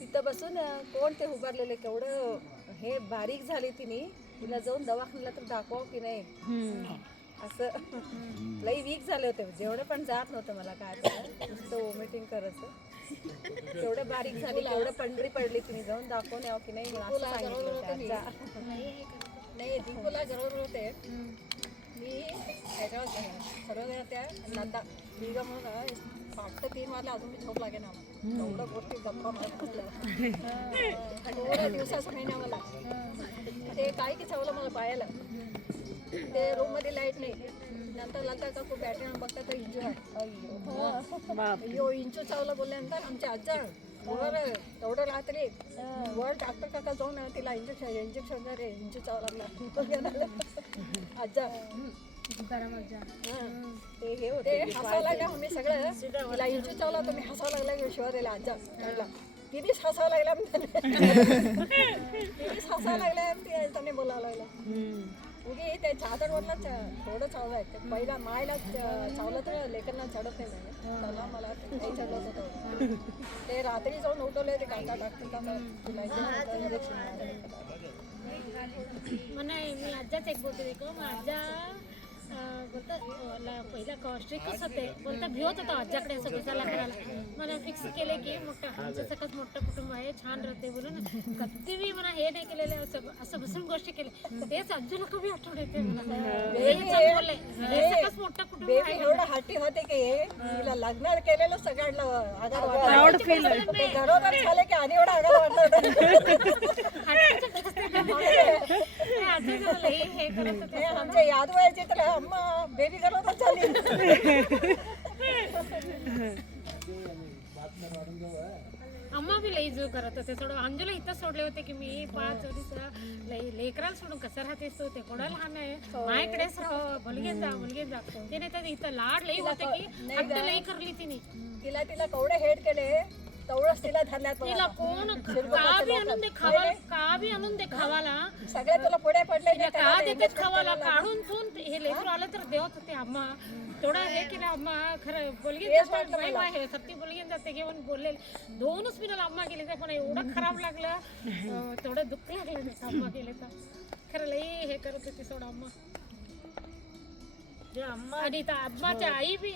तिथं बसून कोण ते उभारलेले केवढं हे बारीक झाली तिला जाऊन दवाखान्याला तर दाखवा की नाही असं. लई वीक झाले होते. जेवढं पण जात नव्हतं मला काय तर नुसतं वॉमिटिंग करायचं. केवढे बारीक झाली केवढं पंढरी पडली जाऊन दाखवून यावं की नाही म्हणून असं सांगितलं होतं. नाही दीपूला जरूर होते. मी ह्याच्यावर सर्व त्या नंदा दुर्गा म्हणून फक्त 3 वाजला अजून मी झोप लागे ना. एवढं गोष्टी गप्पा थोड्या दिवसाचं महिना मला ते काय की चावलं मला पायाला. ते रूममध्ये लाईट नाही. नंतर लता का खूप बॅटरी बघता तर इंजू आहे. इंचू चावलं बोलल्यानंतर आमच्या आजा एवढं रात्री वर डॉक्टर काका जाऊन तिला इंजेक्शन रे इंचू चावला आजा ते हे होते हसावं लागला. मी सगळं तिला इंचू चावला तर मी हसावं लागला शिवारेला आजा म्हणला. तिनेच हसावं लागला. तिनेच हसावं लागला त्याने बोलावं लागला. उगी ते चादरवरला थोडं चावलं आहे. पहिला मायला चावलं तर लेकरांना चढत नाही म्हणे. मला काही चढवत होतं. ते रात्री जाऊन उठवले होते काका डॉक्टर काका तुला इंजेक्शन नाही मी आज्याच एक बोलते आज्या बोलता पहिला स्ट्रिक्टच होते. बोलता भिवत होता आज्याकडे असं बसायला करायला. मला फिक्स केले की मोठं आमचं सगळं मोठं कुटुंब आहे छान राहते बोलून कधी बी मला हे नाही केलेलं असं बसून गोष्टी केल्या. तेच आजूला कमी आठवण येते मोठं कुटुंब आहे. एवढं हाटी होते की तिला लग्न केलेलं सगळ्यांना आधार वाटत. घरोघर झाले की आणि एवढा आधार वाटत. आमच्या याद व्हायचे तर अम्मा बेबी करत चालली. अम्मा बी लई जो करत होते. थोडं अंजूला इथं सोडले होते की मी 5 वर्ष लेकराला सोडून कसं राहतेस तो ते कोणा लहान आहे माझ्याकडेच राह मुलगी जा ते नाही तर इथं लाड लई होते की आता लई करली तिला केवढे हेड केले तेवढंच तिला धरल्यात. तिला कोण का बी आणून दे खावाला सगळे तुला पुढे पडले का देतेच खावाला काढून ठेवून हे लेकरू आलं तर देवत होते. अम्मा थोडा हे केलं अम्मा खरं बोलगी सत्ती बोलगी जाते घेऊन बोलले 2च मिनिट अम्मा गेले तर पण एवढं खराब लागलं तेवढं दुःख लागलं नाही अम्मा गेले तर. खरं लई हे करत होती सोडा अम्मा. आणि अम्माच्या आई बी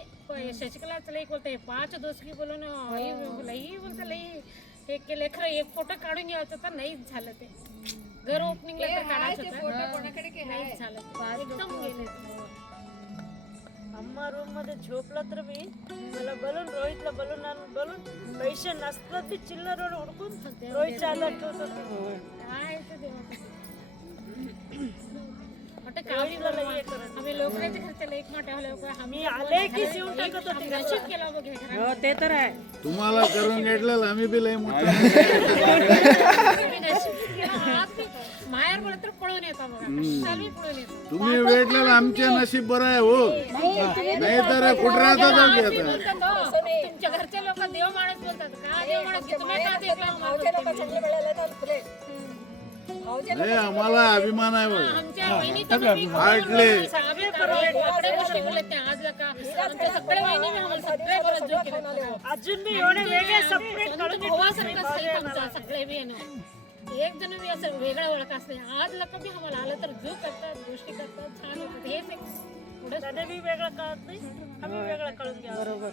शशिकलाच लई बोलते 5 दोस्ती बोलून आई लई बोलतं लई हे केले. खरं एक फोटो काढून घ्यायचं तर नाहीच झालं. ते घर ओपनिंगला तर काढायचं नाहीच झालं. एकदम गेले. अम्मा रूम मध्ये झोपला तर मी मला बलून रोहितला बलून आणून बलून पैसे नसलं ते चिल्लर हुडकून रोहितच्या हातात ठेवत होते. काय ते देवा आम्ही लोकांच्या घरच्या एक मोठ्या आम्ही आले की शिवून टाकत होते. नशीब केला बघ हे ते तर आहे. तुम्हाला करून घेतलेलं आम्ही बी लय मोठं. नशीब केला. माहेर बोलत तर पळून येतो बघा कशाला मी पळून येतो तुम्ही भेटलेलं आमचे नशीब बरं आहे हो, नाही तर कुठं राहतात आम्ही बोलतात हो. तुमच्या घरचे लोक देव माणूस बोलतात का देव माणूस की तुम्ही का नाही, आम्हाला अभिमान आहे बघ. आमच्या बहिणी तर मी हार्टले आम्ही सगळ्या गोष्टी बोलत त्या आज का आमच्या सगळ्या बहिणी मी आम्हाला सगळे बरं जो केलं अजून मी एवढे वेगळे सेपरेट तुम्ही भावासारखं सहित आमचा सगळे बी एक जण मी असं वेगळा ओळख असते आज लोक बी आम्हाला आलं तर जो करतात गोष्टी करतात छान होतात हेच एक पुढे त्याने बी वेगळं कळत नाही आम्ही वेगळं कळून घ्या बरोबर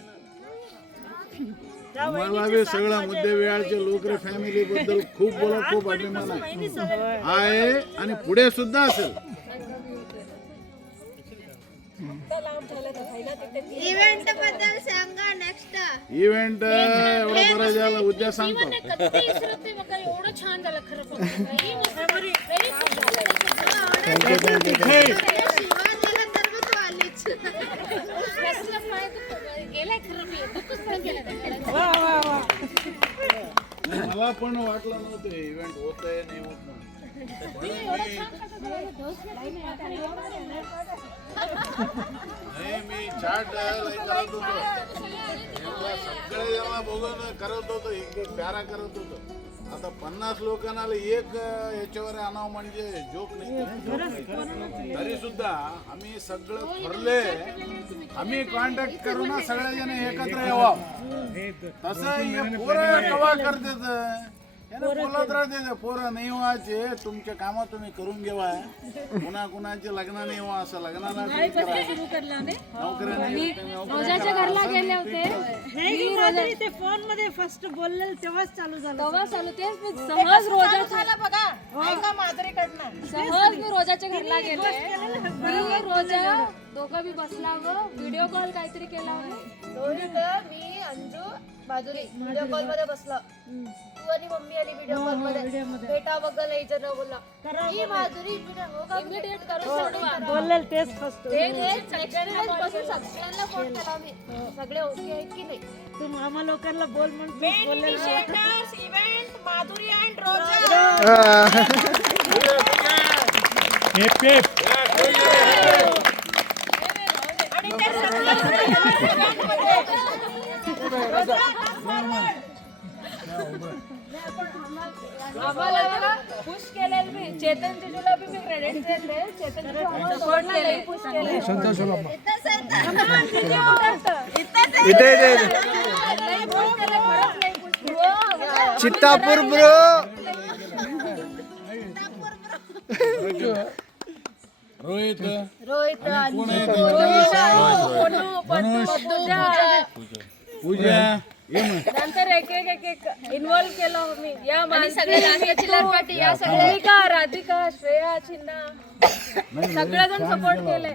मला बी सगळ्या मुद्दे वेळाचे लोकरे फॅमिली बद्दल खूप बोलत खूप अभिमान आहे आणि पुढे सुद्धा असेल. इव्हेंट बद्दल सांगा नेक्स्ट इव्हेंट एवढं बरं झालं उद्या सांगतो. कधी विसरत नाही बघा एवढं छान झालं खरं काही मेमरी गेलाय खरं मी दुःखच पण केलं मला पण वाटलं नव्हतं इव्हेंट होत आहे नाही होत नाही. नाही मी चाट करत होतो सगळे जेव्हा बघून करत होतो एक प्यारा करत होतो. आता 50 लोकांना एक याच्यावर आणावं म्हणजे जोक नाही. तरी सुद्धा आम्ही सगळं ठरले आम्ही कॉन्टॅक्ट करू ना सगळेजण एकत्र यावं. तसं हे पोरं कवा करतात बोलत राहते पोरं नाही व्हायचे तुमचे काम तुम्ही करून घेवा कुणाचे लग्न नाही व्हा असं लग्नाला रोजाच्या घरला गेले होते ते फोन मध्ये फर्स्ट बोलले तेव्हाच चालू झालं तेव्हा चालू तेच मी सहज रोजा झालं बघा ऐका माधुरीकडनं सहज मी रोजाच्या घरला गेले मी रोजा दोघं बी बसला व व्हिडिओ कॉल काहीतरी केला मी अंजू माधुरी व्हिडिओ कॉल मध्ये बसला तू आणि मम्मी आणि व्हिडिओ कॉल मध्ये बेटा बघायला यायचं न बोलला ही माधुरी इमिडिएट करून बोलले तेच फर्स्ट सगळ्यांना फोन केला आम्ही सगळे ओके आहेत की नाही तू मामा लोकांना बोल म्हणून बोलले इव्हेंट माधुरी अँड रोजा आणि ते आम्हाला बघा पुश केलेलं मी चेतन जिजूला बी मी क्रेडिट देते चेतन जिजू आम्हाला सोडला लई पुश केले चित्तापूर ब्रो रोहित पूजा नंतर एक इन्व्हॉल्व केलं मी या सगळे चिल्लर पार्टी या सगळे राधिका श्रेया चिन्ना सगळेजण सपोर्ट केले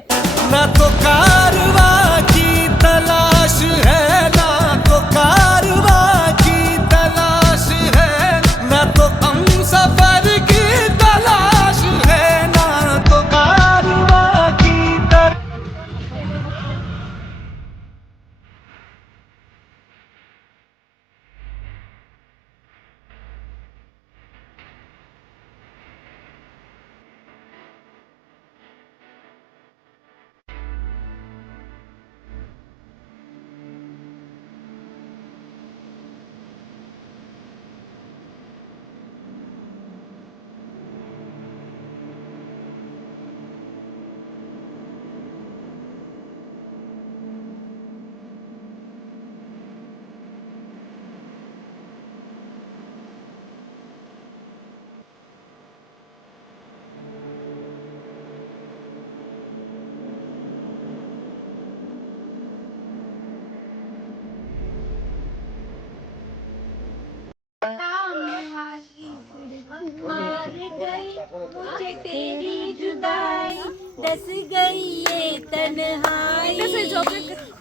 ना तो कारवा की तलाश है ना तो कारवा की तलाश है ना तो हम सफर की तलाश है ना तो कारवा की मुझे तेरी जुदाई दस गई ये तन्हाई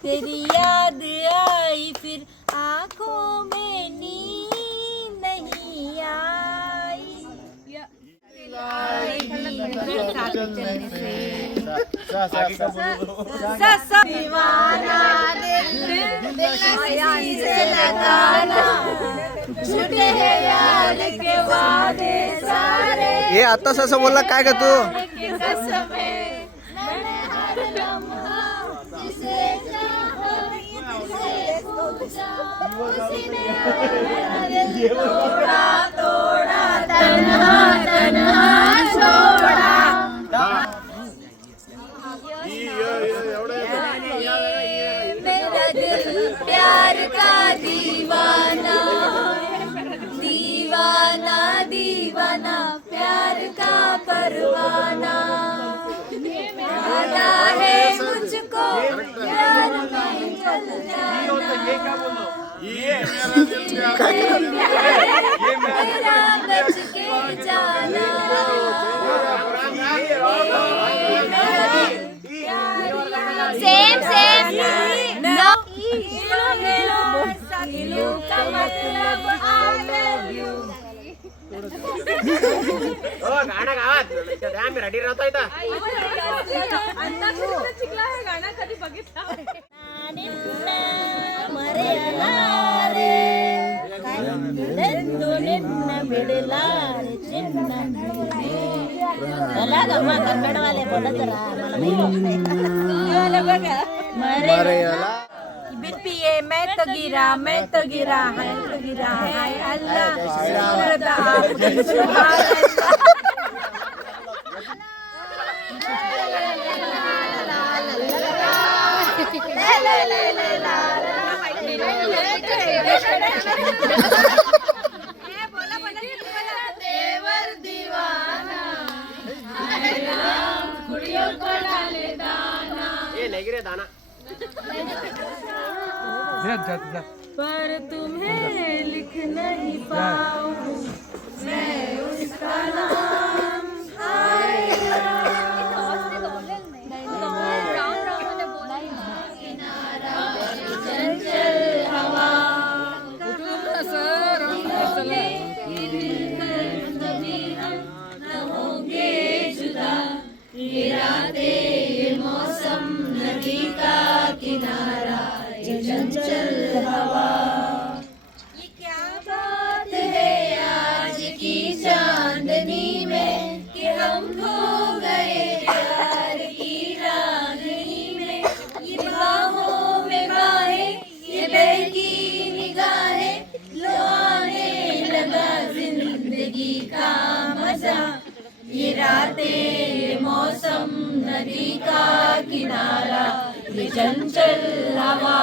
तेरी याद आई फिर आंखों में नींद नहीं आई हे आताच असं बोलला काय का तू प्यार का दीवाना दीवाना दीवाना प्यार का परवाना आता है मुझको प्यार में जल जाना मेरा बच के जाना सेम सेम नो इलो का मतलब I love you गाणं गावात आम्ही रेडी राहतो इथं चिकला हे गाणं कधी बघितलं कन्नडवाले बोलत बिपिए मैं तो गिरा है तो गिरा है अल्लाह देवर दीवाना कुड़ियों को डाले दाना ये नहीं गिरे दाना पर तुम्हें लिख नहीं पाऊं मैं उसका नाम चंचल हवा न होंगे जुदा ये रातें ये मौसम नदी का किनारा ये चंचल हवा ये क्या बात है आज की चांदनी में कि हम खो गए प्यार की रागनी में ये बाहों में बाहें ये बहकी निगाहें लो आने लगा जिंदगी का मजा ये रातें ये मौसम नदी का किनारा ये चंचल हवा